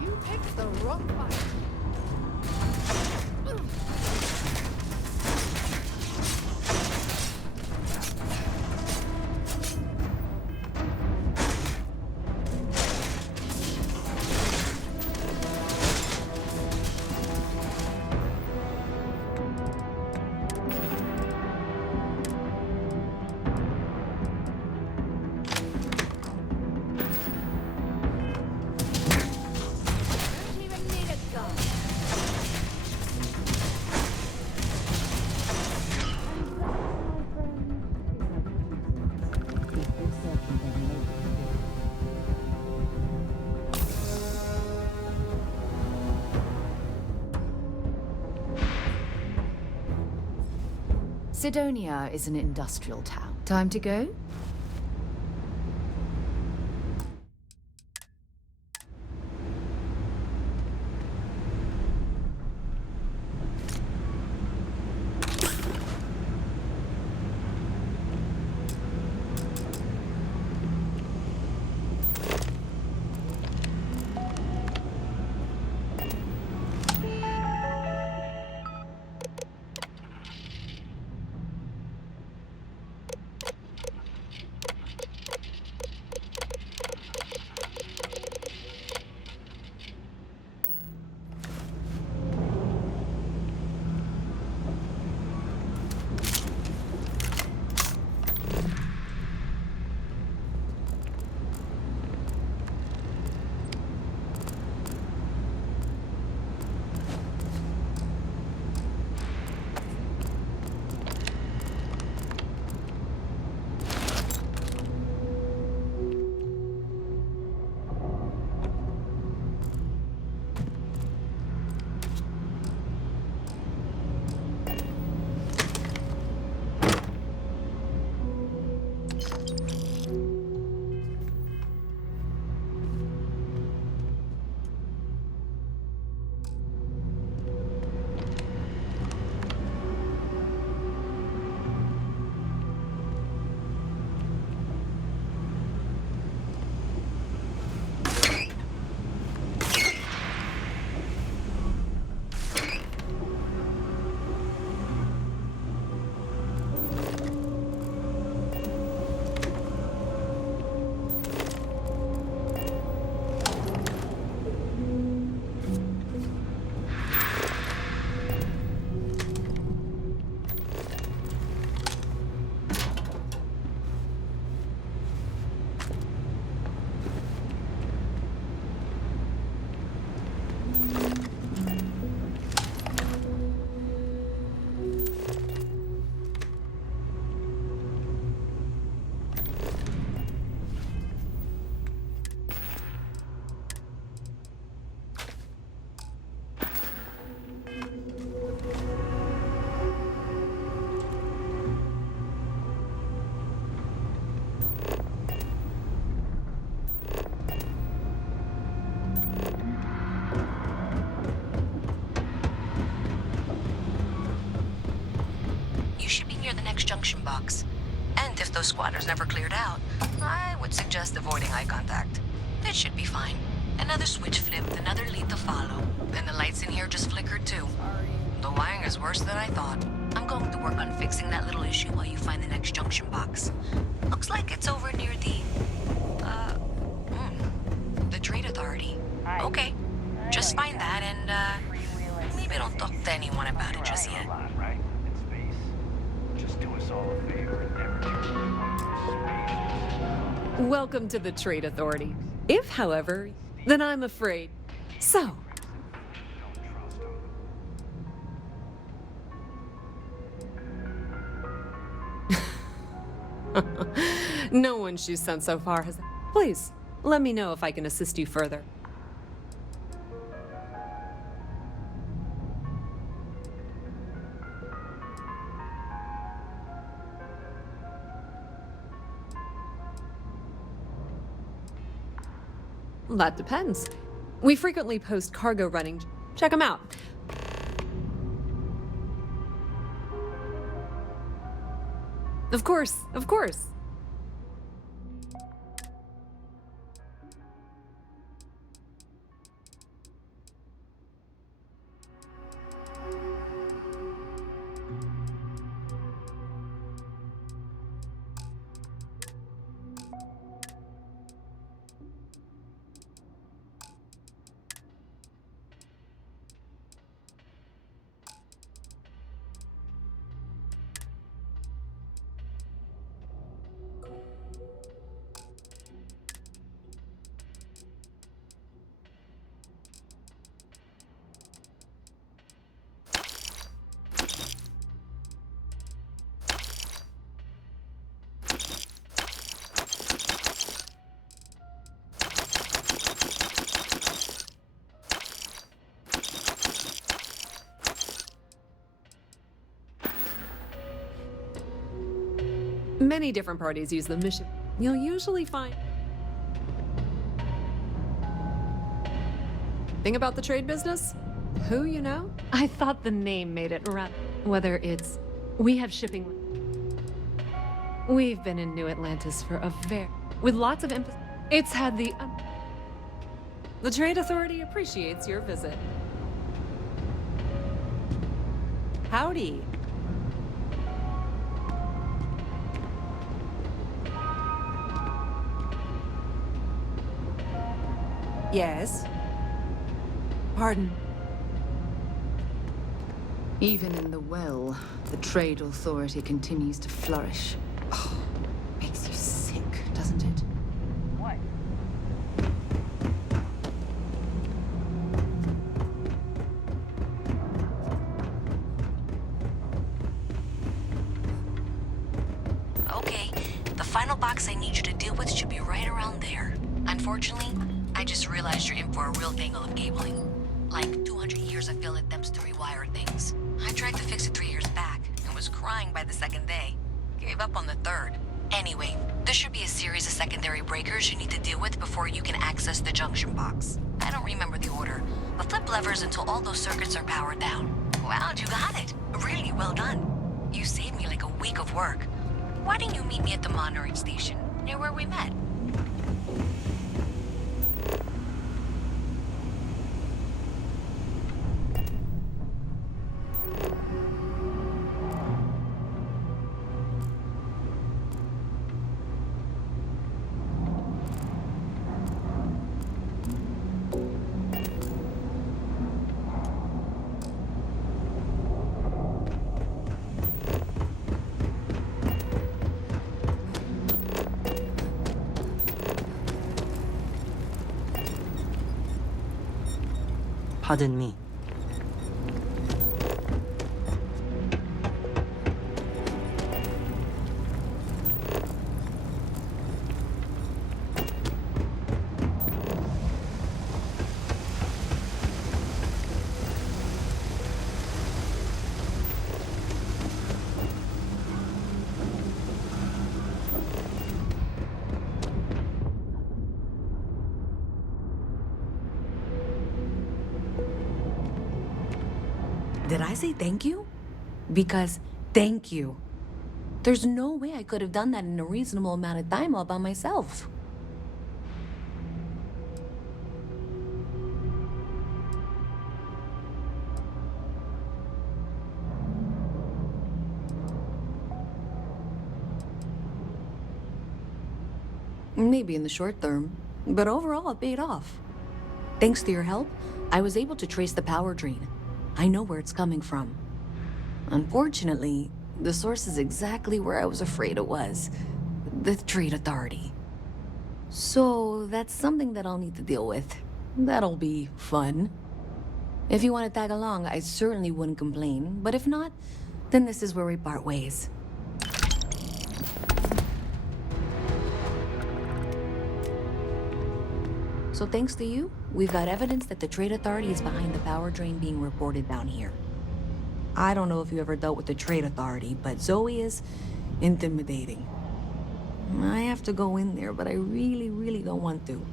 You picked the wrong fight. Sidonia is an industrial town. Time to go? junction box. And if those squatters never cleared out, I would suggest avoiding eye contact. It should be fine. Another switch flipped, another lead to follow. And the lights in here just flickered too. The wiring is worse than I thought. I'm going to work on fixing that little issue while you find the next junction box. Looks like it's over near the Trade Authority. Okay, just find that and, maybe don't talk to anyone about it just yet. Right? In space. Just do us all a favor and never turn space. Welcome to the Trade Authority. If, however, then I'm afraid. So. No one she's sent so far has. Please, let me know if I can assist you further. That depends. We frequently post cargo running. Check them out. Of course, of course. Many different parties use the mission. You'll usually find... Thing about the trade business? Who you know? I thought the name made it right. Whether it's... We have shipping... We've been in New Atlantis for a very... With lots of emphasis. It's had the... The Trade Authority appreciates your visit. Howdy. Yes? Pardon? Even in the well, the Trade Authority continues to flourish. Oh, makes you sick, doesn't it? What? Okay, the final box I need you to deal with should be right around there. Unfortunately, I just realized you're in for a real tangle of cabling. Like 200 years of fill attempts to rewire things. I tried to fix it 3 years back and was crying by the second day. Gave up on the third. Anyway, there should be a series of secondary breakers you need to deal with before you can access the junction box. I don't remember the order, but flip levers until all those circuits are powered down. Wow, you got it. Really well done. You saved me like a week of work. Why didn't you meet me at the monorail station, near where we met? Pardon me. Did I say thank you? Because thank you. There's no way I could have done that in a reasonable amount of time all by myself. Maybe in the short term, but overall it paid off. Thanks to your help, I was able to trace the power drain. I know where it's coming from. Unfortunately, the source is exactly where I was afraid it was. The Trade Authority. So that's something that I'll need to deal with. That'll be fun. If you want to tag along, I certainly wouldn't complain, but if not, then this is where we part ways. So thanks to you, we've got evidence that the Trade Authority is behind the power drain being reported down here. I don't know if you ever dealt with the Trade Authority, but Zoe is intimidating. I have to go in there, but I really don't want to.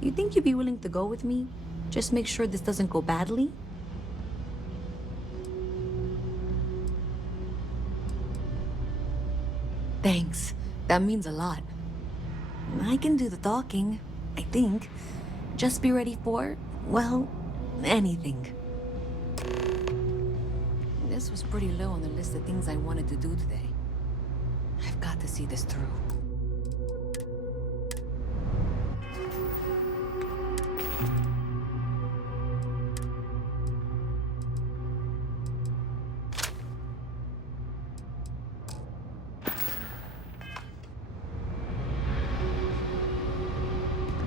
You think you'd be willing to go with me? Just make sure this doesn't go badly? Thanks. That means a lot. I can do the talking, I think. Just be ready for, well, anything. This was pretty low on the list of things I wanted to do today. I've got to see this through.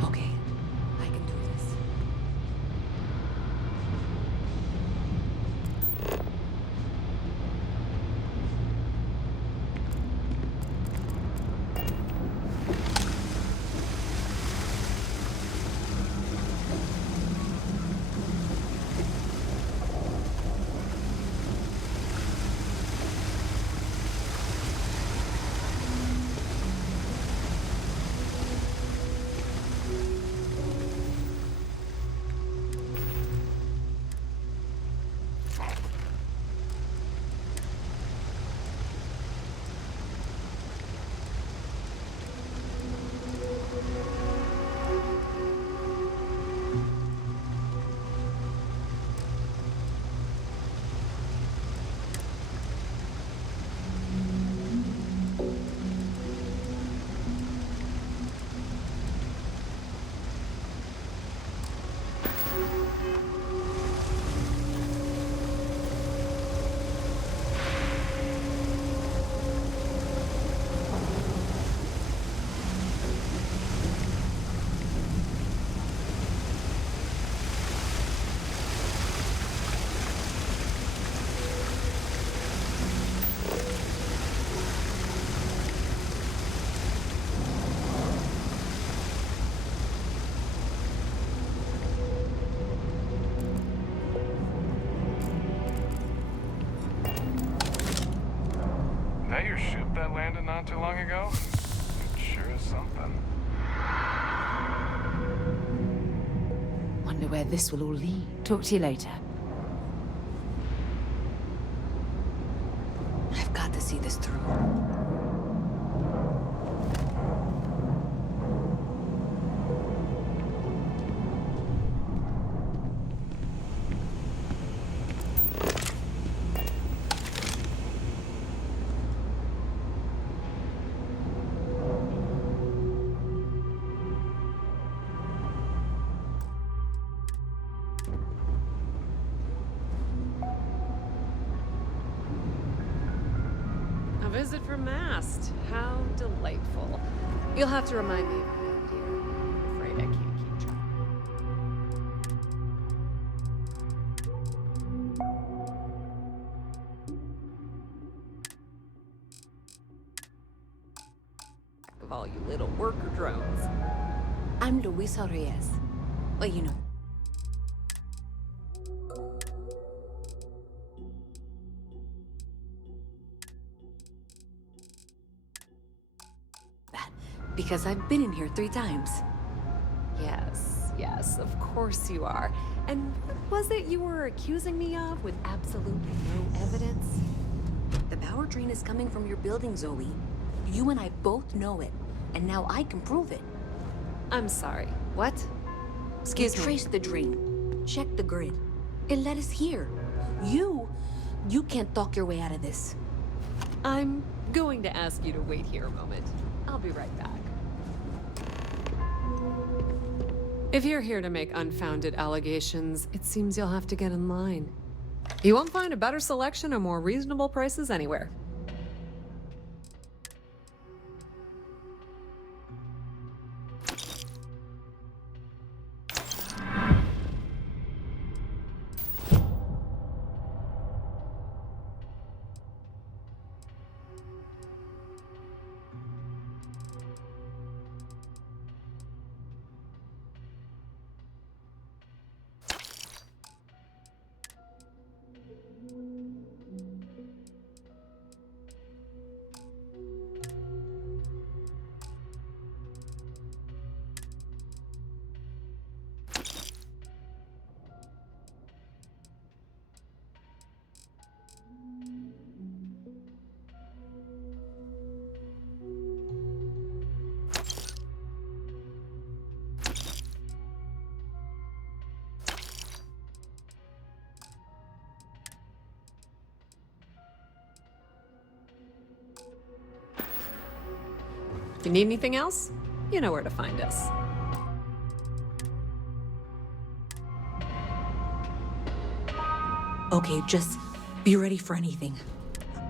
Okay, I can do this. That your ship that landed not too long ago? It sure is something. Wonder where this will all lead. Talk to you later. I've got to see this through. A visit from Mast. How delightful. You'll have to remind me of your name, dear. I'm afraid I can't keep track. Of all you little worker drones. I'm Luisa Reyes. Well, you know. Because I've been in here 3 times. Yes, of course you are. And what was it you were accusing me of with absolutely no evidence? The power power drain is coming from your building, Zoe. You and I both know it, and now I can prove it. I'm sorry. What? Excuse me. Trace the drain. Check the grid. It led us here. You can't talk your way out of this. I'm going to ask you to wait here a moment. I'll be right back. If you're here to make unfounded allegations, it seems you'll have to get in line. You won't find a better selection or more reasonable prices anywhere. If you need anything else, you know where to find us. Okay, just be ready for anything.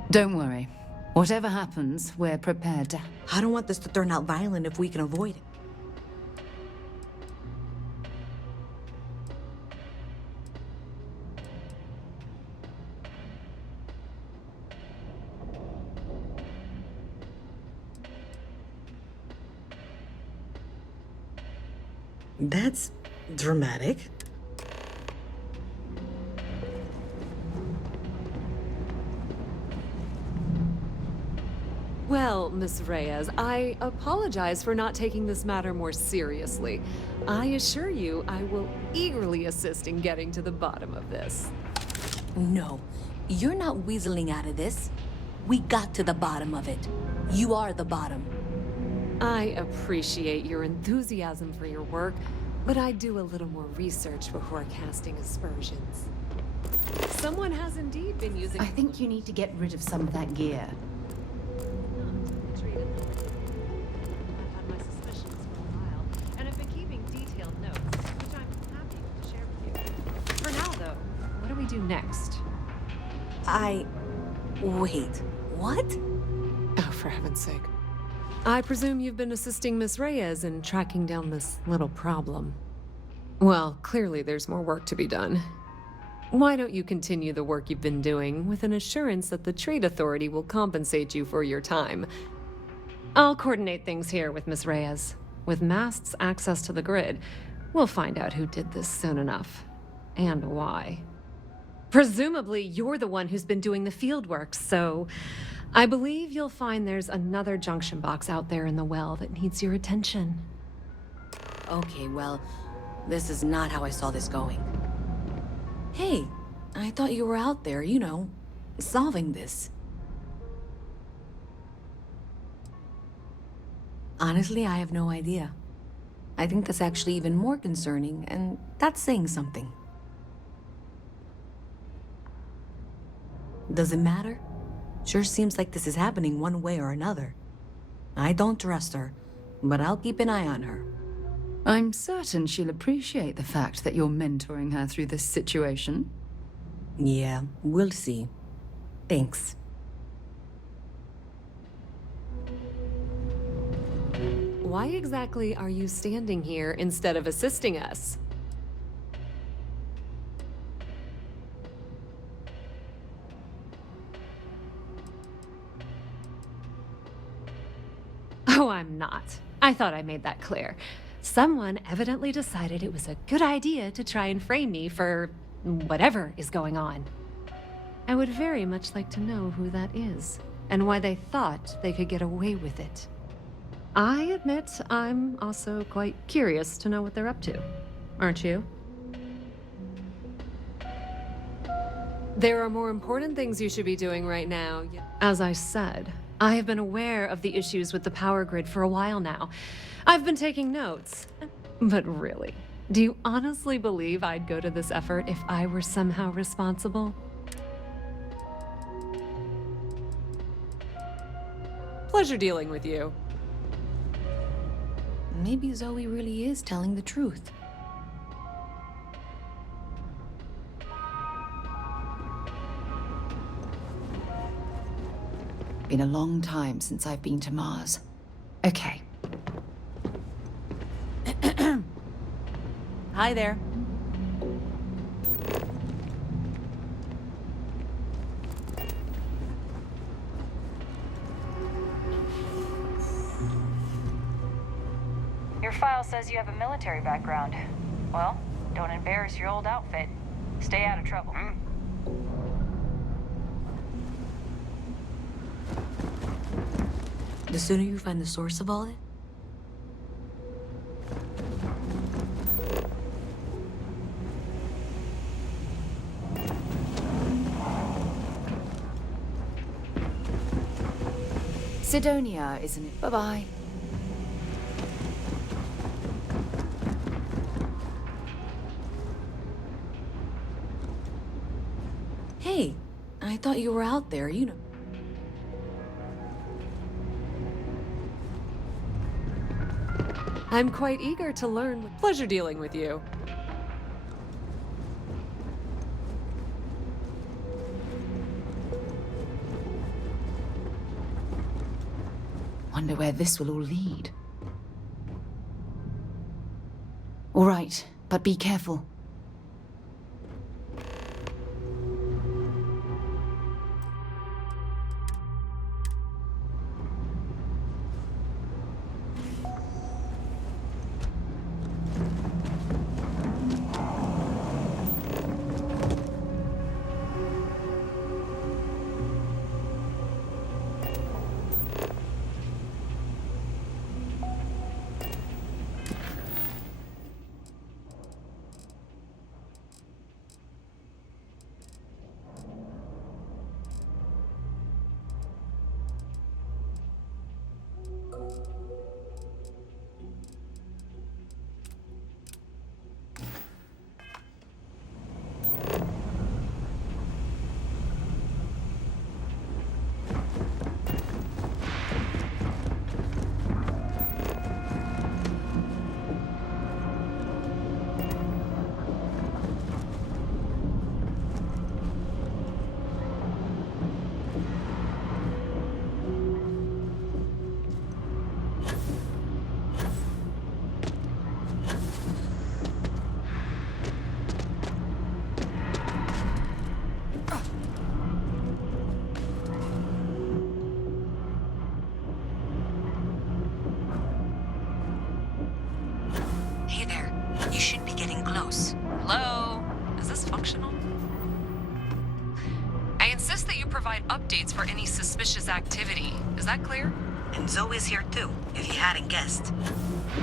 Don't worry. Whatever happens, we're prepared to... I don't want this to turn out violent if we can avoid it. That's dramatic. Well, Miss Reyes, I apologize for not taking this matter more seriously. I assure you I will eagerly assist in getting to the bottom of this. No, you're not weaseling out of this. We got to the bottom of it. You are the bottom. I appreciate your enthusiasm for your work, but I do a little more research before casting aspersions. Someone has indeed been using... I think you need to get rid of some of that gear. I've had my suspicions for a while, and I've been keeping detailed notes, which I'm happy to share with you. For now, though, what do we do next? Wait, what? Oh, for heaven's sake. I presume you've been assisting Miss Reyes in tracking down this little problem. Well, clearly there's more work to be done. Why don't you continue the work you've been doing with an assurance that the Trade Authority will compensate you for your time? I'll coordinate things here with Miss Reyes. With Mast's access to the grid, we'll find out who did this soon enough. And why. Presumably, you're the one who's been doing the field work, so... I believe you'll find there's another junction box out there in the well that needs your attention. Okay, well, this is not how I saw this going. Hey, I thought you were out there, you know, solving this. Honestly, I have no idea. I think that's actually even more concerning, and that's saying something. Does it matter? Sure seems like this is happening one way or another. I don't trust her, but I'll keep an eye on her. I'm certain she'll appreciate the fact that you're mentoring her through this situation. Yeah, we'll see. Thanks. Why exactly are you standing here instead of assisting us? Oh, I'm not. I thought I made that clear. Someone evidently decided it was a good idea to try and frame me for whatever is going on. I would very much like to know who that is, and why they thought they could get away with it. I admit I'm also quite curious to know what they're up to. Aren't you? There are more important things you should be doing right now. As I said, I have been aware of the issues with the power grid for a while now. I've been taking notes. But really, do you honestly believe I'd go to this effort if I were somehow responsible? Pleasure dealing with you. Maybe Zoe really is telling the truth. Been a long time since I've been to Mars. Okay. Hi there. Your file says you have a military background. Well, don't embarrass your old outfit. Stay out of trouble. The sooner you find the source of all it, Sidonia, isn't it? Bye-bye. Hey, I thought you were out there, you know. I'm quite eager to learn. Pleasure dealing with you. Wonder where this will all lead. All right, but be careful. Hey there. You should be getting close. Hello? Is this functional? I insist that you provide updates for any suspicious activity. Is that clear? And Zoe's here too, if you hadn't guessed.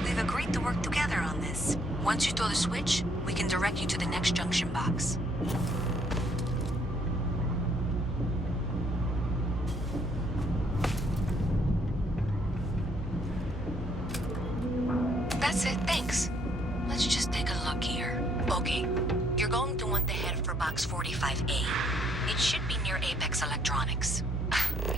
We've agreed to work together on this. Once you throw the switch, we can direct you to the next junction box. That's it, thanks. Let's just take a look here. Okay, you're going to want to head for box 45A. It should be near Apex Electronics.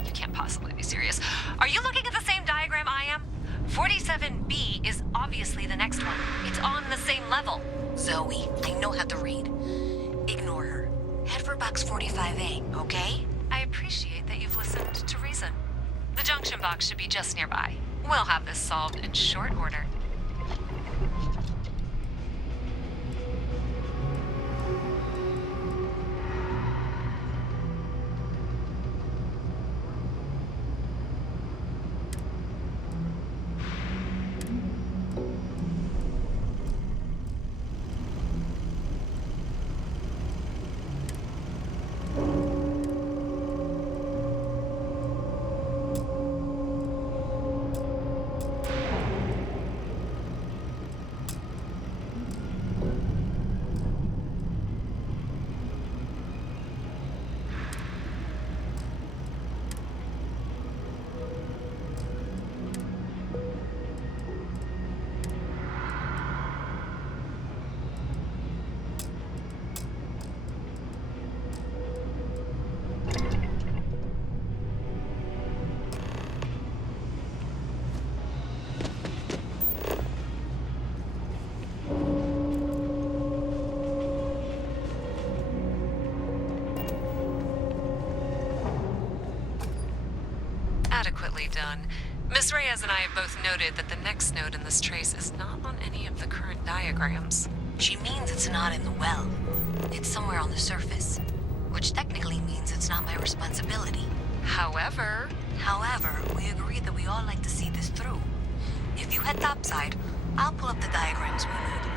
You can't possibly be serious. Are you looking at the same diagram I am? 47B is obviously the next one. It's on the same level. Zoe, I know how to read. Ignore her. Head for box 45A, okay? I appreciate that you've listened to reason. The junction box should be just nearby. We'll have this solved in short order. Adequately done. Miss Reyes and I have both noted that the next node in this trace is not on any of the current diagrams. She means it's not in the well. It's somewhere on the surface, which technically means it's not my responsibility. However, we agreed that we all like to see this through. If you head topside, I'll pull up the diagrams we need.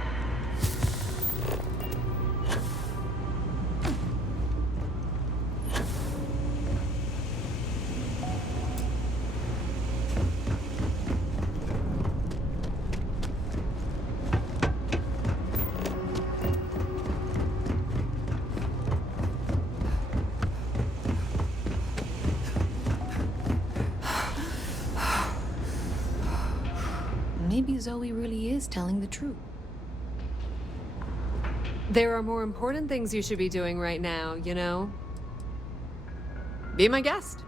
Maybe Zoe really is telling the truth. there are more important things you should be doing right now, you know? Be my guest.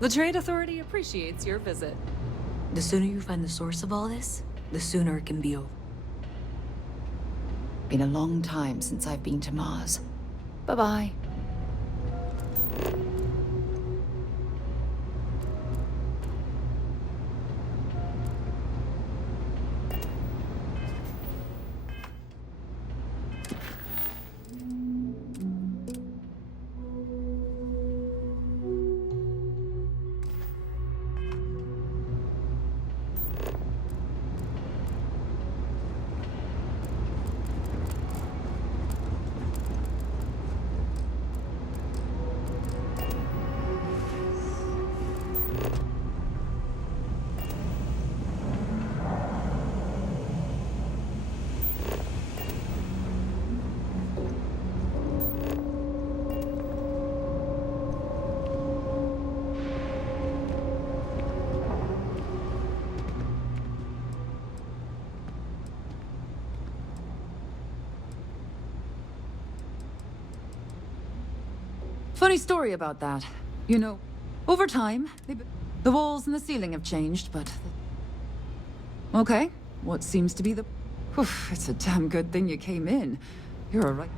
The Trade Authority appreciates your visit. The sooner you find the source of all this, the sooner it can be over. Been a long time since I've been to Mars. Bye-bye. Funny story about that. You know, over time, the walls and the ceiling have changed, but... Okay, what seems to be the... It's a damn good thing you came in. You're a right...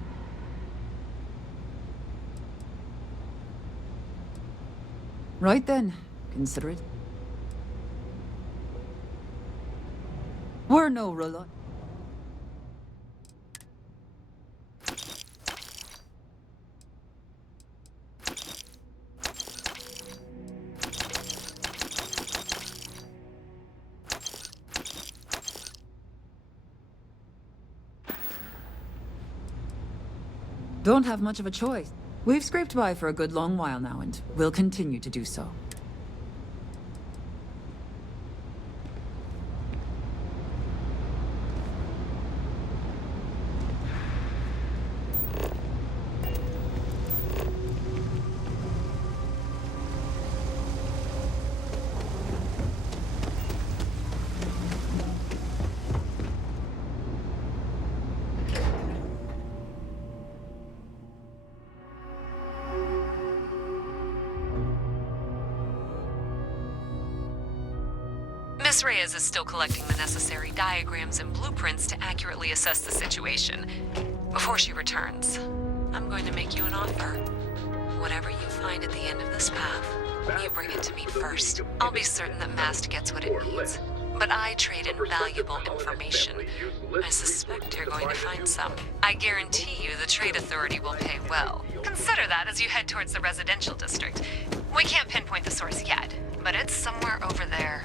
Right then, consider it. We're no rely... Don't have much of a choice. We've scraped by for a good long while now, and we'll continue to do so. Miss Reyes is still collecting the necessary diagrams and blueprints to accurately assess the situation. Before she returns, I'm going to make you an offer. Whatever you find at the end of this path, you bring it to me first. I'll be certain that Mast gets what it needs. but I trade in valuable information. I suspect you're going to find some. I guarantee you the Trade Authority will pay well. Consider that as you head towards the residential district. We can't pinpoint the source yet, but it's somewhere over there.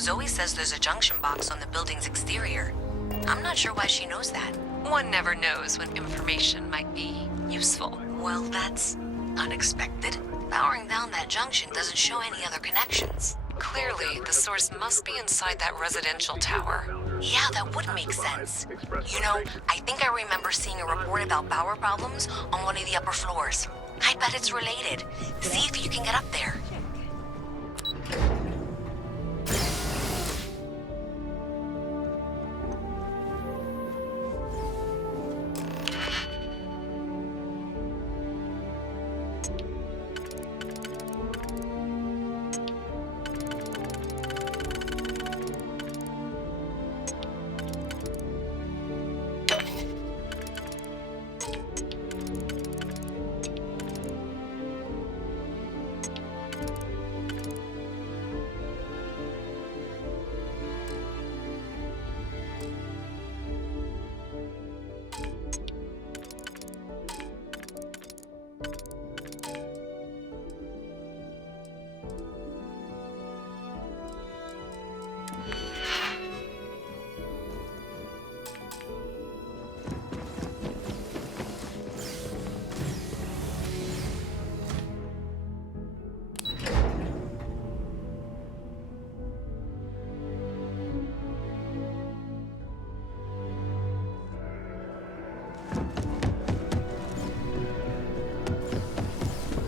Zoe says there's a junction box on the building's exterior. I'm not sure why she knows that. One never knows when information might be useful. Well, that's unexpected. Powering down that junction doesn't show any other connections. Clearly, the source must be inside that residential tower. Yeah, that would make sense. You know, I think I remember seeing a report about power problems on one of the upper floors. I bet it's related. See if you can get up there.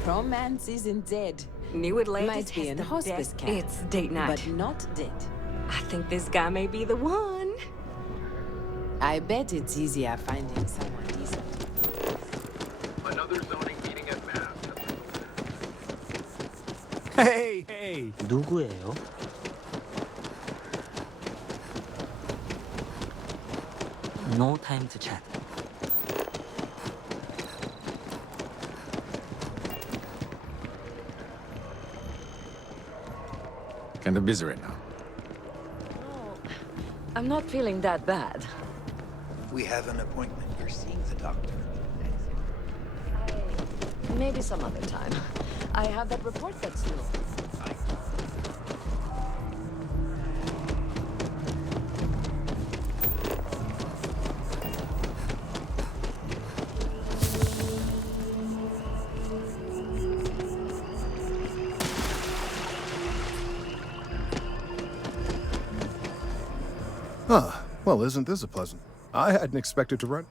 Romance isn't dead. New Atlantis Might be has in the hospice best camp, It's date night. but not dead. I think this guy may be the one. I bet it's easier finding someone decent. Another zoning meeting at Mass. Hey, hey. 누구예요? No time to chat. Kind of busy right now. I'm not feeling that bad. We have an appointment. You're seeing the doctor. Maybe some other time. I have that report that's due. Ah, well, isn't this a pleasant? I hadn't expected to run.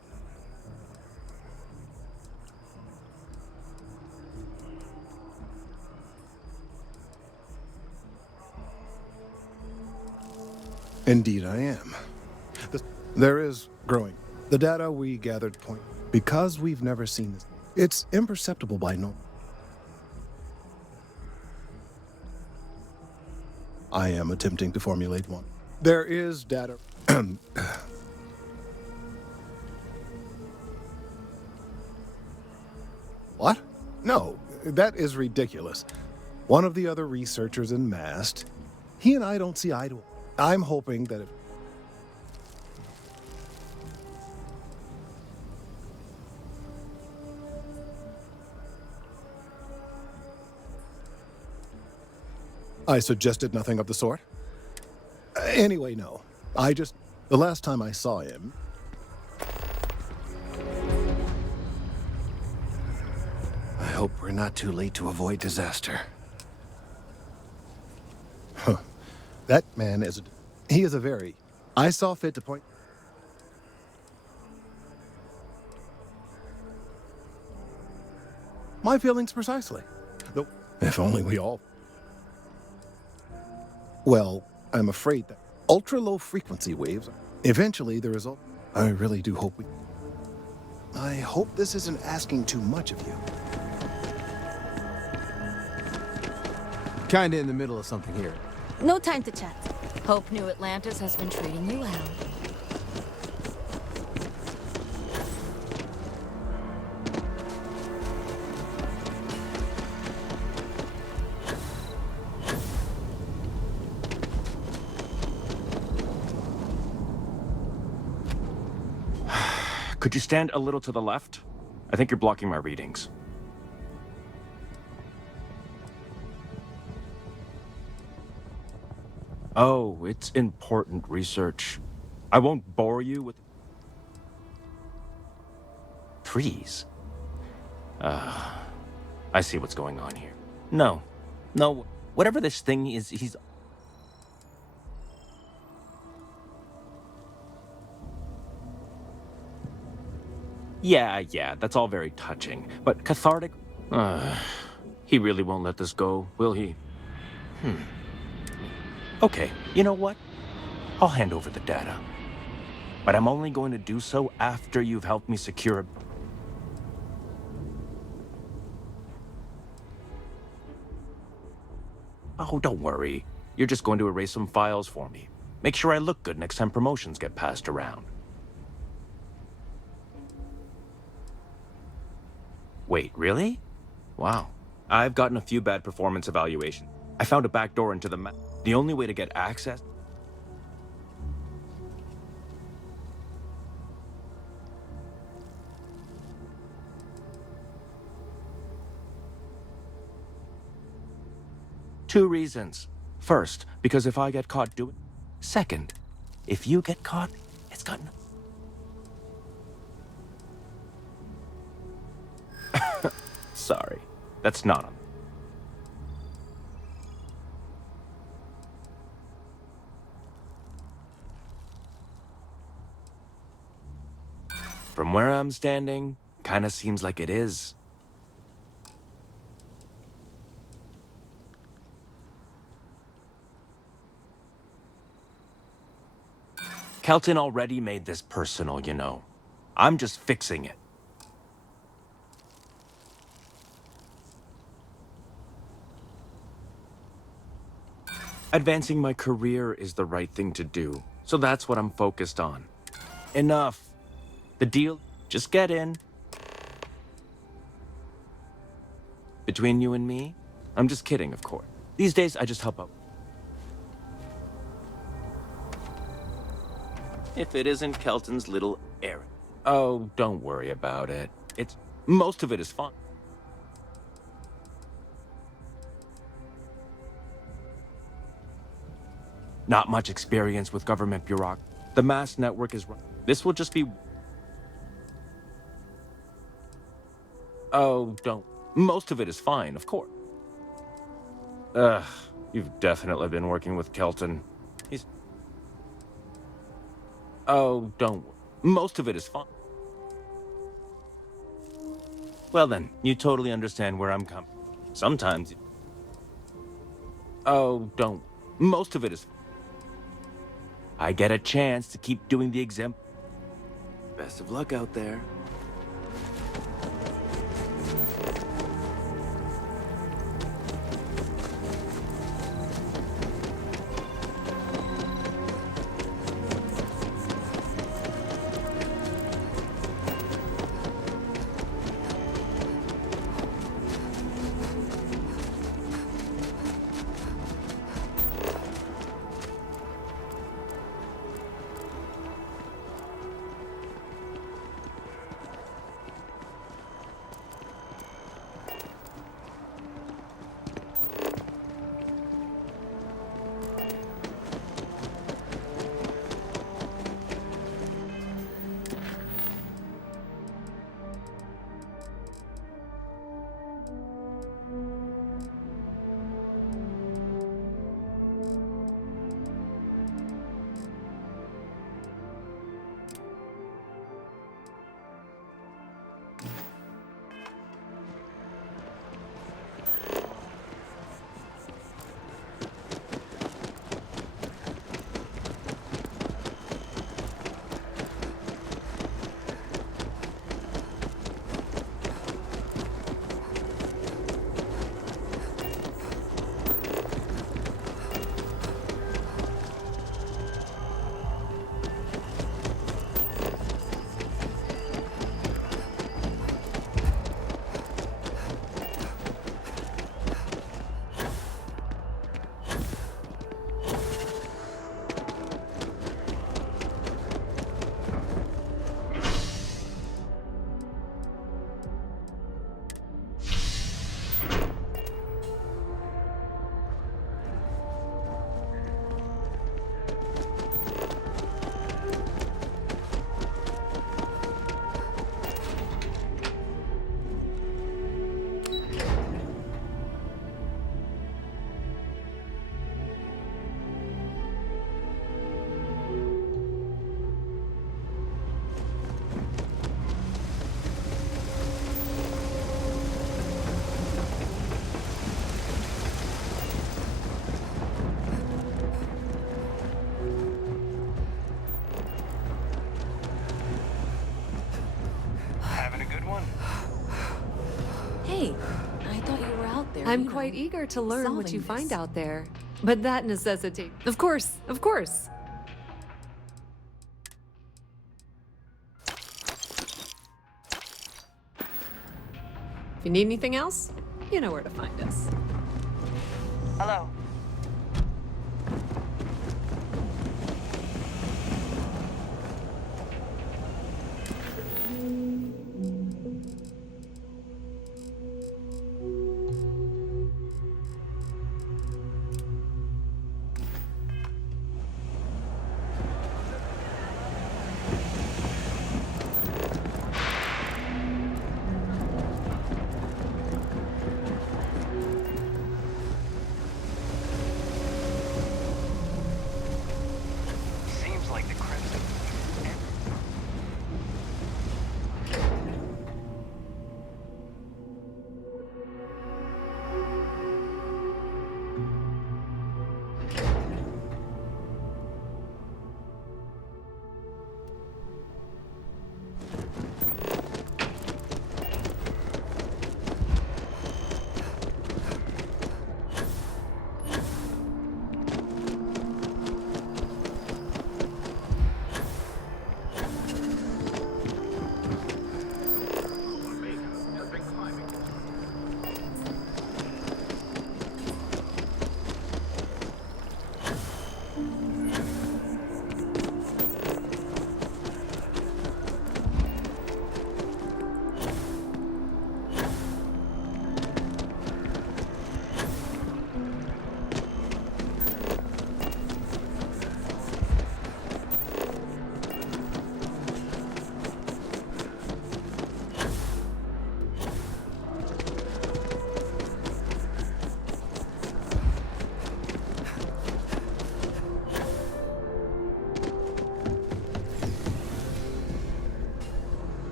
Indeed, I am. There is growing. The data we gathered point. Because we've never seen this, it's imperceptible by normal. I am attempting to formulate one. There is data. What? No, that is ridiculous. One of the other researchers in MAST, he and I don't see eye to eye. I'm hoping that if... I suggested nothing of the sort. Anyway, no. The last time I saw him, hope we're not too late to avoid disaster. Huh. That man is he is a very... I saw fit to point... My feelings precisely. Though, if only we all... Well, I'm afraid that ultra-low frequency waves... Eventually, the result... I really do hope we... I hope this isn't asking too much of you. Kinda in the middle of something here. No time to chat. Hope New Atlantis has been treating you well. Could you stand a little to the left? I think you're blocking my readings. Oh, it's important research. I won't bore you with... trees. I see what's going on here. No, whatever this thing is, he's... Yeah, that's all very touching. But cathartic... he really won't let this go, will he? Okay, you know what? I'll hand over the data. But I'm only going to do so after you've helped me secure... Oh, don't worry. You're just going to erase some files for me. Make sure I look good next time promotions get passed around. Wait, really? Wow. I've gotten a few bad performance evaluations. I found a backdoor into the map. The only way to get access... Two reasons. First, because if I get caught doing... Second, if you get caught, it's got no... Sorry, that's not on... From where I'm standing, kinda seems like it is. Kelton already made this personal, you know. I'm just fixing it. Advancing my career is the right thing to do, so that's what I'm focused on. Enough. The deal, just get in. Between you and me, I'm just kidding, of course. These days, I just help out. If it isn't Kelton's little errand. Oh, don't worry about it. Most of it is fun. Not much experience with government bureaucracy. The mass network is... This will just be... Oh, don't... Most of it is fine, of course. You've definitely been working with Kelton. He's... Oh, don't... Most of it is fine. Well then, you totally understand where I'm coming. Sometimes... Oh, don't... Most of it is... I get a chance to keep doing the exam. Best of luck out there. one? Hey, I thought you were out there. I'm quite eager to learn what you find out there. But that necessitates... Of course, of course. If you need anything else, you know where to find us. Hello. Seems like the Crimson.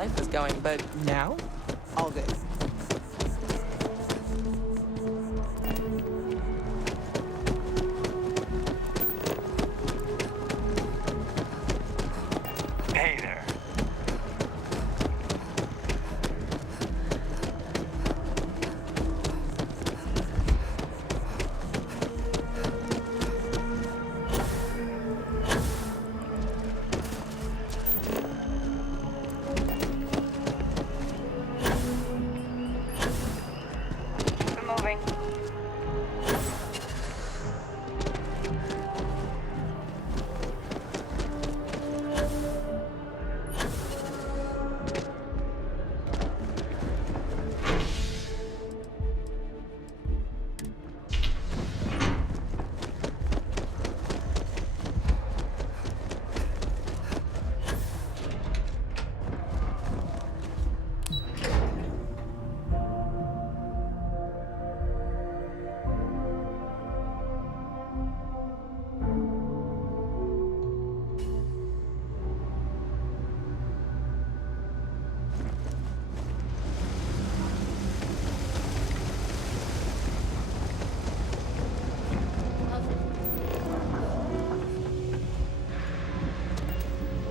life was going, but now, all good. Hey there. Moving.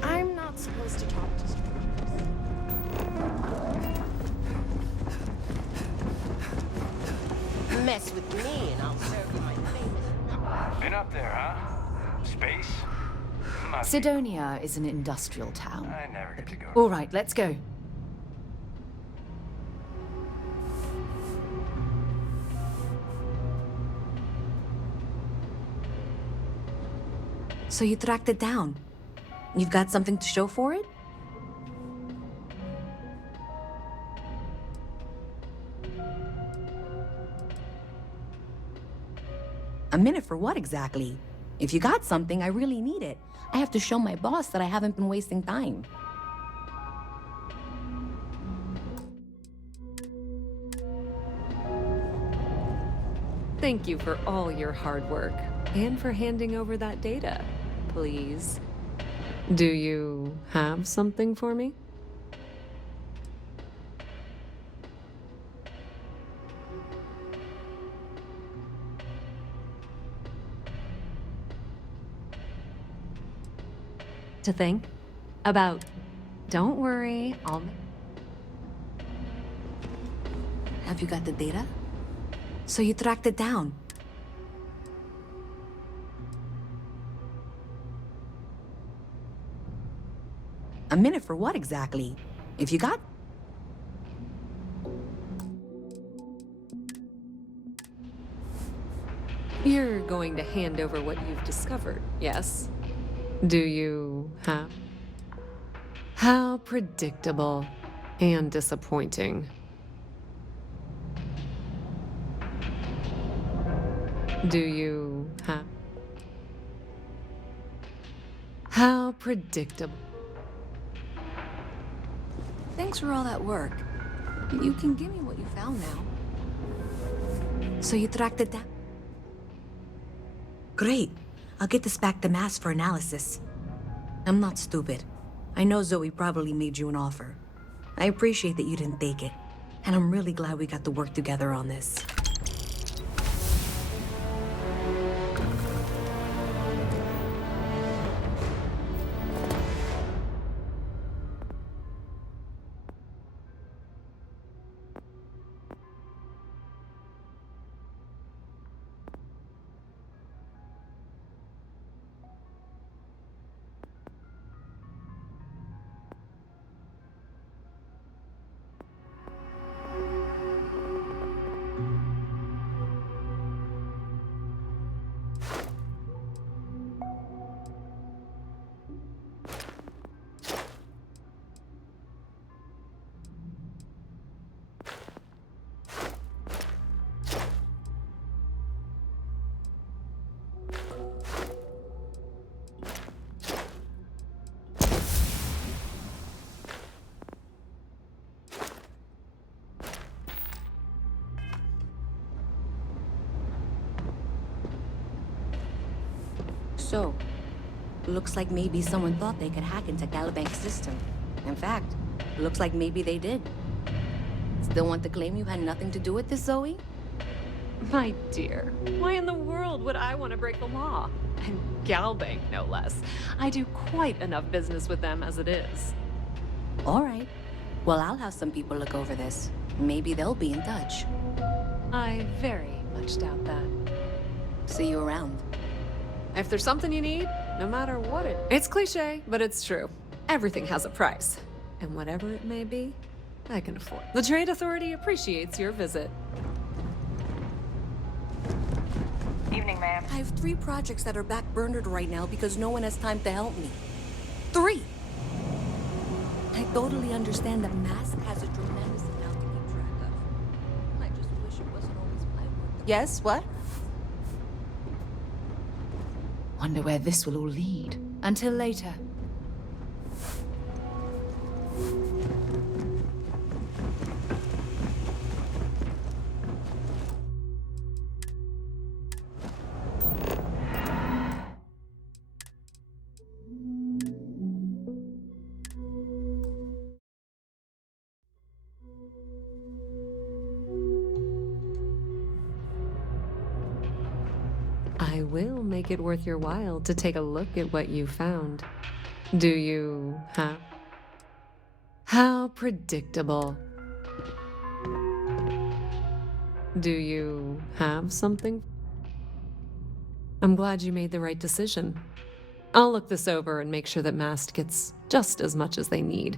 I'm not supposed to talk to strangers. Mess with me and I'll serve you my famous. Been up there, huh? Space? Must be. Sidonia is an industrial town. I never get to go. All right, let's go. So you tracked it down. You've got something to show for it? A minute for what exactly? If you got something, I really need it. I have to show my boss that I haven't been wasting time. Thank you for all your hard work and for handing over that data, please. Do you have something for me? To think about. Don't worry, I'll. Have you got the data? So you tracked it down. A minute for what exactly? If you got... You're going to hand over what you've discovered, yes? Do you have? How predictable and disappointing. Do you have? How predictable. Thanks for all that work. You can give me what you found now. So you tracked it down? Great. I'll get this back to Mass for analysis. I'm not stupid. I know Zoe probably made you an offer. I appreciate that you didn't take it. And I'm really glad we got to work together on this. So, looks like maybe someone thought they could hack into Calibank's system. In fact, Looks like maybe they did. Still want to claim you had nothing to do with this, Zoe? My dear, why in the world would I want to break the law? And Galbank, no less. I do quite enough business with them as it is. All right. Well, I'll have some people look over this. Maybe they'll be in touch. I very much doubt that. See you around. If there's something you need, no matter what it is. It's cliche, but it's true. Everything has a price. And whatever it may be, I can afford. The Trade Authority appreciates your visit. Evening, ma'am. I have 3 projects that are backburnered right now because no one has time to help me. 3! I totally understand that Mask has a tremendous amount to keep track of. I just wish it wasn't always my work. Yes, what? Wonder where this will all lead. Until later. I will make it worth your while to take a look at what you found. Do you have? How predictable. Do you have something? I'm glad you made the right decision. I'll look this over and make sure that Mast gets just as much as they need,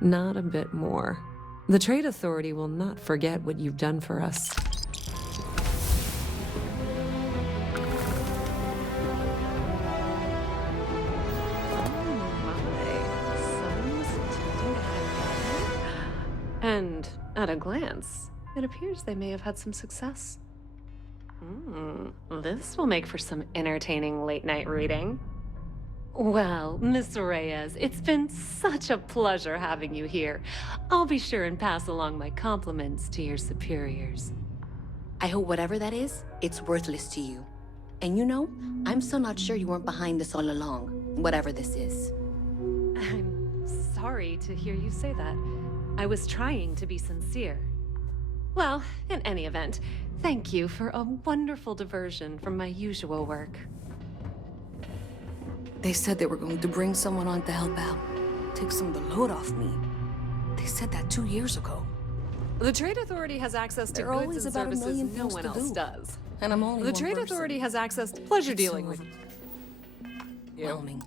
not a bit more. The Trade Authority will not forget what you've done for us. And at a glance, it appears they may have had some success. This will make for some entertaining late-night reading. Well, Miss Reyes, it's been such a pleasure having you here. I'll be sure and pass along my compliments to your superiors. I hope whatever that is, it's worthless to you. And you know, I'm still not sure you weren't behind this all along, whatever this is. I'm sorry to hear you say that. I was trying to be sincere. Well, in any event, thank you for a wonderful diversion from my usual work. They said they were going to bring someone on to help out, take some of the load off me. They said that 2 years ago. The Trade Authority has access to There are goods always and about a services million no things one to else do. does. And I'm only The one Trade person. Authority has access to pleasure It's dealing with you. overwhelming.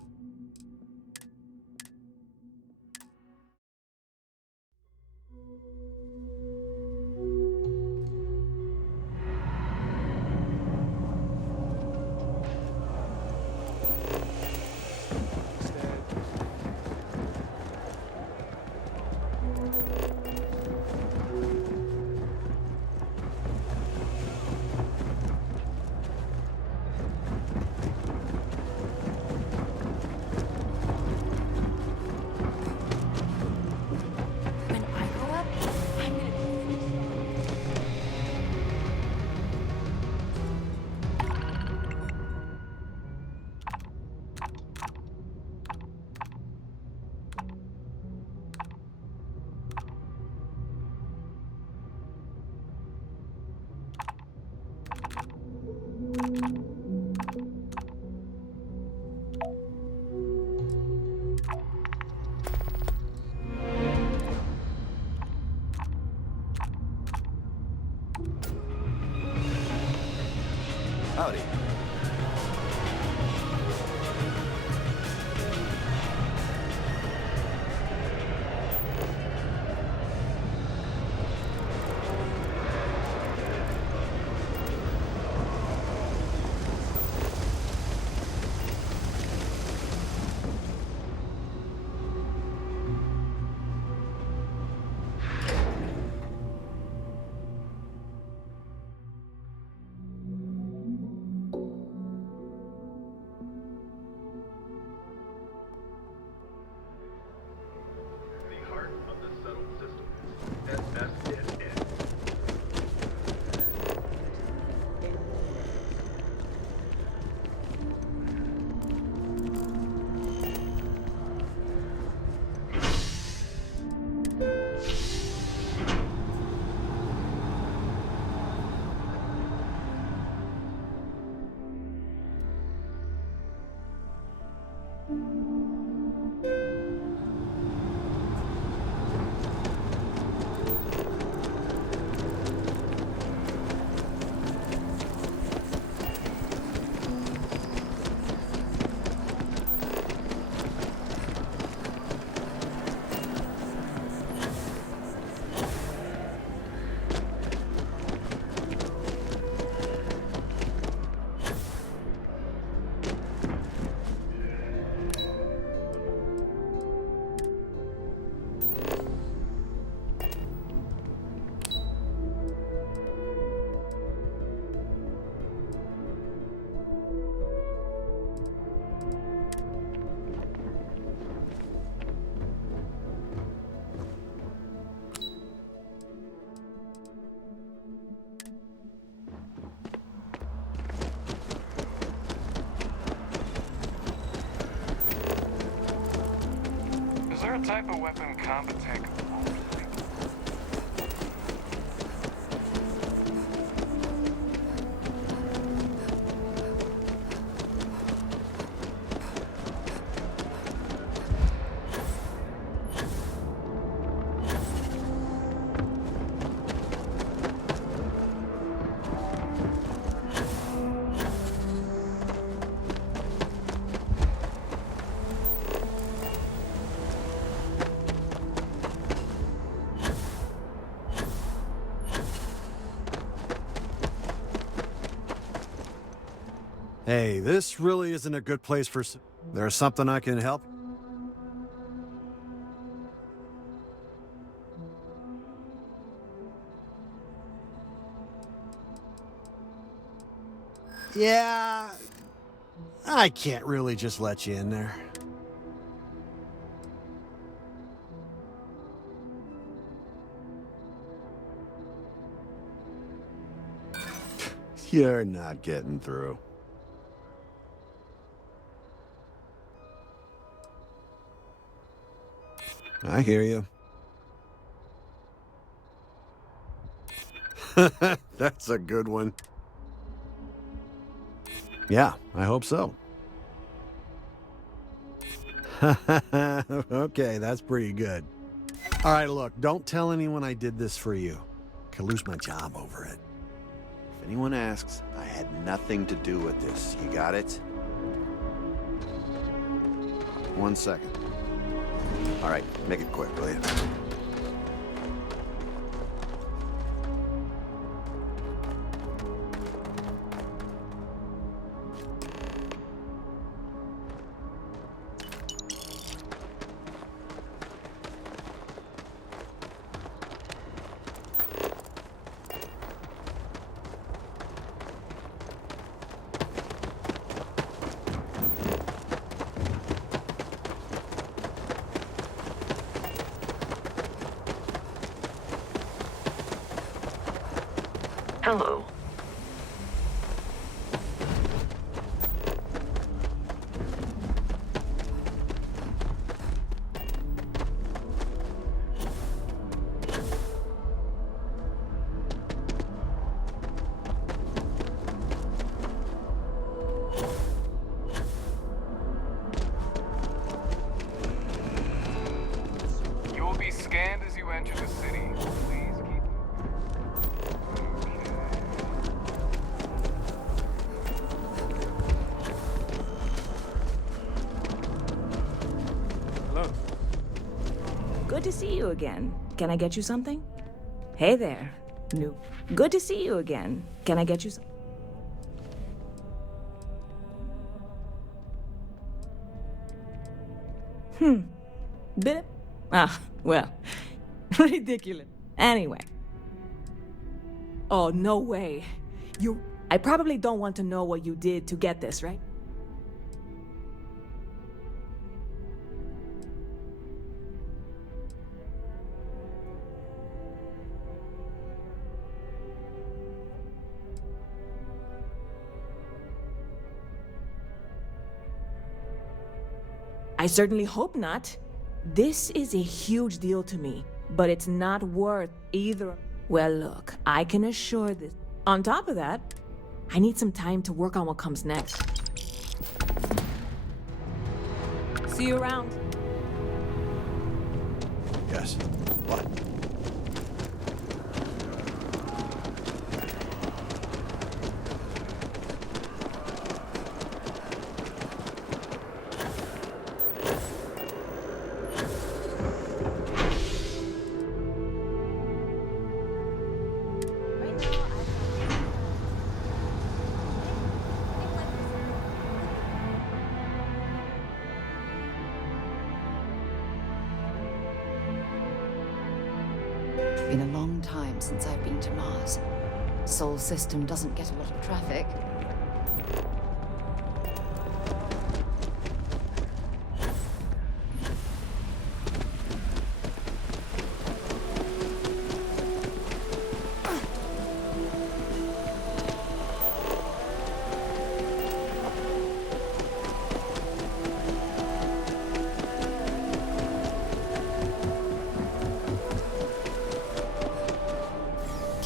the type of weapon combat tech won't think. Hey, this really isn't a good place for... There's something I can help? Yeah... I can't really just let you in there. You're not getting through. I hear you. That's a good one. Yeah, I hope so. Okay, that's pretty good. All right, look, don't tell anyone I did this for you. Could lose my job over it. If anyone asks, I had nothing to do with this. You got it? 1 second. All right, make it quick, will you? Hello. You will be scanned as you enter the city. Please keep... Hello. Good to see you again. Can I get you something? Hey there. New. Good to see you again. Can I get you something? Bit. Well. Ridiculous. Anyway. Oh, no way. I probably don't want to know what you did to get this, right? I certainly hope not. This is a huge deal to me, but it's not worth either. Well, look, I can assure this. On top of that, I need some time to work on what comes next. See you around. Yes. What? Been a long time since I've been to Mars. Sol system doesn't get a lot of traffic.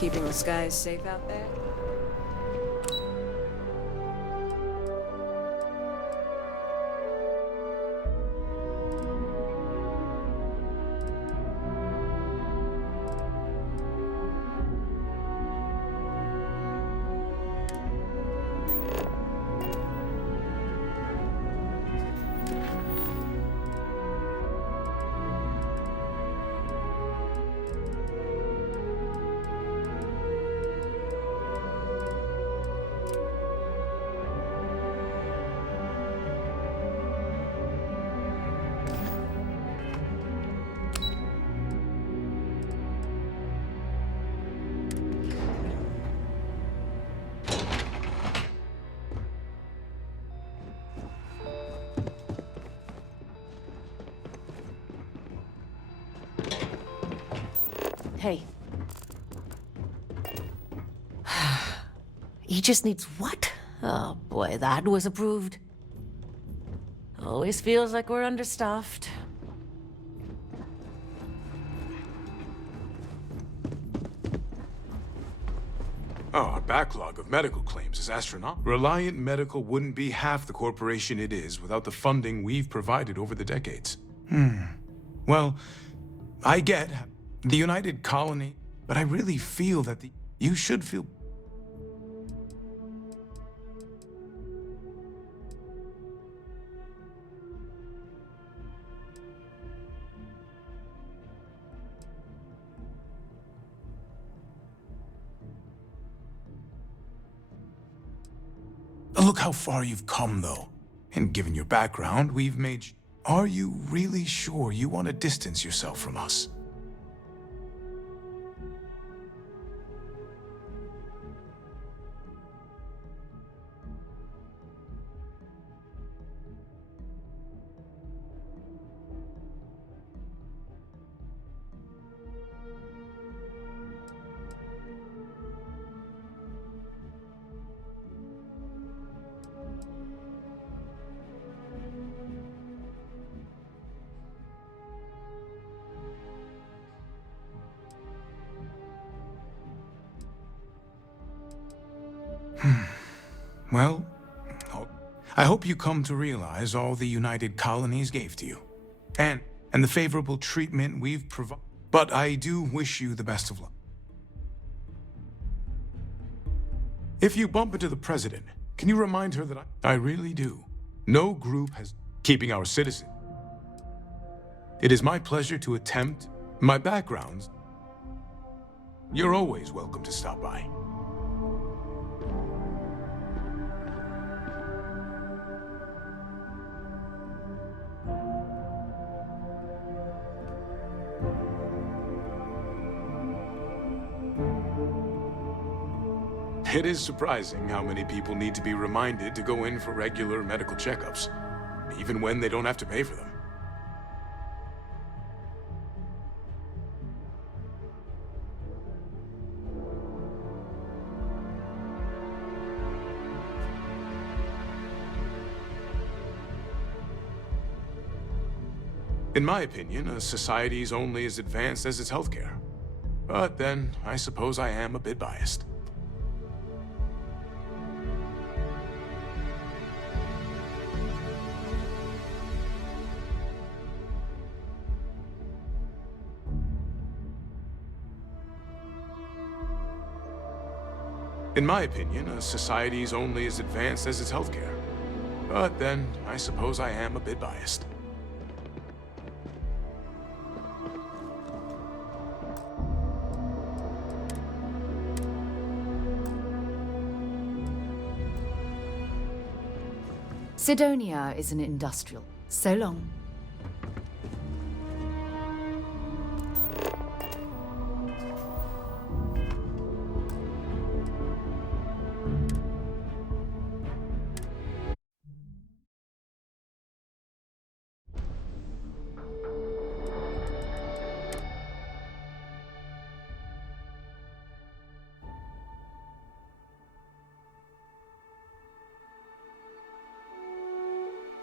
keeping the skies safe out there? Hey. He just needs what? Oh boy, that was approved. Always feels like we're understaffed. Oh, our backlog of medical claims is astronomical. Reliant Medical wouldn't be half the corporation it is without the funding we've provided over the decades. Well, I get the United Colony, but I really feel that you should feel... Look how far you've come, though. And given your background, we've made... Are you really sure you want to distance yourself from us? Well, I hope you come to realize all the United Colonies gave to you, and the favorable treatment we've provided. But I do wish you the best of luck. If you bump into the President, can you remind her that I really do. No group has keeping our citizens. It is my pleasure to attempt my backgrounds. You're always welcome to stop by. It is surprising how many people need to be reminded to go in for regular medical checkups, even when they don't have to pay for them. In my opinion, a society is only as advanced as its healthcare. But then, I suppose I am a bit biased. In my opinion, a society is only as advanced as its healthcare. But then, I suppose I am a bit biased. Sidonia is an industrial. So long.